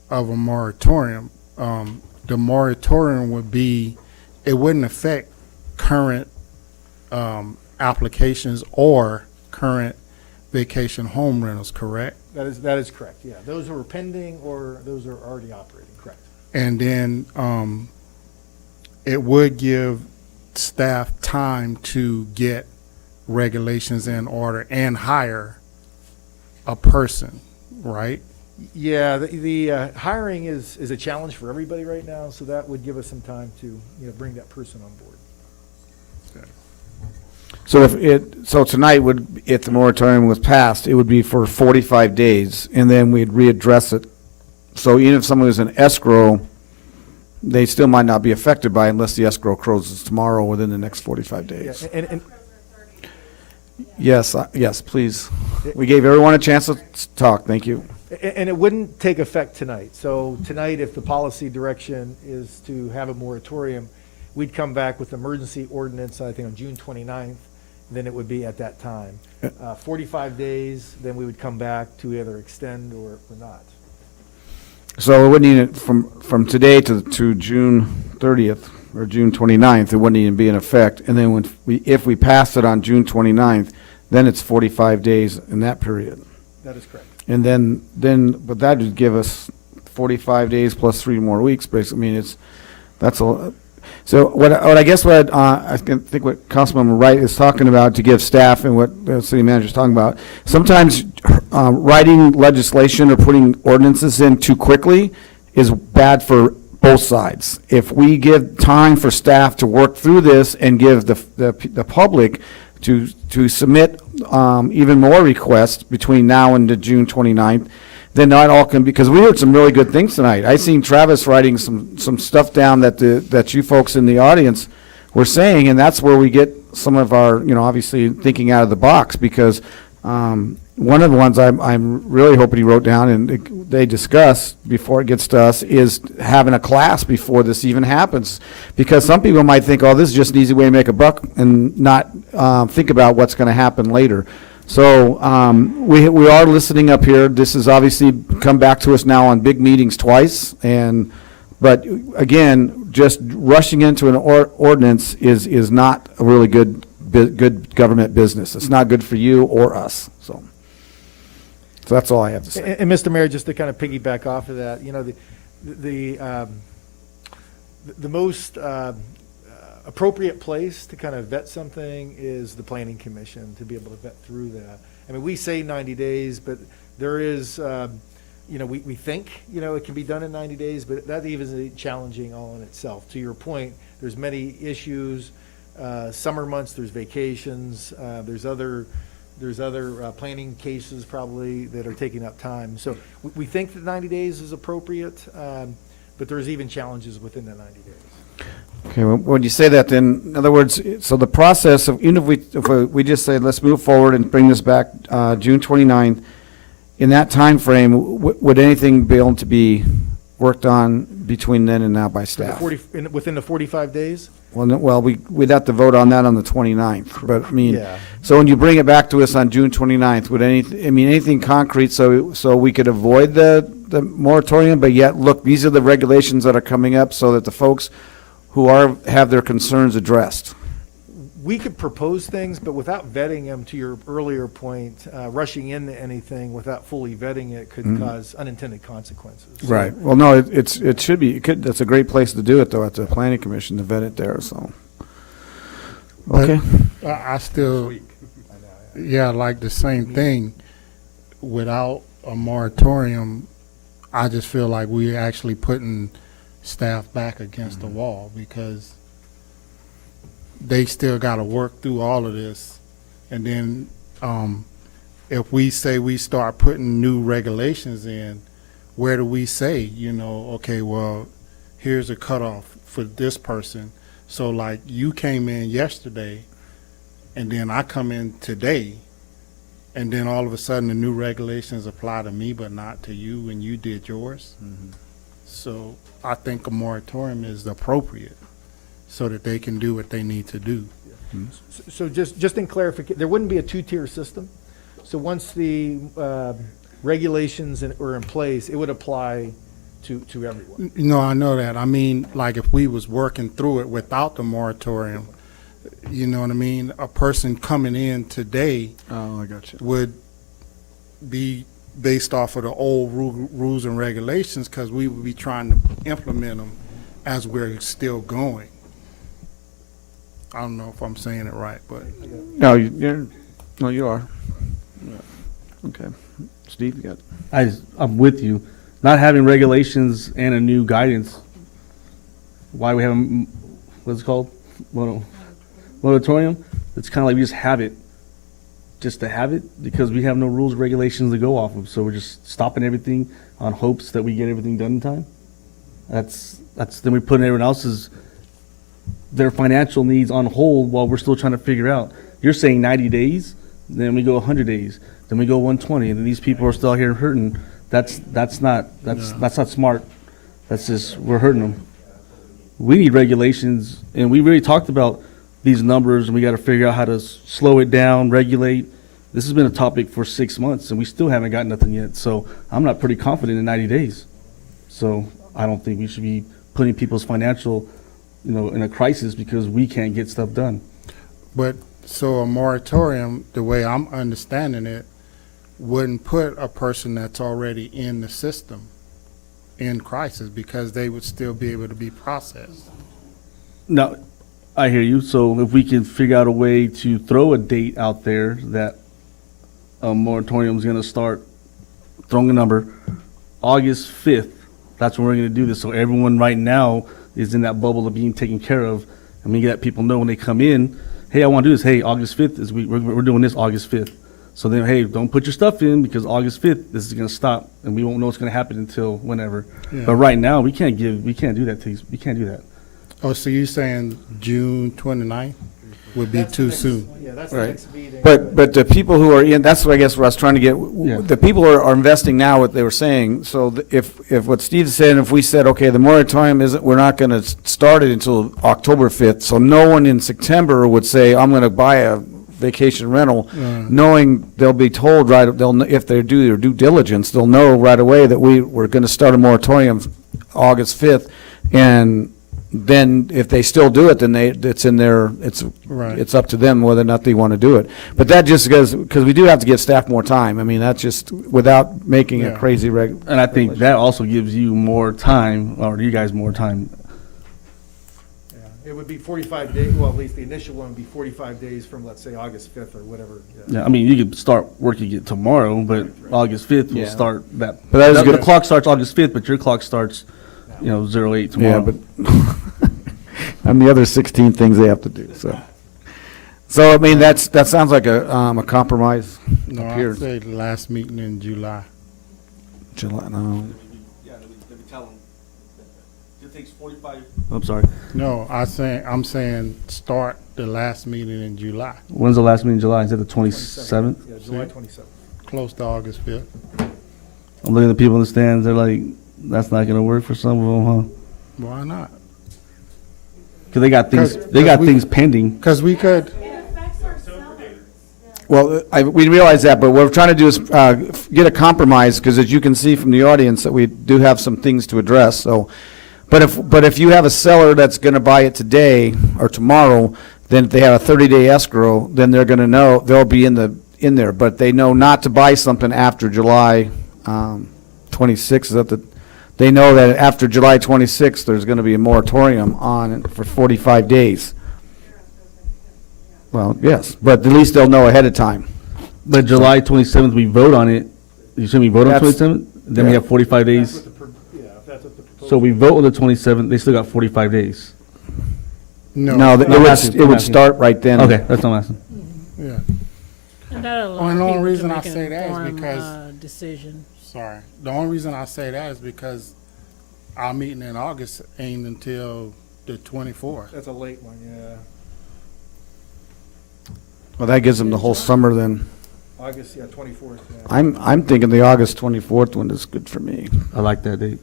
of a moratorium. The moratorium would be, it wouldn't affect current applications or current vacation home rentals, correct? That is correct, yeah. Those who are pending or those are already operating, correct. And then it would give staff time to get regulations in order and hire a person, right? Yeah, the hiring is a challenge for everybody right now, so that would give us some time to bring that person on board. So tonight if the moratorium was passed, it would be for 45 days, and then we'd readdress it. So even if someone was in escrow, they still might not be affected by it unless the escrow closes tomorrow within the next 45 days. Yeah, and Yes, please. We gave everyone a chance to talk. Thank you. And it wouldn't take effect tonight. So tonight, if the policy direction is to have a moratorium, we'd come back with emergency ordinance, I think on June 29th, then it would be at that time. 45 days, then we would come back to either extend or not. So it wouldn't even, from today to June 30th or June 29th, it wouldn't even be in effect. And then if we pass it on June 29th, then it's 45 days in that period. That is correct. And but that would give us 45 days plus 3 more weeks, basically. I mean, that's a. So I guess what I think what Councilmember Wright is talking about to give staff, and what the city manager is talking about, sometimes writing legislation or putting ordinances in too quickly is bad for both sides. If we give time for staff to work through this and give the public to submit even more requests between now and the June 29th, then not all can, because we heard some really good things tonight. I seen Travis writing some stuff down that you folks in the audience were saying, and that's where we get some of our, obviously thinking out of the box, because one of the ones I'm really hoping he wrote down and they discuss before it gets to us is having a class before this even happens, because some people might think, oh, this is just an easy way to make a buck, and not think about what's going to happen later. So we are listening up here. This has obviously come back to us now on big meetings twice, but again, just rushing into an ordinance is not a really good government business. It's not good for you or us. So that's all I have to say. And Mr. Mayor, just to kind of piggyback off of that, the most appropriate place to kind of vet something is the Planning Commission, to be able to vet through that. I mean, we say 90 days, but there is, we think, it can be done in 90 days, but that even is challenging all in itself. To your point, there's many issues. Summer months, there's vacations, there's other planning cases probably that are taking up time. So we think that 90 days is appropriate, but there's even challenges within the 90 days. Okay, well, when you say that, then, in other words, so the process of, even if we just say, let's move forward and bring this back June 29th, in that time frame, would anything be able to be worked on between then and now by staff? Within the 45 days? Well, we'd have to vote on that on the 29th, but I mean, Yeah. so when you bring it back to us on June 29th, would anything concrete so we could avoid the moratorium, but yet, look, these are the regulations that are coming up so that the folks who have their concerns addressed? We could propose things, but without vetting them, to your earlier point, rushing into anything without fully vetting it could cause unintended consequences. So- Right. Well, no, it should be. That's a great place to do it, though, at the Planning Commission, to vet it there, so. Okay. But I still, like the same thing. Without a moratorium, I just feel like we're actually putting staff back against the wall because they still got to work through all of this. And then if we say we start putting new regulations in, where do we say, you know, okay, well, here's a cutoff for this person. So like you came in yesterday and then I come in today and then all of a sudden the new regulations apply to me but not to you when you did yours. So I think a moratorium is appropriate so that they can do what they need to do. So just in clarification, there wouldn't be a two-tier system. So once the regulations were in place, it would apply to everyone. No, I know that. I mean, like if we was working through it without the moratorium, you know what I mean? A person coming in today Oh, I got you. would be based off of the old rules and regulations because we would be trying to implement them as we're still going. I don't know if I'm saying it right, but. No, you are. Okay. Steve, you got I'm with you. Not having regulations and a new guidance, why we have, what's it called? Moratorium? It's kind of like we just have it, just to have it, because we have no rules, regulations to go off of. So we're just stopping everything on hopes that we get everything done in time. Then we're putting everyone else's, their financial needs on hold while we're still trying to figure out. You're saying 90 days, then we go 100 days, then we go 120, and then these people are still here hurting. That's not smart. That's just, we're hurting them. We need regulations, and we really talked about these numbers, and we got to figure out how to slow it down, regulate. This has been a topic for 6 months, and we still haven't got nothing yet. So I'm not pretty confident in 90 days. So I don't think we should be putting people's financial, in a crisis because we can't get stuff done. But so a moratorium, the way I'm understanding it, wouldn't put a person that's already in the system in crisis because they would still be able to be processed. No, I hear you. So if we can figure out a way to throw a date out there that a moratorium is going to start, throwing a number, August 5th, that's when we're going to do this. So everyone right now is in that bubble of being taken care of. And we let people know when they come in, hey, I want to do this. Hey, August 5th, we're doing this August 5th. So then, hey, don't put your stuff in because August 5th, this is going to stop, and we won't know what's going to happen until whenever. Yeah. But right now, we can't do that. We can't do that. Oh, so you're saying June 29th would be too soon? Yeah, that's the right. next meeting. But the people who are in, that's what I guess what I was trying to get, Yeah. the people who are investing now, what they were saying, so if what Steve said, if we said, okay, the moratorium isn't, we're not going to start it until October 5th, so no one in September would say, I'm going to buy a vacation rental, knowing they'll be told if they do their due diligence, they'll know right away that we're going to start a moratorium August 5th, and then if they still do it, then it's up to them whether or not they want to do it. But that just goes, because we do have to give staff more time. I mean, that's just without making a crazy And I think that also gives you more time, or you guys more time. It would be 45 days, well, at least the initial one would be 45 days from, let's say, August 5th or whatever. Yeah, I mean, you could start working it tomorrow, but August 5th will Yeah. start that. But that is the good. clock starts August 5th, but your clock starts, 08 tomorrow. Yeah, but and the other 16 things they have to do, so I mean, that sounds like a compromise. No, I'd appears. say the last meeting in July. July, no. Yeah, let me tell them. It takes 45. I'm sorry. No, I'm saying start the last meeting in July, When's the last meeting in July? Is it the 27th? Yeah, July 27th. close to August 5th. I'm looking at the people in the stands. They're like, that's not going to work for some of them, huh? Why not? Because they got things. They got things pending. Because we could. Well, we realize that, but what we're trying to do is get a compromise, because as you can see from the audience, that we do have some things to address, so. But if you have a seller that's going to buy it today or tomorrow, then if they have a 30-day escrow, then they're going to know, they'll be in there. But they know not to buy something after July 26th. They know that after July 26th, there's going to be a moratorium on it for 45 days. Well, yes, but at least they'll know ahead of time. But July 27th, we vote on it. You said we vote on That's- 27th? Then we have 45 days. If that's what the So we vote on the 27th, they still got 45 days. No, I'm asking, it I'm would asking. start right then. Okay, that's what I'm asking. Yeah. And that Well, allows the only people to reason I make an say that is informed, because- decision. Sorry. The only reason I say that is because our meeting in August ain't until the 24th. That's a late one, yeah. Well, that gives them the whole summer then. August, yeah, 24th, yeah. I'm thinking the August 24th one is good for me. I like that date.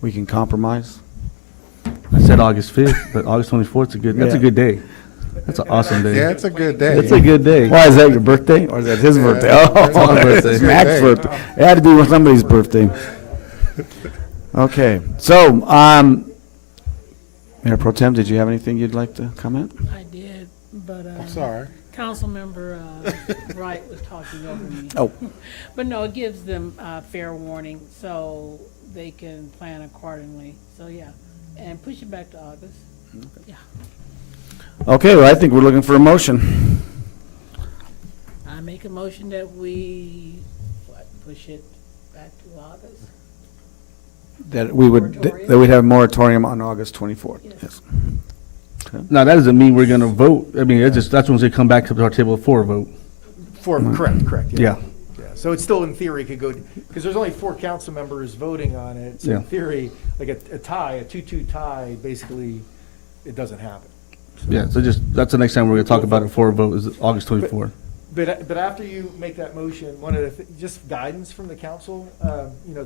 We can compromise. I said August 5th, but August 24th is a good, that's a Yeah. good day. That's an awesome day. Yeah, it's a good day. It's a good day. Why, is that your birthday, or is that his birthday? that's Oh, my birthday. it's Mac's birthday. It had to be somebody's birthday. Okay, so, Mayor Pro Tem, did you have anything you'd like to comment? I did, but, I'm sorry. Councilmember, Wright was talking over me. Oh. But no, it gives them, fair warning, so they can plan accordingly, so yeah, and push it back to August. Yeah. Okay, well, I think we're looking for a motion. I make a motion that we, push it back to August? That we would, Moratorium? that we'd have a moratorium on August 24th. Yes. Now, that doesn't mean we're gonna vote. I mean, it's just, that's when they come back to our table for a vote. Correct, Yeah. Yeah, so it's still in theory could go, because there's only 4 council members voting on it. So Yeah. in theory, like a tie, a 2-2 tie, basically, it doesn't happen. Yeah, so just, that's the next time we're gonna talk about it for a vote, is August 24th. But after you make that motion, one of the, just guidance from the council,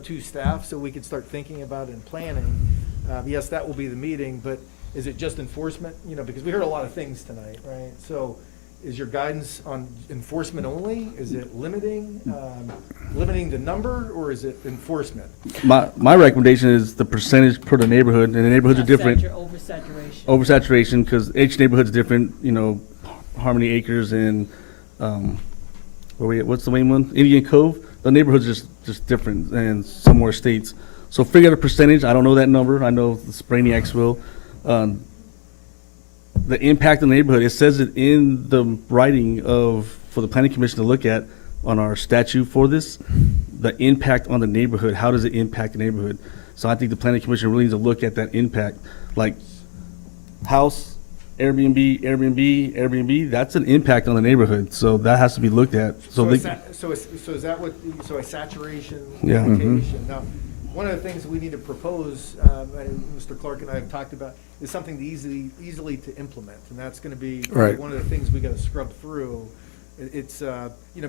to staff, so we could start thinking about it and planning. Yes, that will be the meeting, but is it just enforcement? Because we heard a lot of things tonight, right? So is your guidance on enforcement only? Is it limiting the number, or is it enforcement? My recommendation is the percentage per the neighborhood, and the neighborhoods are different. Oversaturation. Oversaturation, because each neighborhood's different, Harmony Acres and, what's the main one? Indian Cove. The neighborhood's just different than some more states. So figure out a percentage. I don't know that number. I know the Brainiacs will. The impact on the neighborhood, it says it in the writing for the planning commission to look at on our statute for this, the impact on the neighborhood. How does it impact the neighborhood? So I think the planning commission really needs to look at that impact, like house, Airbnb, that's an impact on the neighborhood, so that has to be looked at. So is that what, so a saturation Yeah. limitation? Now, one of the things that we need to propose, Mr. Clark and I have talked about, is something easily to implement, and that's gonna be Right. one of the things we gotta scrub through. It's,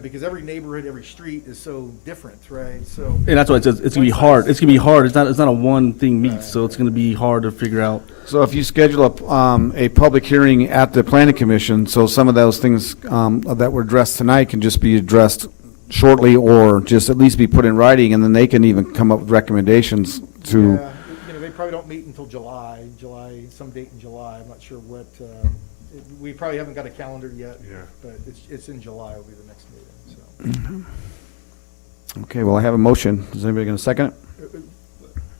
because every neighborhood, every street is so different, right? So. And that's why it says it's gonna be hard. It's gonna be hard. It's not a one thing meet, so it's gonna be hard to figure out. So if you schedule a public hearing at the planning commission, so some of those things that were addressed tonight can just be addressed shortly, or just at least be put in writing, and then they can even come up with recommendations to. Yeah, they probably don't meet until July, some date in July. I'm not sure what, we probably haven't got a calendar yet. Yeah. But it's in July will be the next meeting, so. Okay, well, I have a motion. Is anybody going to second it?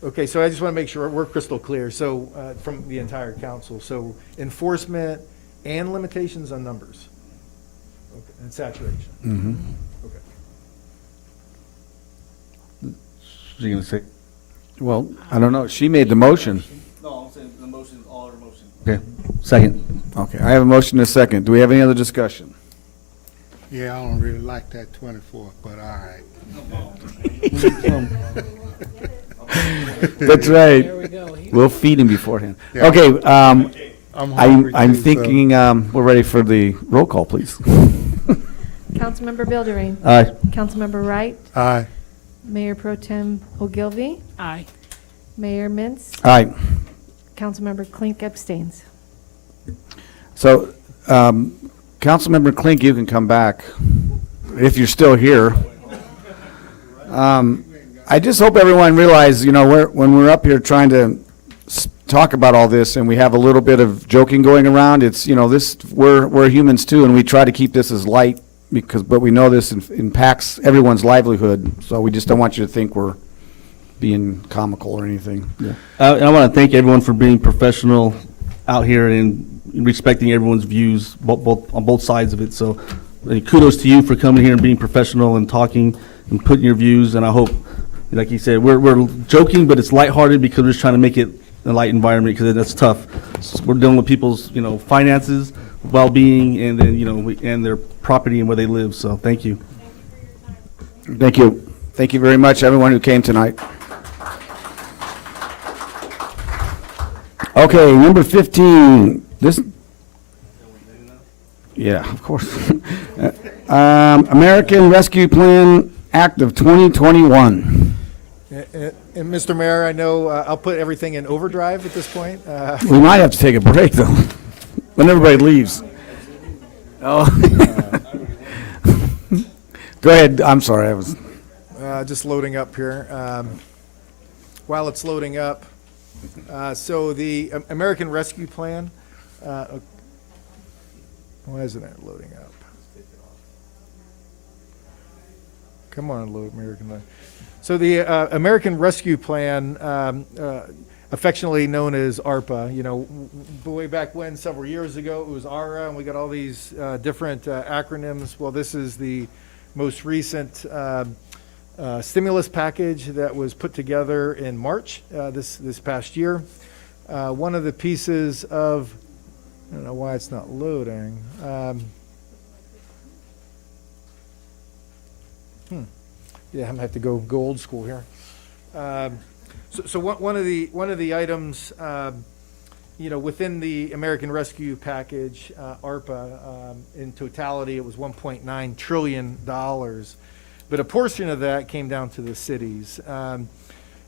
Okay, so I just want to make sure we're crystal clear, so, from the entire council. So enforcement and limitations on numbers. Okay, and saturation. Mm-hmm. Okay. You're gonna say? Well, I don't know. She made the motion. No, I'm saying the motion is all our motion. Okay, second. Okay, I have a motion and a second. Do we have any other discussion? Yeah, I don't really like that 24th, but all right. That's right. There we go. We'll feed him beforehand. Yeah. Okay, I'm hungry I'm too, so- thinking, we're ready for the roll call, please. Councilmember Bilderrain. Aye. Councilmember Wright. Aye. Mayor Pro Tem Ogilvy. Aye. Mayor Mintz. All right. Councilmember Klink abstains. So, Councilmember Klink, you can come back if you're still here. I just hope everyone realizes, when we're up here trying to talk about all this, and we have a little bit of joking going around, it's, we're humans too, and we try to keep this as light but we know this impacts everyone's livelihood, so we just don't want you to think we're being comical or anything. Yeah. And I want to thank everyone for being professional out here and respecting everyone's views, both on both sides of it. So kudos to you for coming here and being professional and talking and putting your views. And I hope like you said, we're joking, but it's lighthearted because we're just trying to make it a light environment because that's tough. We're dealing with people's, finances, well-being, and then, and their property and where they live. So thank you. Thank you. Thank you very much, everyone who came tonight. Okay, number 15, yeah, of course. American Rescue Plan Act of 2021. And Mr. Mayor, I know I'll put everything in overdrive at this point. We might have to take a break, though, when everybody leaves. Oh. Go ahead, I'm sorry, I was... Just loading up here. While it's loading up, so the American Rescue Plan, why isn't it loading up? Come on, load American Rescue. So the American Rescue Plan, affectionately known as ARPA, way back when, several years ago, it was ARA, and we got all these different acronyms. Well, this is the most recent stimulus package that was put together in March this past year. One of the pieces of, I don't know why it's not loading. Yeah, I'm gonna have to go old school here. So one of the items, within the American Rescue Package, ARPA, in totality, it was $1.9 trillion. But a portion of that came down to the cities.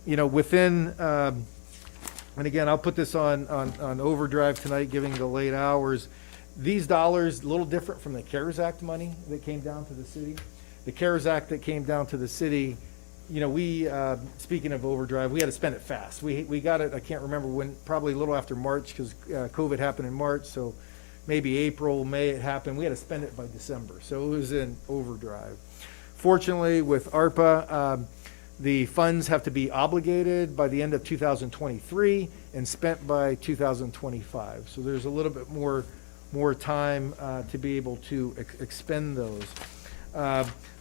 Within, and again, I'll put this on overdrive tonight, giving the late hours. These dollars, a little different from the CARES Act money that came down to the city. The CARES Act that came down to the city, we, speaking of overdrive, we had to spend it fast. We got it, I can't remember when, probably a little after March, because COVID happened in March, so maybe April, May it happened. We had to spend it by December, so it was in overdrive. Fortunately, with ARPA, the funds have to be obligated by the end of 2023 and spent by 2025. So there's a little bit more time to be able to expend those.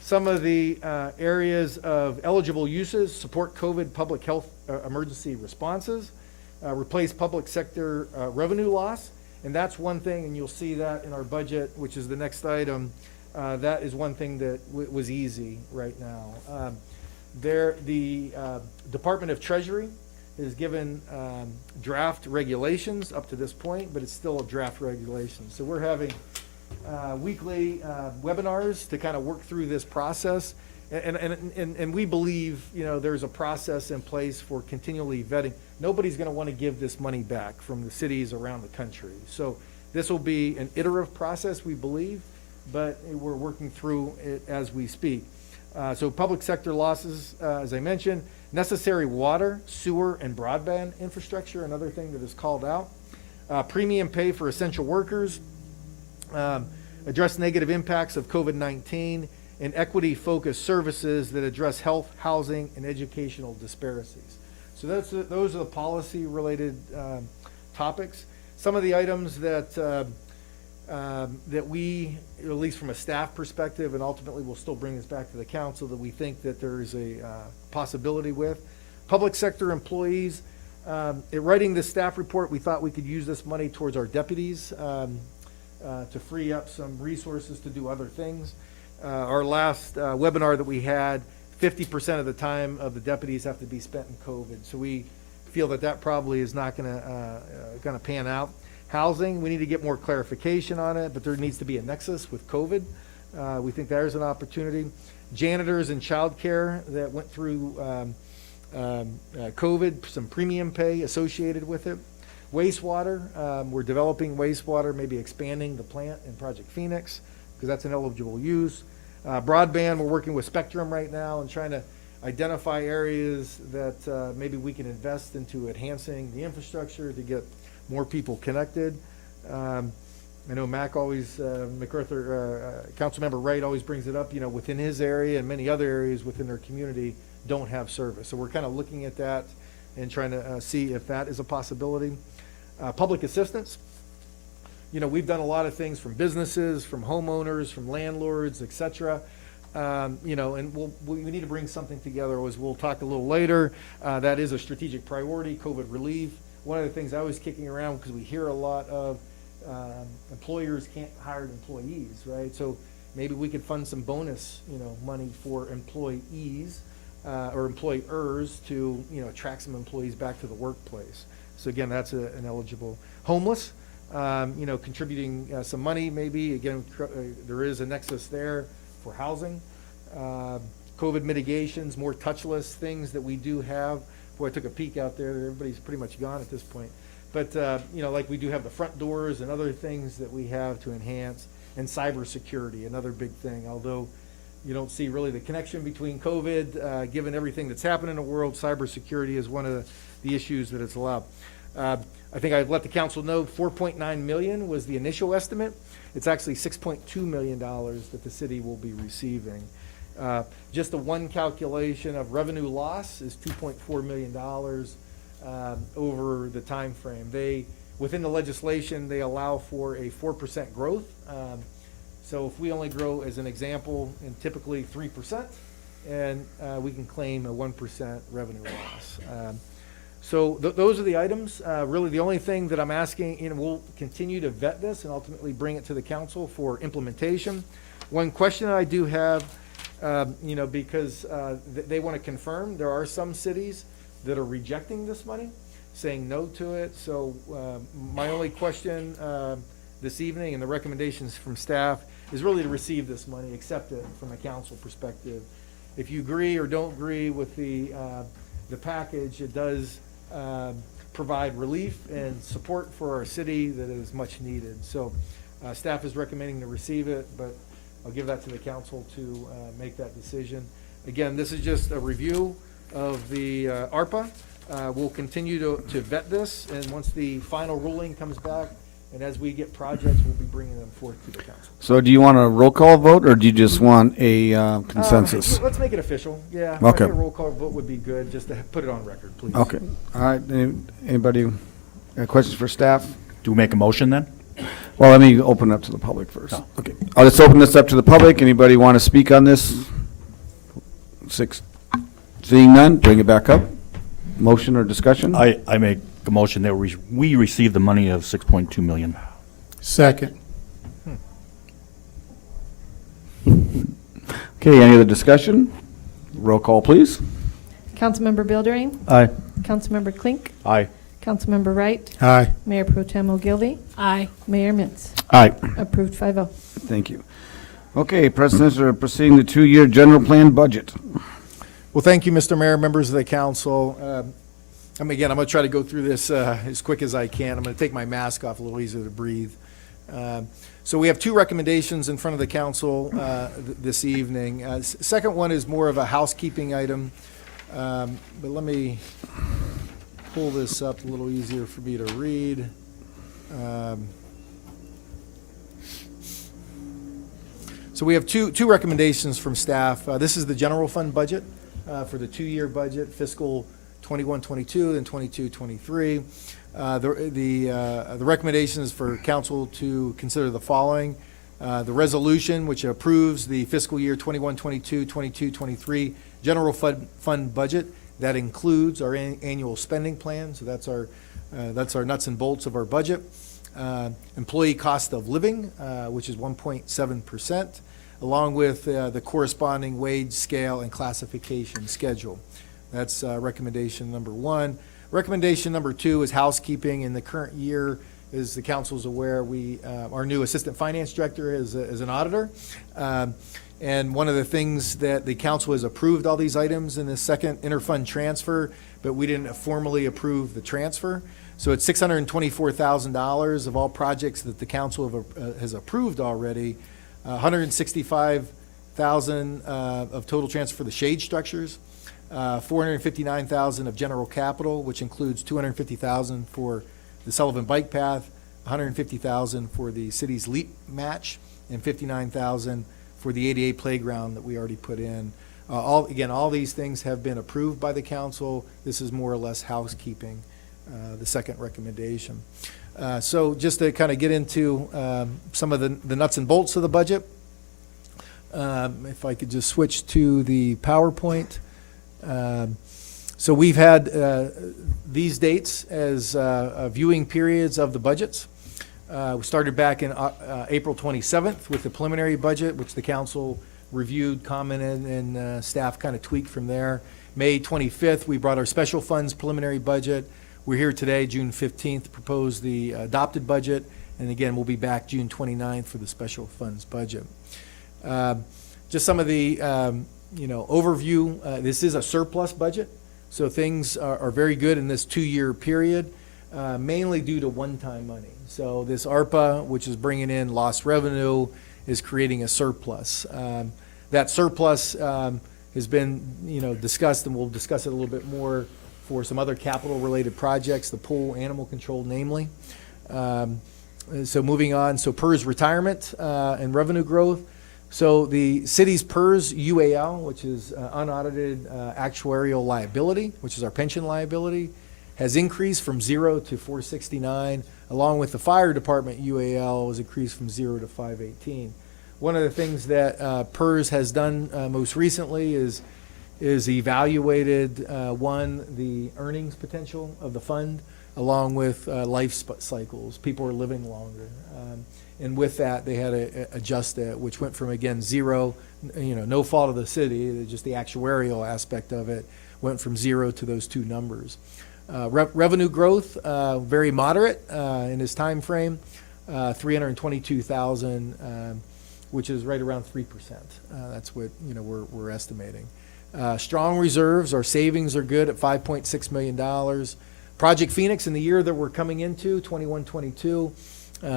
Some of the areas of eligible uses: support COVID public health emergency responses, replace public sector revenue loss, and that's one thing, and you'll see that in our budget, which is the next item. That is one thing that was easy right now. The Department of Treasury has given draft regulations up to this point, but it's still a draft regulation. So we're having weekly webinars to kind of work through this process. And we believe, there's a process in place for continually vetting. Nobody's going to want to give this money back from the cities around the country. So this will be an iterative process, we believe, but we're working through it as we speak. So public sector losses, as I mentioned, necessary water, sewer, and broadband infrastructure, another thing that is called out. Premium pay for essential workers, address negative impacts of COVID-19, and equity-focused services that address health, housing, and educational disparities. So those are the policy-related topics. Some of the items that we, at least from a staff perspective, and ultimately we'll still bring this back to the council, that we think that there is a possibility with. Public sector employees, in writing this staff report, we thought we could use this money towards our deputies to free up some resources to do other things. Our last webinar that we had, 50% of the time of the deputies have to be spent in COVID. So we feel that probably is not gonna pan out. Housing, we need to get more clarification on it, but there needs to be a nexus with COVID. We think there's an opportunity. Janitors and childcare that went through COVID, some premium pay associated with it. Wastewater, we're developing wastewater, maybe expanding the plant in Project Phoenix, because that's an eligible use. Broadband, we're working with Spectrum right now and trying to identify areas that maybe we can invest into enhancing the infrastructure to get more people connected. I know Mac always, MacArthur, Councilmember Wright always brings it up, within his area and many other areas within their community don't have service. So we're kind of looking at that and trying to see if that is a possibility. Public assistance. We've done a lot of things from businesses, from homeowners, from landlords, etc. you know, and we need to bring something together, as we'll talk a little later. That is a strategic priority, COVID relief. One of the things I was kicking around, because we hear a lot of employers can't hire employees, right? So maybe we could fund some bonus, you know, money for employees or employers to, you know, attract some employees back to the workplace. So again, that's an eligible. Homeless, you know, contributing some money maybe. Again, there is a nexus there for housing. COVID mitigations, more touchless things that we do have. Boy, I took a peek out there. Everybody's pretty much gone at this point. But, you know, like we do have the front doors and other things that we have to enhance. And cybersecurity, another big thing. Although you don't see really the connection between COVID, given everything that's happened in the world, cybersecurity is one of the issues that it's allowed. I think I've let the council know 4.9 million was the initial estimate. It's actually $6.2 million that the city will be receiving. Just the one calculation of revenue loss is $2.4 million over the time frame. Within the legislation, they allow for a 4% growth. So if we only grow, as an example, and typically 3%, and we can claim a 1% revenue loss. So those are the items. Really, the only thing that I'm asking, you know, we'll continue to vet this and ultimately bring it to the council for implementation. One question that I do have, you know, because they want to confirm, there are some cities that are rejecting this money, saying no to it. So my only question this evening, and the recommendations from staff, is really to receive this money, accept it from a council perspective. If you agree or don't agree with the package, it does provide relief and support for our city that is much needed. So staff is recommending to receive it, but I'll give that to the council to make that decision. Again, this is just a review of the ARPA. We'll continue to vet this, and once the final ruling comes back, and as we get projects, we'll be bringing them forth to the council. So do you want a roll call vote, or do you just want a consensus? Let's make it official, yeah. Okay. I think a roll call vote would be good, just to put it on record, please. Okay, all right, anybody got questions for staff? Do we make a motion then? Well, let me open up to the public first. Okay, I'll just open this up to the public. Anybody want to speak on this? Seeing none, bring it back up. Motion or discussion? I make a motion that we receive the money of 6.2 million. Second. Okay, any other discussion? Roll call, please. Councilmember Bildering. Aye. Councilmember Klink. Aye. Councilmember Wright. Aye. Mayor Pro Tem Ogilvy. Aye. Mayor Mintz. Aye. Approved 5-0. Thank you. Okay, Presidents are proceeding the 2-year general plan budget. Well, thank you, Mr. Mayor, members of the council. Again, I'm going to try to go through this as quick as I can. I'm going to take my mask off, a little easier to breathe. So we have two recommendations in front of the council this evening. Second one is more of a housekeeping item, but let me pull this up a little easier for me to read. So we have two recommendations from staff. This is the general fund budget for the 2-year budget, fiscal 21-22 and 22-23. The recommendation is for council to consider the following. The resolution, which approves the fiscal year 21-22, 22-23 general fund budget. That includes our annual spending plan. So that's our nuts and bolts of our budget. Employee cost of living, which is 1.7%, along with the corresponding wage scale and classification schedule. That's recommendation number one. Recommendation number two is housekeeping. In the current year, as the council is aware, our new assistant finance director is an auditor. And one of the things that the council has approved all these items in the second interfund transfer, but we didn't formally approve the transfer. So it's $624,000 of all projects that the council has approved already. $165,000 of total transfer for the shade structures, $459,000 of general capital, which includes $250,000 for the Sullivan Bike Path, $150,000 for the city's leap match, and $59,000 for the ADA playground that we already put in. All these things have been approved by the council. This is more or less housekeeping, the second recommendation. So just to kind of get into some of the nuts and bolts of the budget, If I could just switch to the PowerPoint. So we've had these dates as viewing periods of the budgets. We started back in April 27th with the preliminary budget, which the council reviewed, commented, and staff kind of tweaked from there. May 25th, we brought our special funds preliminary budget. We're here today, June 15th, to propose the adopted budget. And again, we'll be back June 29th for the special funds budget. Just some of the overview. This is a surplus budget, so things are very good in this 2-year period, mainly due to one-time money. So this ARPA, which is bringing in lost revenue, is creating a surplus. That surplus has been discussed, and we'll discuss it a little bit more for some other capital-related projects, the pool animal control namely. So moving on, so PERS retirement and revenue growth. So the city's PERS UAL, which is unaudited actuarial liability, which is our pension liability, has increased from 0 to 469, along with the fire department UAL was increased from 0 to 518. One of the things that PERS has done most recently is evaluated, the earnings potential of the fund, along with life cycles. People are living longer. And with that, they had to adjust that, which went from, again, 0, no fault of the city, just the actuarial aspect of it, went from 0 to those 2 numbers. Revenue growth, very moderate in this time frame, 322,000, which is right around 3%. That's what we're estimating. Strong reserves, our savings are good at $5.6 million. Project Phoenix in the year that we're coming into, 21-22,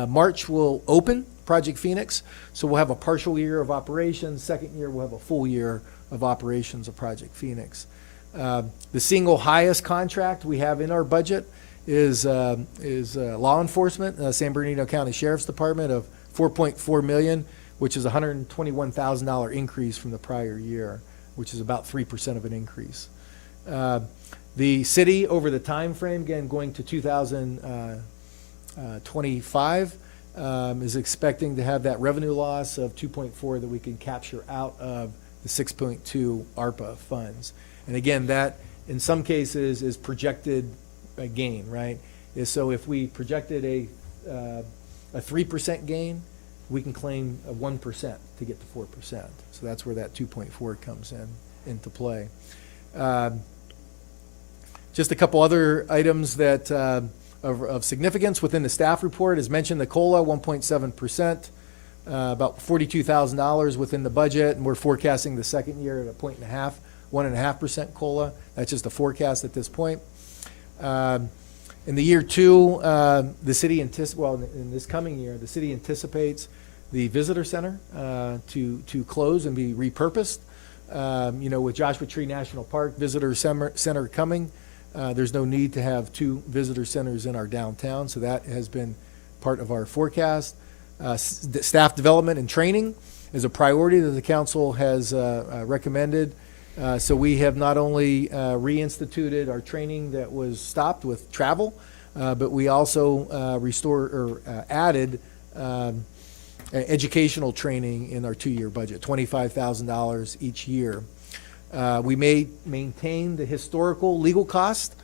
March will open Project Phoenix, so we'll have a partial year of operations. Second year, we'll have a full year of operations of Project Phoenix. The single highest contract we have in our budget is law enforcement, San Bernardino County Sheriff's Department of $4.4 million, which is a $121,000 increase from the prior year, which is about 3% of an increase. The city, over the time frame, again going to 2025, is expecting to have that revenue loss of 2.4 that we can capture out of the 6.2 ARPA funds. And again, that in some cases is projected gain, right? So if we projected a 3% gain, we can claim a 1% to get to 4%. So that's where that 2.4 comes into play. Just a couple other items that of significance within the staff report. As mentioned, the COLA, 1.7%, about $42,000 within the budget, and we're forecasting the second year at 1.5% COLA. That's just a forecast at this point. In the year 2, the city in this coming year, the city anticipates the visitor center to close and be repurposed. With Joshua Tree National Park Visitor Center coming, there's no need to have 2 visitor centers in our downtown, so that has been part of our forecast. Staff development and training is a priority that the council has recommended. So we have not only reinstituted our training that was stopped with travel, but we also added educational training in our 2-year budget, $25,000 each year. We may maintain the historical legal cost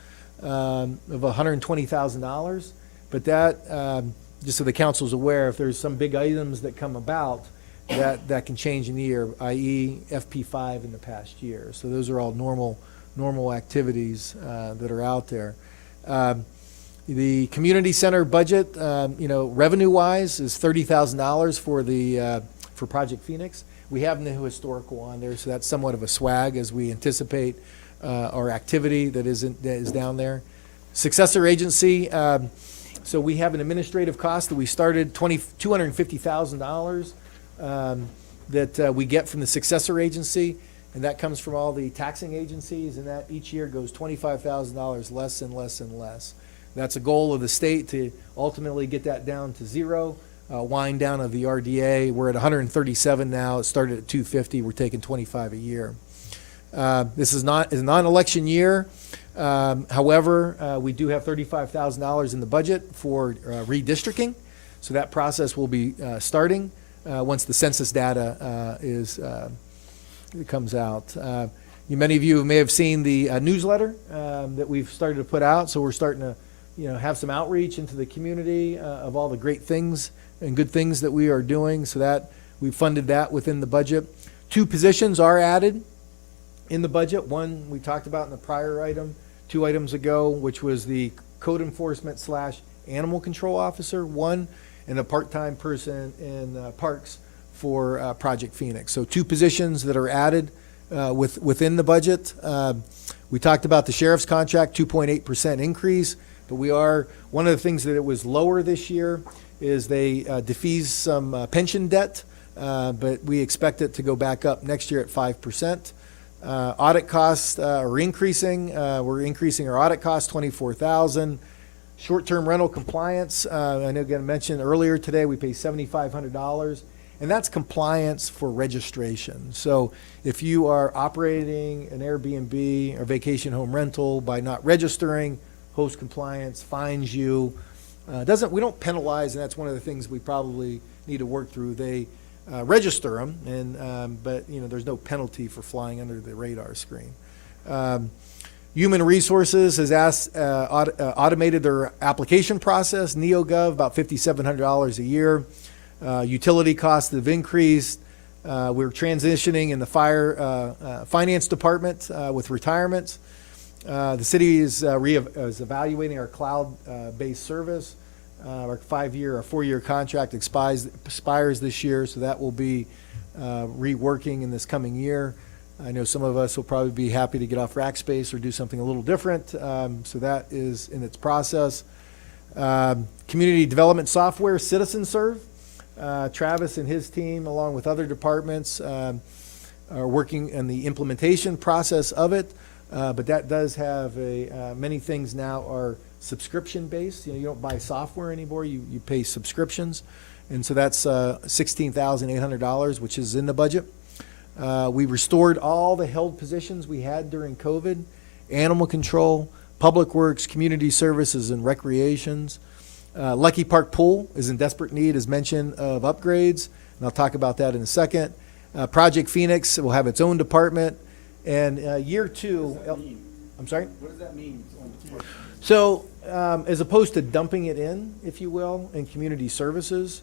of $120,000, but that, just so the council's aware, if there's some big items that come about, that can change in the year, i.e. FP5 in the past year. So those are all normal activities that are out there. The community center budget, revenue-wise, is $30,000 for Project Phoenix. We have no historical on there, so that's somewhat of a swag as we anticipate our activity that is down there. Successor agency, so we have an administrative cost that we started $250,000 that we get from the successor agency, and that comes from all the taxing agencies, and that each year goes $25,000 less and less and less. That's a goal of the state to ultimately get that down to 0. Wind down of the RDA. We're at 137 now. It started at 250. We're taking 25 a year. This is not a non-election year. However, we do have $35,000 in the budget for redistricting. So that process will be starting once the census data comes out. Many of you may have seen the newsletter that we've started to put out, so we're starting to have some outreach into the community of all the great things and good things that we are doing, so that we funded that within the budget. 2 positions are added in the budget. One we talked about in the prior item, 2 items ago, which was the code enforcement / animal control officer, 1, and a part-time person in parks for Project Phoenix. So 2 positions that are added within the budget. We talked about the sheriff's contract, 2.8% increase, but one of the things that it was lower this year is they defeased some pension debt, but we expect it to go back up next year at 5%. Audit costs are increasing. We're increasing our audit costs, $24,000. Short-term rental compliance, I know I mentioned earlier today, we pay $7,500. And that's compliance for registration. So if you are operating an Airbnb or vacation home rental by not registering, host compliance fines you. We don't penalize, and that's one of the things we probably need to work through. They register them, but there's no penalty for flying under the radar screen. Human Resources has automated their application process. NeoGov, about $5,700 a year. Utility costs have increased. We're transitioning in the fire finance department with retirements. The city is evaluating our cloud-based service. Our 4-year contract expires this year, so that will be reworking in this coming year. I know some of us will probably be happy to get off Rackspace or do something a little different, so that is in its process. Community development software, CitizenServe. Travis and his team, along with other departments, are working in the implementation process of it, but that does have many things now are subscription-based. You don't buy software anymore, you pay subscriptions, and so that's $16,800, which is in the budget. We restored all the held positions we had during COVID: animal control, public works, community services, and recreations. Lucky Park Pool is in desperate need, as mentioned, of upgrades, and I'll talk about that in a second. Project Phoenix will have its own department, and year 2. I'm sorry? What does that mean? So, as opposed to dumping it in, if you will, in community services,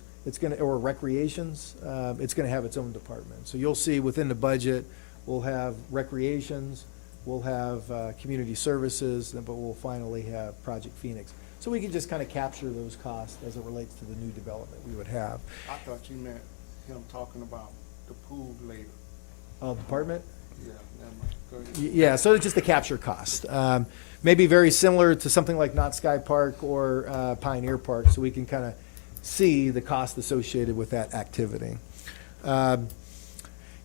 or recreations, it's going to have its own department. So you'll see within the budget, we'll have recreations, we'll have community services, but we'll finally have Project Phoenix. So we can just kind of capture those costs as it relates to the new development we would have. I thought you meant him talking about the pool later. Department? Yeah, never mind. Go ahead. Yeah, so it's just the capture cost. Maybe very similar to something like Knott Sky Park or Pioneer Park, so we can kind of see the cost associated with that activity.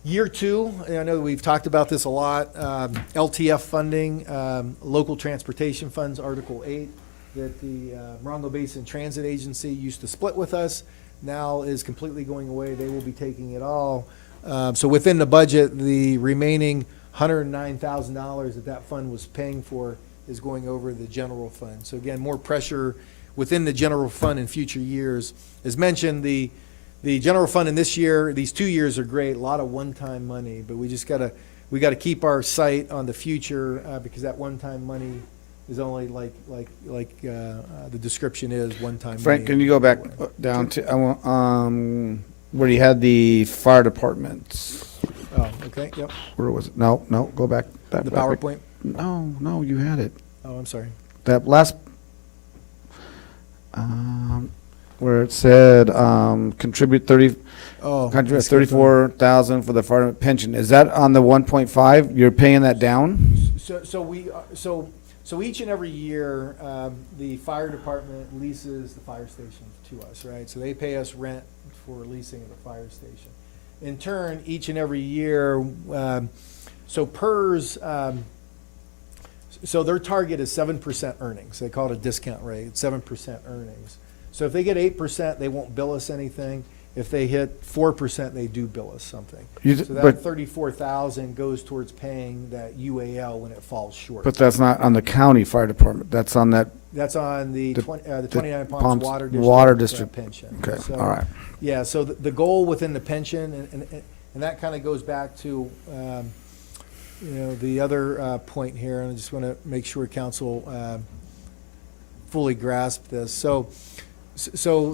Year 2, I know we've talked about this a lot, LTF funding, local transportation funds, Article 8, that the Morongo Basin Transit Agency used to split with us, now is completely going away. They will be taking it all. So within the budget, the remaining $109,000 that fund was paying for is going over the general fund. So again, more pressure within the general fund in future years. As mentioned, the general fund in this year, these 2 years are great, a lot of one-time money, but we just gotta keep our sight on the future, because that one-time money is only like the description is, one-time money. Frank, can you go back down to, where you had the fire department? Oh, okay, yep. Where was it? No, go back. The PowerPoint? No, you had it. Oh, I'm sorry. That last, where it said, contribute 34,000 for the fire pension. Is that on the 1.5? You're paying that down? So each and every year, the fire department leases the fire station to us, right? So they pay us rent for leasing of the fire station. In turn, each and every year, so PERS, so their target is 7% earnings. They call it a discount rate, 7% earnings. So if they get 8%, they won't bill us anything. If they hit 4%, they do bill us something. So that 34,000 goes towards paying that UAL when it falls short. But that's not on the county fire department. That's on that. That's on the Twentynine Palms Water District pension. Okay, So, all right. Yeah, so the goal within the pension, and that kind of goes back to, the other point here, and I just want to make sure council fully grasp this. So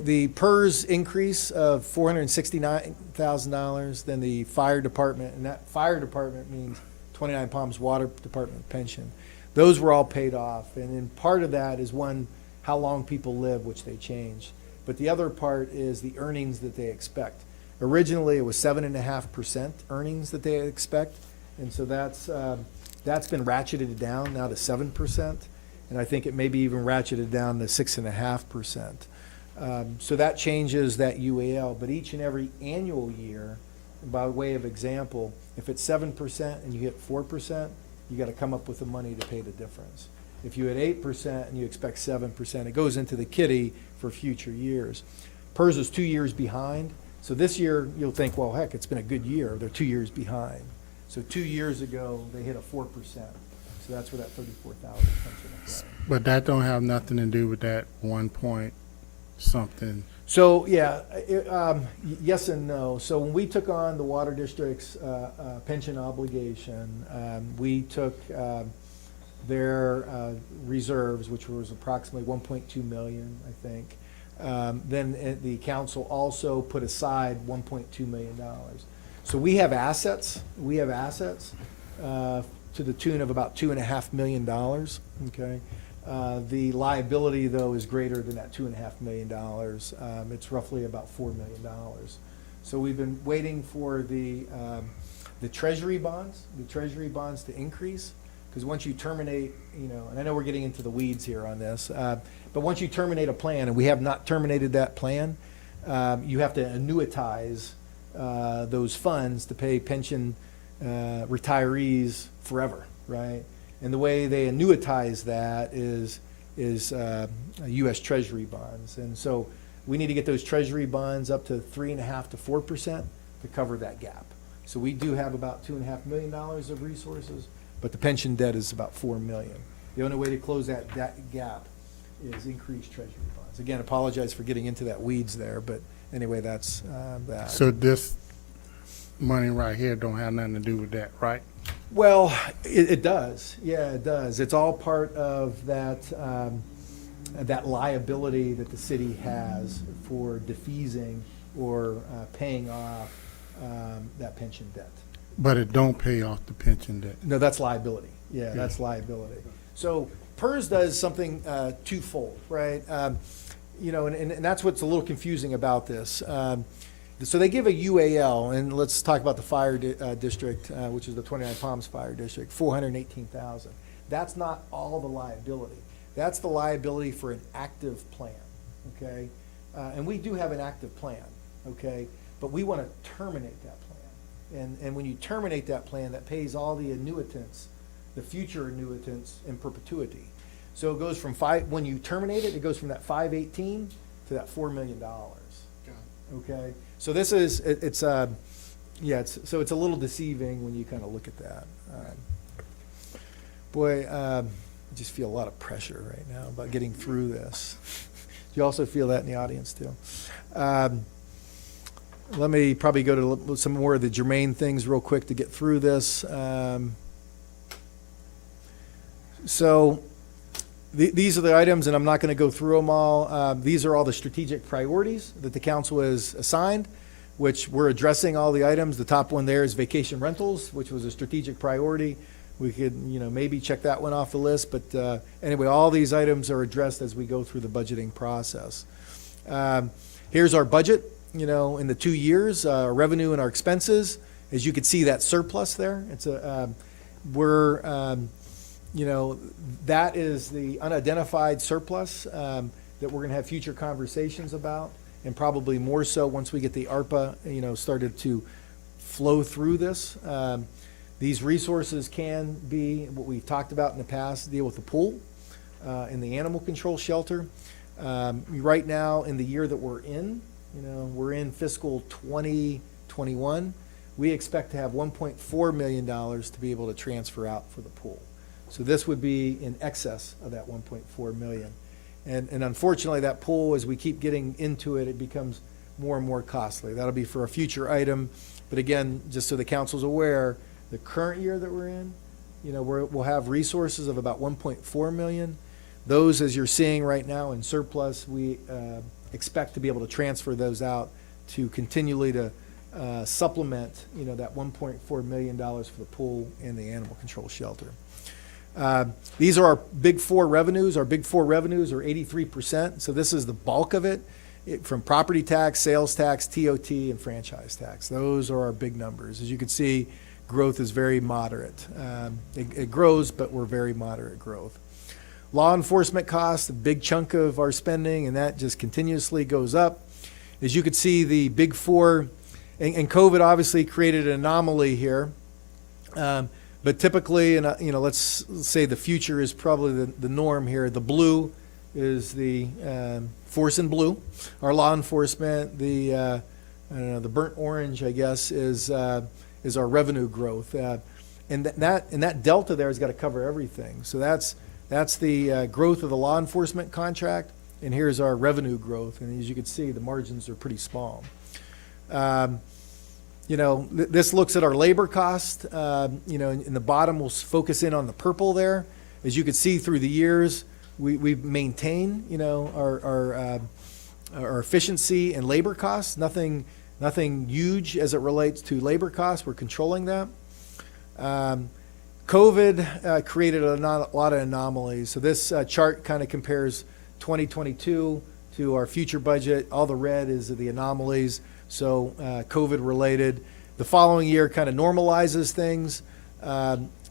the PERS increase of $469,000, then the fire department, and that fire department means 29 Palms Water Department pension. Those were all paid off, and then part of that is one, how long people live, which they changed. But the other part is the earnings that they expect. Originally, it was 7.5% earnings that they expect, and so that's been ratcheted down now to 7%, and I think it may be even ratcheted down to 6.5%. So that changes that UAL, but each and every annual year, by way of example, if it's 7% and you hit 4%, you got to come up with the money to pay the difference. If you hit 8% and you expect 7%, it goes into the kitty for future years. PERS is 2 years behind, so this year you'll think, well, heck, it's been a good year. They're 2 years behind. So 2 years ago they hit a 4%, so that's where that 34,000 comes from. But that don't have nothing to do with that 1 point something. So, yeah, yes and no. So when we took on the water district's pension obligation, we took their reserves, which was approximately 1.2 million, I think. Then the council also put aside $1.2 million. So we have assets. We have assets to the tune of about $2.5 million. Okay. The liability, though, is greater than that $2.5 million. It's roughly about $4 million. So we've been waiting for the treasury bonds to increase, because once you terminate, and I know we're getting into the weeds here on this, but once you terminate a plan, and we have not terminated that plan, you have to annuitize those funds to pay pension retirees forever, right? And the way they annuitize that is U.S. Treasury bonds. And so we need to get those Treasury bonds up to 3.5% to 4% to cover that gap. So we do have about $2.5 million of resources, but the pension debt is about $4 million. The only way to close that gap is increase Treasury bonds. Again, apologize for getting into that weeds there, but anyway, that's that. So this money right here don't have nothing to do with that, right? Well, it does. Yeah, it does. It's all part of that that liability that the city has for defeasing or paying off that pension debt. But it don't pay off the pension debt. No, that's liability. Yeah, that's liability. So PERS does something twofold, right? And that's what's a little confusing about this. So they give a UAL, and let's talk about the fire district, which is the 29 Palms Fire District, $418,000. That's not all the liability. That's the liability for an active plan, okay? And we do have an active plan, okay? But we want to terminate that plan. And when you terminate that plan, that pays all the annuitants, the future annuitants in perpetuity. So it goes from when you terminate it, it goes from that 518 to that $4 million, okay? So this is, it's a little deceiving when you kind of look at that. I just feel a lot of pressure right now about getting through this. Do you also feel that in the audience too? Let me probably go to some more of the germane things real quick to get through this. These are the items, and I'm not going to go through them all. These are all the strategic priorities that the council has assigned, which we're addressing all the items. The top one there is vacation rentals, which was a strategic priority. We could, maybe check that one off the list. But anyway, all these items are addressed as we go through the budgeting process. Here's our budget, in the 2 years, our revenue and our expenses. As you can see, that surplus there. It's that is the unidentified surplus that we're going to have future conversations about, and probably more so once we get the ARPA, started to flow through this. These resources can be what we've talked about in the past, deal with the pool and the animal control shelter. Right now, in the year that we're in, we're in fiscal 2021, we expect to have $1.4 million to be able to transfer out for the pool. So this would be in excess of that 1.4 million. And unfortunately, that pool, as we keep getting into it, it becomes more and more costly. That'll be for a future item. But again, just so the council's aware, the current year that we're in, we'll have resources of about 1.4 million. Those, as you're seeing right now in surplus, we expect to be able to transfer those out to continually to supplement, that $1.4 million for the pool and the animal control shelter. These are our big four revenues. Our big four revenues are 83%. So this is the bulk of it, from property tax, sales tax, TOT, and franchise tax. Those are our big numbers. As you can see, growth is very moderate. It grows, but we're very moderate growth. Law enforcement costs, a big chunk of our spending, and that just continuously goes up. As you can see, the big four, and COVID obviously created an anomaly here. But typically, and let's say the future is probably the norm here. The blue is the force in blue. Our law enforcement, the burnt orange, I guess, is our revenue growth. And that delta there has got to cover everything. So that's the growth of the law enforcement contract, and here's our revenue growth. And as you can see, the margins are pretty small. This looks at our labor cost. In the bottom, we'll focus in on the purple there. As you can see through the years, we've maintained, our efficiency and labor costs. Nothing huge as it relates to labor costs. We're controlling that. COVID created a lot of anomalies. So this chart kind of compares 2022 to our future budget. All the red is the anomalies. So COVID related. The following year kind of normalizes things.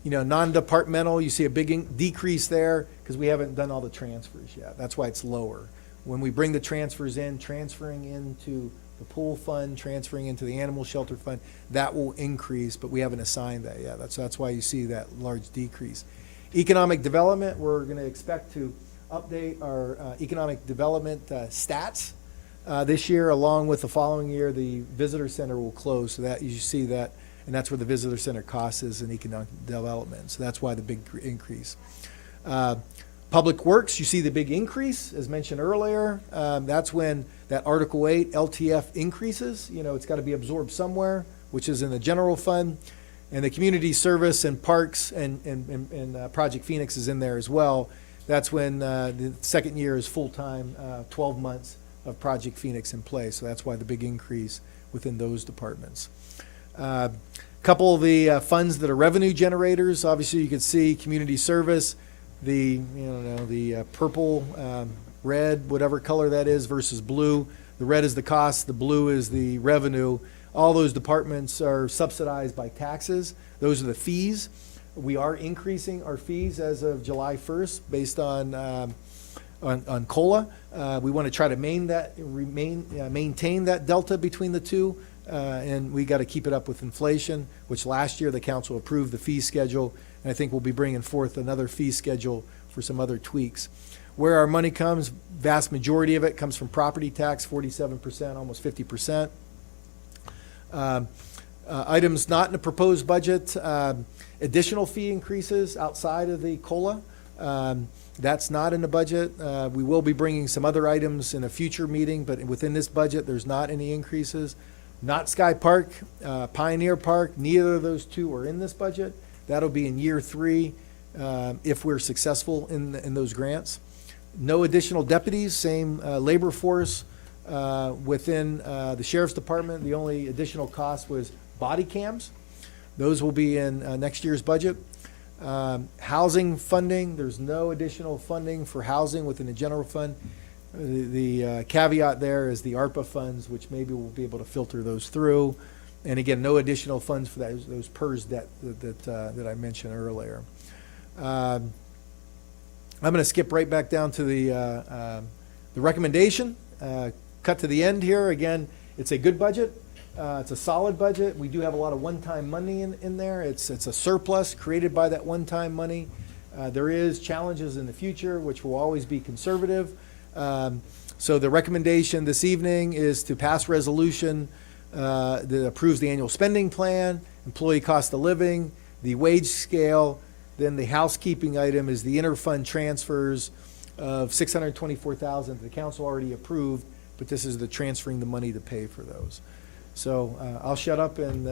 Non-departmental, you see a big decrease there because we haven't done all the transfers yet. That's why it's lower. When we bring the transfers in, transferring into the pool fund, transferring into the animal shelter fund, that will increase, but we haven't assigned that yet. That's why you see that large decrease. Economic development, we're going to expect to update our economic development stats this year, along with the following year. The visitor center will close, so that you see that, and that's where the visitor center cost is in economic development. So that's why the big increase. Public Works, you see the big increase, as mentioned earlier. That's when that Article 8 LTF increases. It's got to be absorbed somewhere, which is in the general fund. And the community service and parks and Project Phoenix is in there as well. That's when the second year is full-time, 12 months of Project Phoenix in place. So that's why the big increase within those departments. Couple of the funds that are revenue generators. Obviously, you can see community service, the purple, red, whatever color that is, versus blue. The red is the cost, the blue is the revenue. All those departments are subsidized by taxes. Those are the fees. We are increasing our fees as of July 1st based on COLA. We want to try to maintain that delta between the two, and we got to keep it up with inflation, which last year the council approved the fee schedule, and I think we'll be bringing forth another fee schedule for some other tweaks. Where our money comes, vast majority of it comes from property tax, 47%, almost 50%. Items not in the proposed budget, additional fee increases outside of the COLA. That's not in the budget. We will be bringing some other items in a future meeting, but within this budget, there's not any increases. Not Sky Park, Pioneer Park, neither of those two are in this budget. That'll be in year 3 if we're successful in those grants. No additional deputies, same labor force within the Sheriff's Department. The only additional cost was body cams. Those will be in next year's budget. Housing funding, there's no additional funding for housing within the general fund. The caveat there is the ARPA funds, which maybe we'll be able to filter those through. And again, no additional funds for those PERS debt that I mentioned earlier. I'm going to skip right back down to the recommendation. Cut to the end here. Again, it's a good budget. It's a solid budget. We do have a lot of one-time money in there. It's a surplus created by that one-time money. There is challenges in the future, which will always be conservative. So the recommendation this evening is to pass resolution that approves the annual spending plan, employee cost of living, the wage scale. Then the housekeeping item is the interfund transfers of $624,000 the council already approved but this is the transferring the money to pay for those. So I'll shut up and,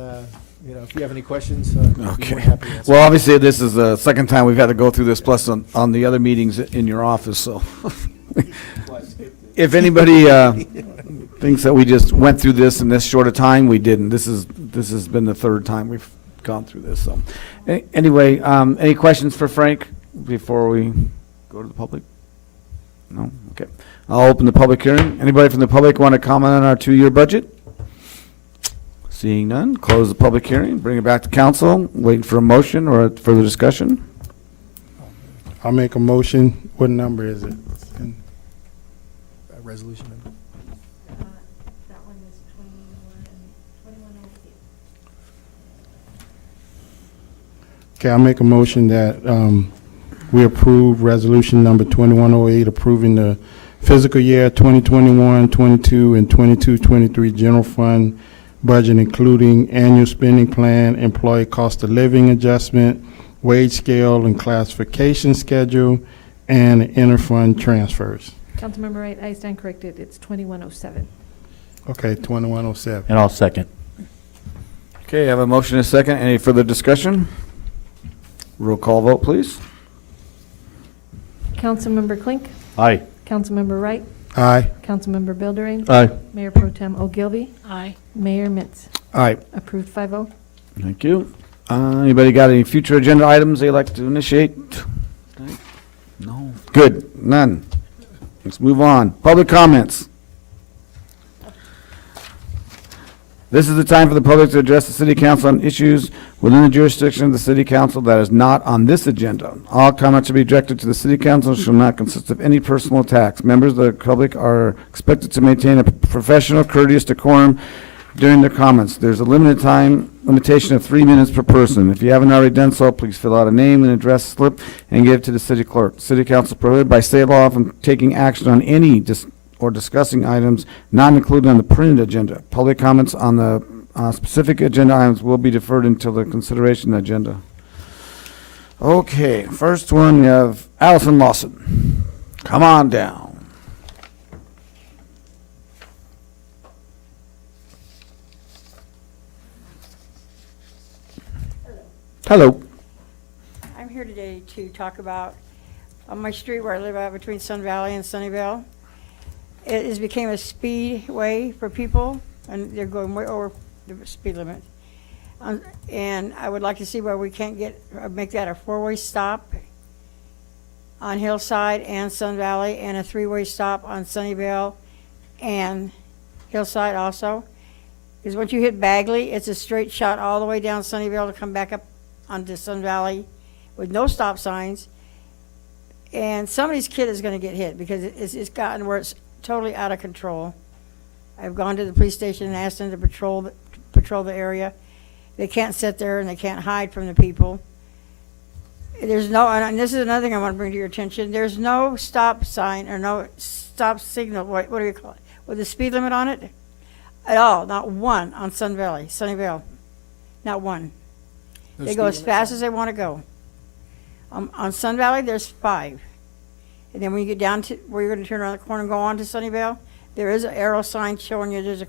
if you have any questions, I'd be more Okay. happy to answer. Well, obviously, this is the second time we've had to go through this, plus on the other meetings in your office, so. If anybody thinks that we just went through this in this short a time, we didn't. This has been the third time we've gone through this, so. Anyway, any questions for Frank before we go to the public? No? Okay. I'll open the public hearing. Anybody from the public want to comment on our 2-year budget? Seeing none, close the public hearing, bring it back to council, waiting for a motion or further discussion. I'll make a motion. What number is it? Resolution number. That one is 2108. Okay, I'll make a motion that we approve resolution number 2108, approving the fiscal year 2021, 22, and 22, 23 general fund budget, including annual spending plan, employee cost of living adjustment, wage scale and classification schedule, and interfund transfers. Councilmember Wright, I stand corrected. It's 2107. Okay, 2107. And I'll second. Okay, I have a motion and a second. Any further discussion? Roll call vote, please. Councilmember Klink, Aye. Councilmember Wright, Aye. Councilmember Buildering, Aye. Mayor Pro Tem Ogilvy, Aye. Mayor Mintz. Aye. Approved 5-0. Thank you. Anybody got any future agenda items they'd like to initiate? No. Good, none. Let's move on. Public comments. This is the time for the public to address the city council on issues within the jurisdiction of the city council that is not on this agenda. All comments should be directed to the city council and shall not consist of any personal attacks. Members of the public are expected to maintain a professional, courteous decorum during their comments. There's a limitation of 3 minutes per person. If you haven't already done so, please fill out a name and address slip and give it to the city clerk. City council prohibited by state law from taking action on any discussing items not included on the printed agenda. Public comments on the specific agenda items will be deferred until the consideration of the agenda. Okay, first one, we have Allison Lawson. Come on down. Hello. I'm here today to talk about, on my street where I live out between Sun Valley and Sunnyvale, it has become a speedway for people, and they're going way over the speed limit. And I would like to see where we can't make that a 4-way stop on Hillside and Sun Valley, and a 3-way stop on Sunnyvale and Hillside also. Because once you hit Bagley, it's a straight shot all the way down Sunnyvale to come back up onto Sun Valley with no stop signs. And somebody's kid is going to get hit because it's gotten where it's totally out of control. I've gone to the police station and asked them to patrol the area. They can't sit there and they can't hide from the people. There's no, and this is another thing I want to bring to your attention. There's no stop sign or no stop signal, what do you call it, with a speed limit on it at all. Not one on Sunnyvale. Not one. They go as fast as they want to go. On Sun Valley, there's 5. And then when you get down to where you're going to turn around the corner and go on to Sunnyvale, there is an arrow sign showing you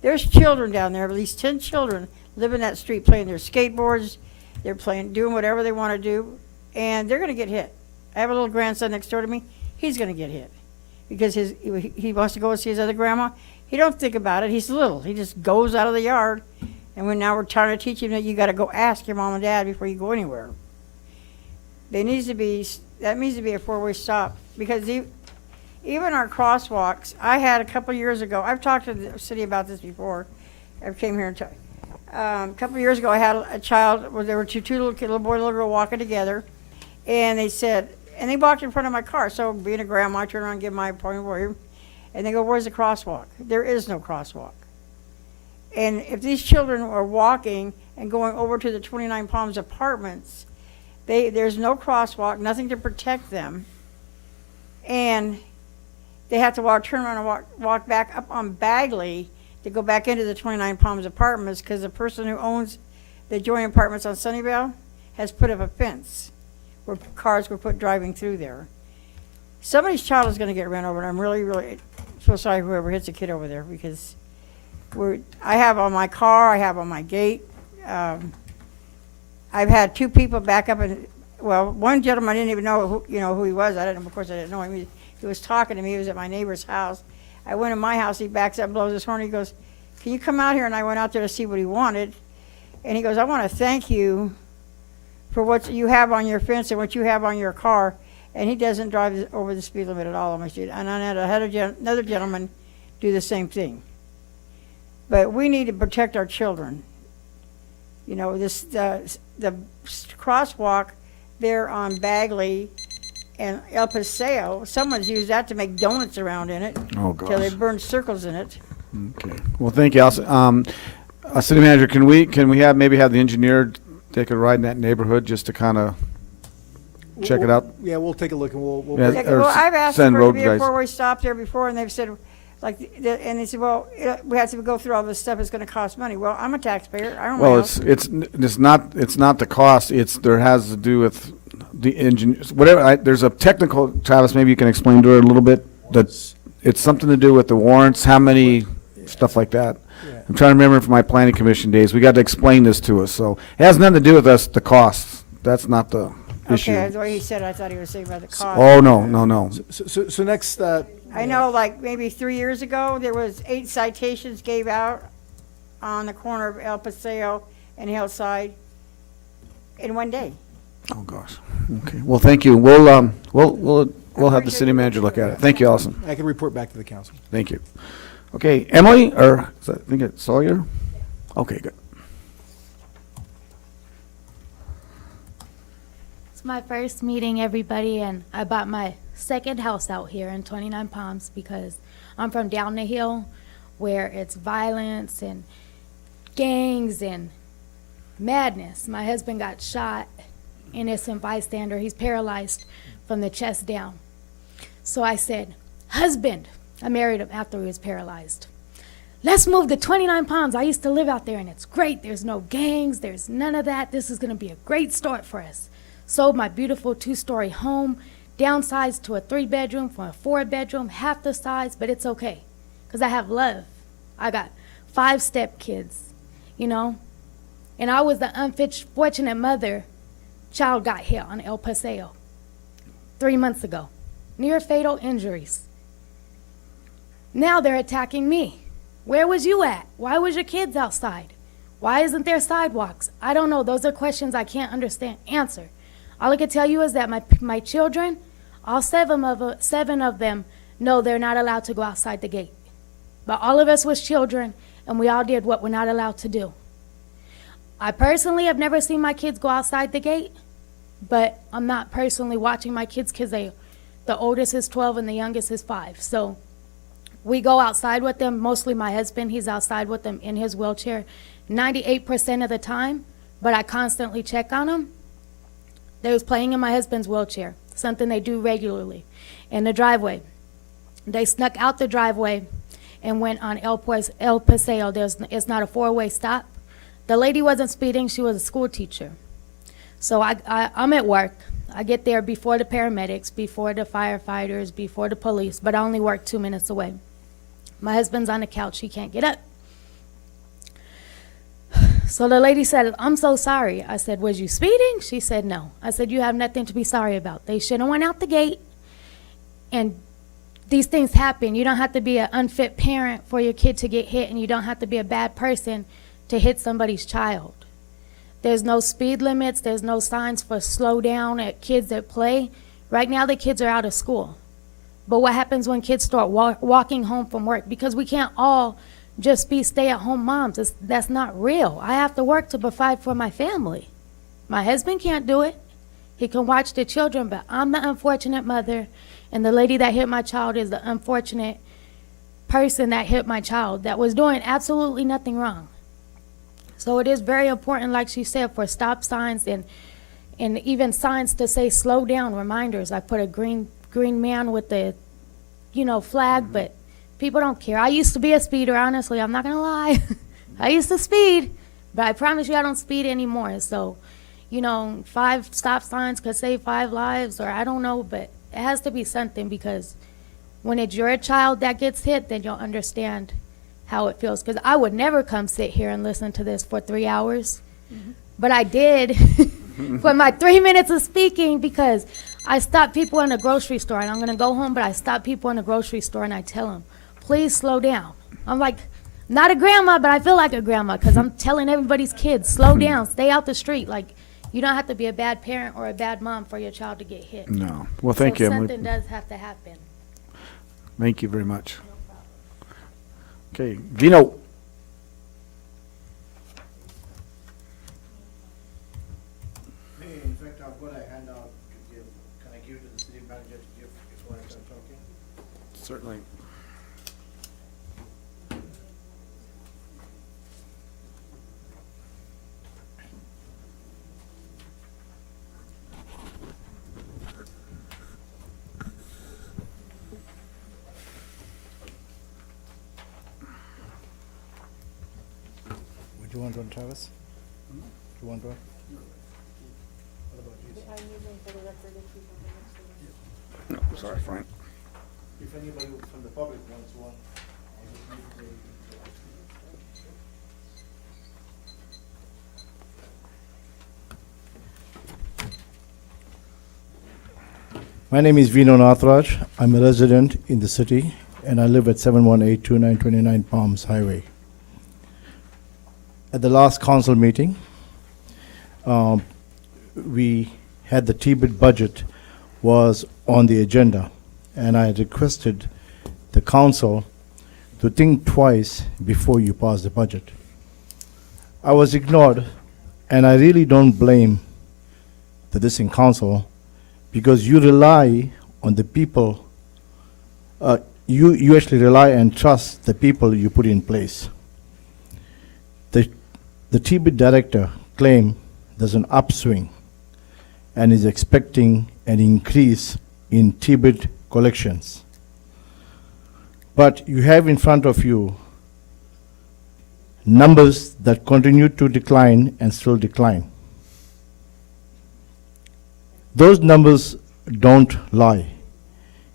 there's children down there, at least 10 children live in that street playing their skateboards. They're doing whatever they want to do, and they're going to get hit. I have a little grandson next door to me. He's going to get hit because he wants to go and see his other grandma. He don't think about it. He's little. He just goes out of the yard. And now we're trying to teach him that you got to go ask your mom and dad before you go anywhere. That needs to be a 4-way stop, because even our crosswalks, I had a couple years ago, I've talked to the city about this before. I came here and talked. A couple of years ago, I had a child where there were two little boy and little girl walking together, and they walked in front of my car. So being a grandma, I turned around and give my point of view, and they go, "Where's the crosswalk?" There is no crosswalk. And if these children are walking and going over to the 29 Palms Apartments, there's no crosswalk, nothing to protect them, and they have to turn around and walk back up on Bagley to go back into the 29 Palms Apartments, because the person who owns the adjoining apartments on Sunnyvale has put up a fence where cars were put driving through there. Somebody's child is going to get run over, and I'm really, really, feel sorry whoever hits a kid over there, because I have on my car, I have on my gate. I've had two people back up and, well, one gentleman, I didn't even know who he was. Of course I didn't know him. He was talking to me. He was at my neighbor's house. I went in my house. He backs up and blows his horn. He goes, "Can you come out here?" And I went out there to see what he wanted. And he goes, "I want to thank you for what you have on your fence and what you have on your car." And he doesn't drive over the speed limit at all on my street. And I had another gentleman do the same thing. But we need to protect our children. You know, the crosswalk there on Bagley and El Paseo, someone's used that to make donuts around in it. Oh, Till they gosh. burn circles in it. Okay. Well, thank you, Allison. City Manager, can we maybe have the engineer take a ride in that neighborhood just to kind of check it out? Yeah, we'll take a look and we'll. Yeah, break- or Well, I've asked send for it to road be guys. a four-way stop there before, and they've said, and they said, well, we have to go through all this stuff, it's gonna cost money. Well, I'm a taxpayer, I don't know. Well, it's not the cost, there has to do with the engineers, whatever, there's a technical, Travis, maybe you can explain to her a little bit, that it's something to do with the warrants, how many, stuff like that. I'm trying to remember from my planning commission days, we got to explain this to us, so it has nothing to do with us, the costs, that's not the issue. Okay, the way he said it, I thought he was saying about the cost. Oh, no. So next, I know, like, maybe 3 years ago, there was 8 citations gave out on the corner of El Paseo and Hillside in one day. Oh, gosh. Okay, well, thank you. We'll have the city manager look at it. Thank you, Allison. I can report back to the council. Thank you. Okay, Emily, or I think it's Sawyer? Okay, good. It's my first meeting, everybody, and I bought my second house out here in 29 Palms because I'm from down the hill where it's violence and gangs and madness. My husband got shot, innocent bystander. He's paralyzed from the chest down. So I said, husband, I married him after he was paralyzed. Let's move to 29 Palms. I used to live out there and it's great. There's no gangs, there's none of that. This is gonna be a great start for us. Sold my beautiful 2-story home, downsized to a 3-bedroom from a 4-bedroom, half the size, but it's okay, because I have love. I got 5 stepkids, and I was the unfortunate mother. Child got hit on El Paseo 3 months ago. Near fatal injuries. Now they're attacking me. Where was you at? Why was your kids outside? Why isn't there sidewalks? I don't know. Those are questions I can't answer. All I can tell you is that my children, all 7 of them, know they're not allowed to go outside the gate. But all of us was children, and we all did what we're not allowed to do. I personally have never seen my kids go outside the gate, but I'm not personally watching my kids because the oldest is 12 and the youngest is 5. So we go outside with them, mostly my husband, he's outside with them in his wheelchair 98% of the time, but I constantly check on them. They was playing in my husband's wheelchair, something they do regularly, in the driveway. They snuck out the driveway and went on El Paseo. It's not a 4-way stop. The lady wasn't speeding, she was a school teacher. So I'm at work. I get there before the paramedics, before the firefighters, before the police, but I only work 2 minutes away. My husband's on the couch, he can't get up. So the lady said, I'm so sorry. I said, was you speeding? She said, no. I said, you have nothing to be sorry about. They should have went out the gate, and these things happen. You don't have to be an unfit parent for your kid to get hit, and you don't have to be a bad person to hit somebody's child. There's no speed limits. There's no signs for slow down at kids that play. Right now, the kids are out of school. But what happens when kids start walking home from work? Because we can't all just be stay-at-home moms. That's not real. I have to work to provide for my family. My husband can't do it. He can watch the children, but I'm the unfortunate mother, and the lady that hit my child is the unfortunate person that hit my child that was doing absolutely nothing wrong. So it is very important, like she said, for stop signs and even signs to say slow down, reminders. I put a green man with the, flag, but people don't care. I used to be a speeder, honestly. I'm not going to lie. I used to speed, but I promise you I don't speed anymore. So, 5 stop signs could save 5 lives, or I don't know, but it has to be something because when it's your child that gets hit, then you'll understand how it feels. Because I would never come sit here and listen to this for 3 hours. But I did for my 3 minutes of speaking, because I stop people in the grocery store, and I'm going to go home, but I stop people in the grocery store and I tell them, please slow down. I'm like, not a grandma, but I feel like a grandma, because I'm telling everybody's kids, slow down, stay out the street. Like, you don't have to be a bad parent or a bad mom for your child to get hit. No. Well, thank So you, Emily. something does have to happen. Thank you very much. Okay, Vino. In fact, I've got a handout to give. Can I give it to the city manager to give before I start talking? Certainly. Would you want one, Travis? Do you want one? No, sorry, Frank. If anybody from the public wants one, I'll just leave it there. My name is Vino Nathraj. I'm a resident in the city, and I live at 7182929 Palms Highway. At the last council meeting, we had the Tibet budget was on the agenda, and I requested the council to think twice before you pass the budget. I was ignored, and I really don't blame the Dissident Council, because you rely on the people, you actually rely and trust the people you put in place. The Tibet director claimed there's an upswing and is expecting an increase in Tibet collections. But you have in front of you numbers that continue to decline and still decline. Those numbers don't lie.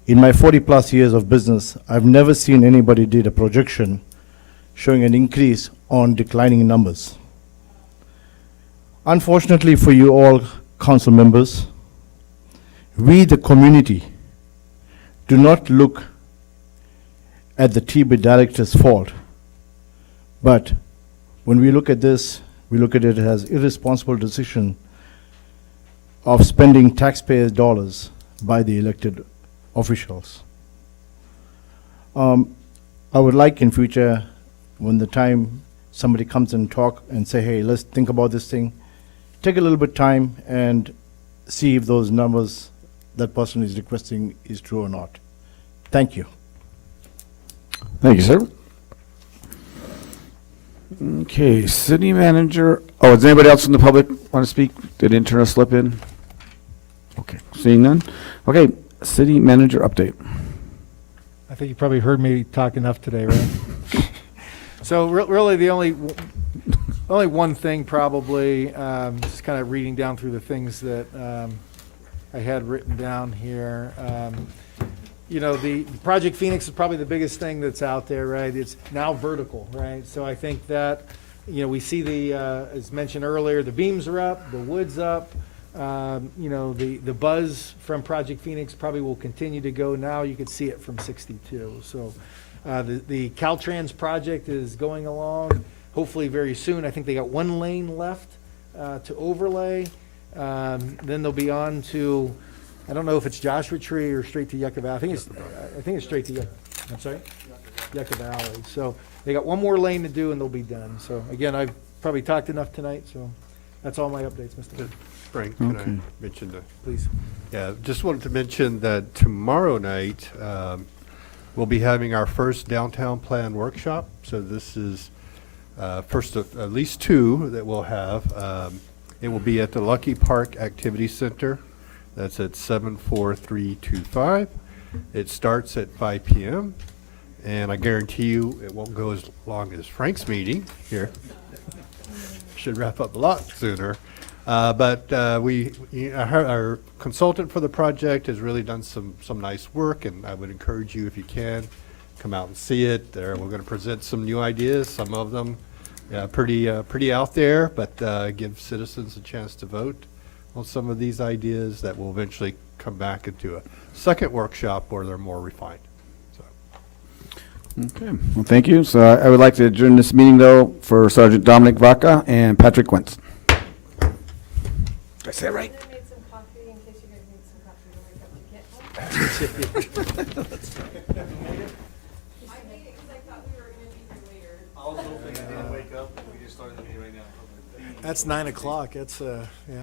In my 40+ years of business, I've never seen anybody did a projection showing an increase on declining numbers. Unfortunately for you all council members, we the community do not look at the Tibet director's fault. But when we look at this, we look at it as irresponsible decision of spending taxpayers' dollars by the elected officials. I would like in future, when the time somebody comes and talk and say, hey, let's think about this thing, take a little bit time and see if those numbers that person is requesting is true or not. Thank you. Thank you, sir. Okay, city manager. Oh, does anybody else from the public want to speak? Did intern slip in? Okay, seeing none. Okay, city manager update. I think you probably heard me talk enough today, right? So really the only one thing probably, just kind of reading down through the things that I had written down here. You know, the Project Phoenix is probably the biggest thing that's out there, right? It's now vertical, right? So I think that, you know, we see the, as mentioned earlier, the beams are up, the wood's up. You know, the buzz from Project Phoenix probably will continue to go. Now you can see it from 62. So the Caltrans project is going along, hopefully very soon. I think they got one lane left to overlay. Then they'll be on to, I don't know if it's Joshua Tree or straight to Yucca Valley. I think it's straight to Yucca. I'm sorry? Yucca Valley. So they got one more lane to do and they'll be done. So again, I've probably talked enough tonight. So that's all my updates, Mr. Mayor. Frank, can I mention the? Please. Yeah, just wanted to mention that tomorrow night, we'll be having our first downtown plan workshop. So this is first of at least two that we'll have. It will be at the Lucky Park Activity Center. That's at 74325. It starts at 5 p.m. And I guarantee you it won't go as long as Frank's meeting here. Should wrap up a lot sooner. But our consultant for the project has really done some nice work, and I would encourage you, if you can, come out and see it. We're going to present some new ideas, some of them pretty out there, but give citizens a chance to vote on some of these ideas that will eventually come back into a second workshop where they're more refined. Okay, well, thank you. So I would like to adjourn this meeting, though, for Sergeant Dominic Vaca and Patrick Wentz. Did I say it right? That's 9 o'clock. That's, yeah.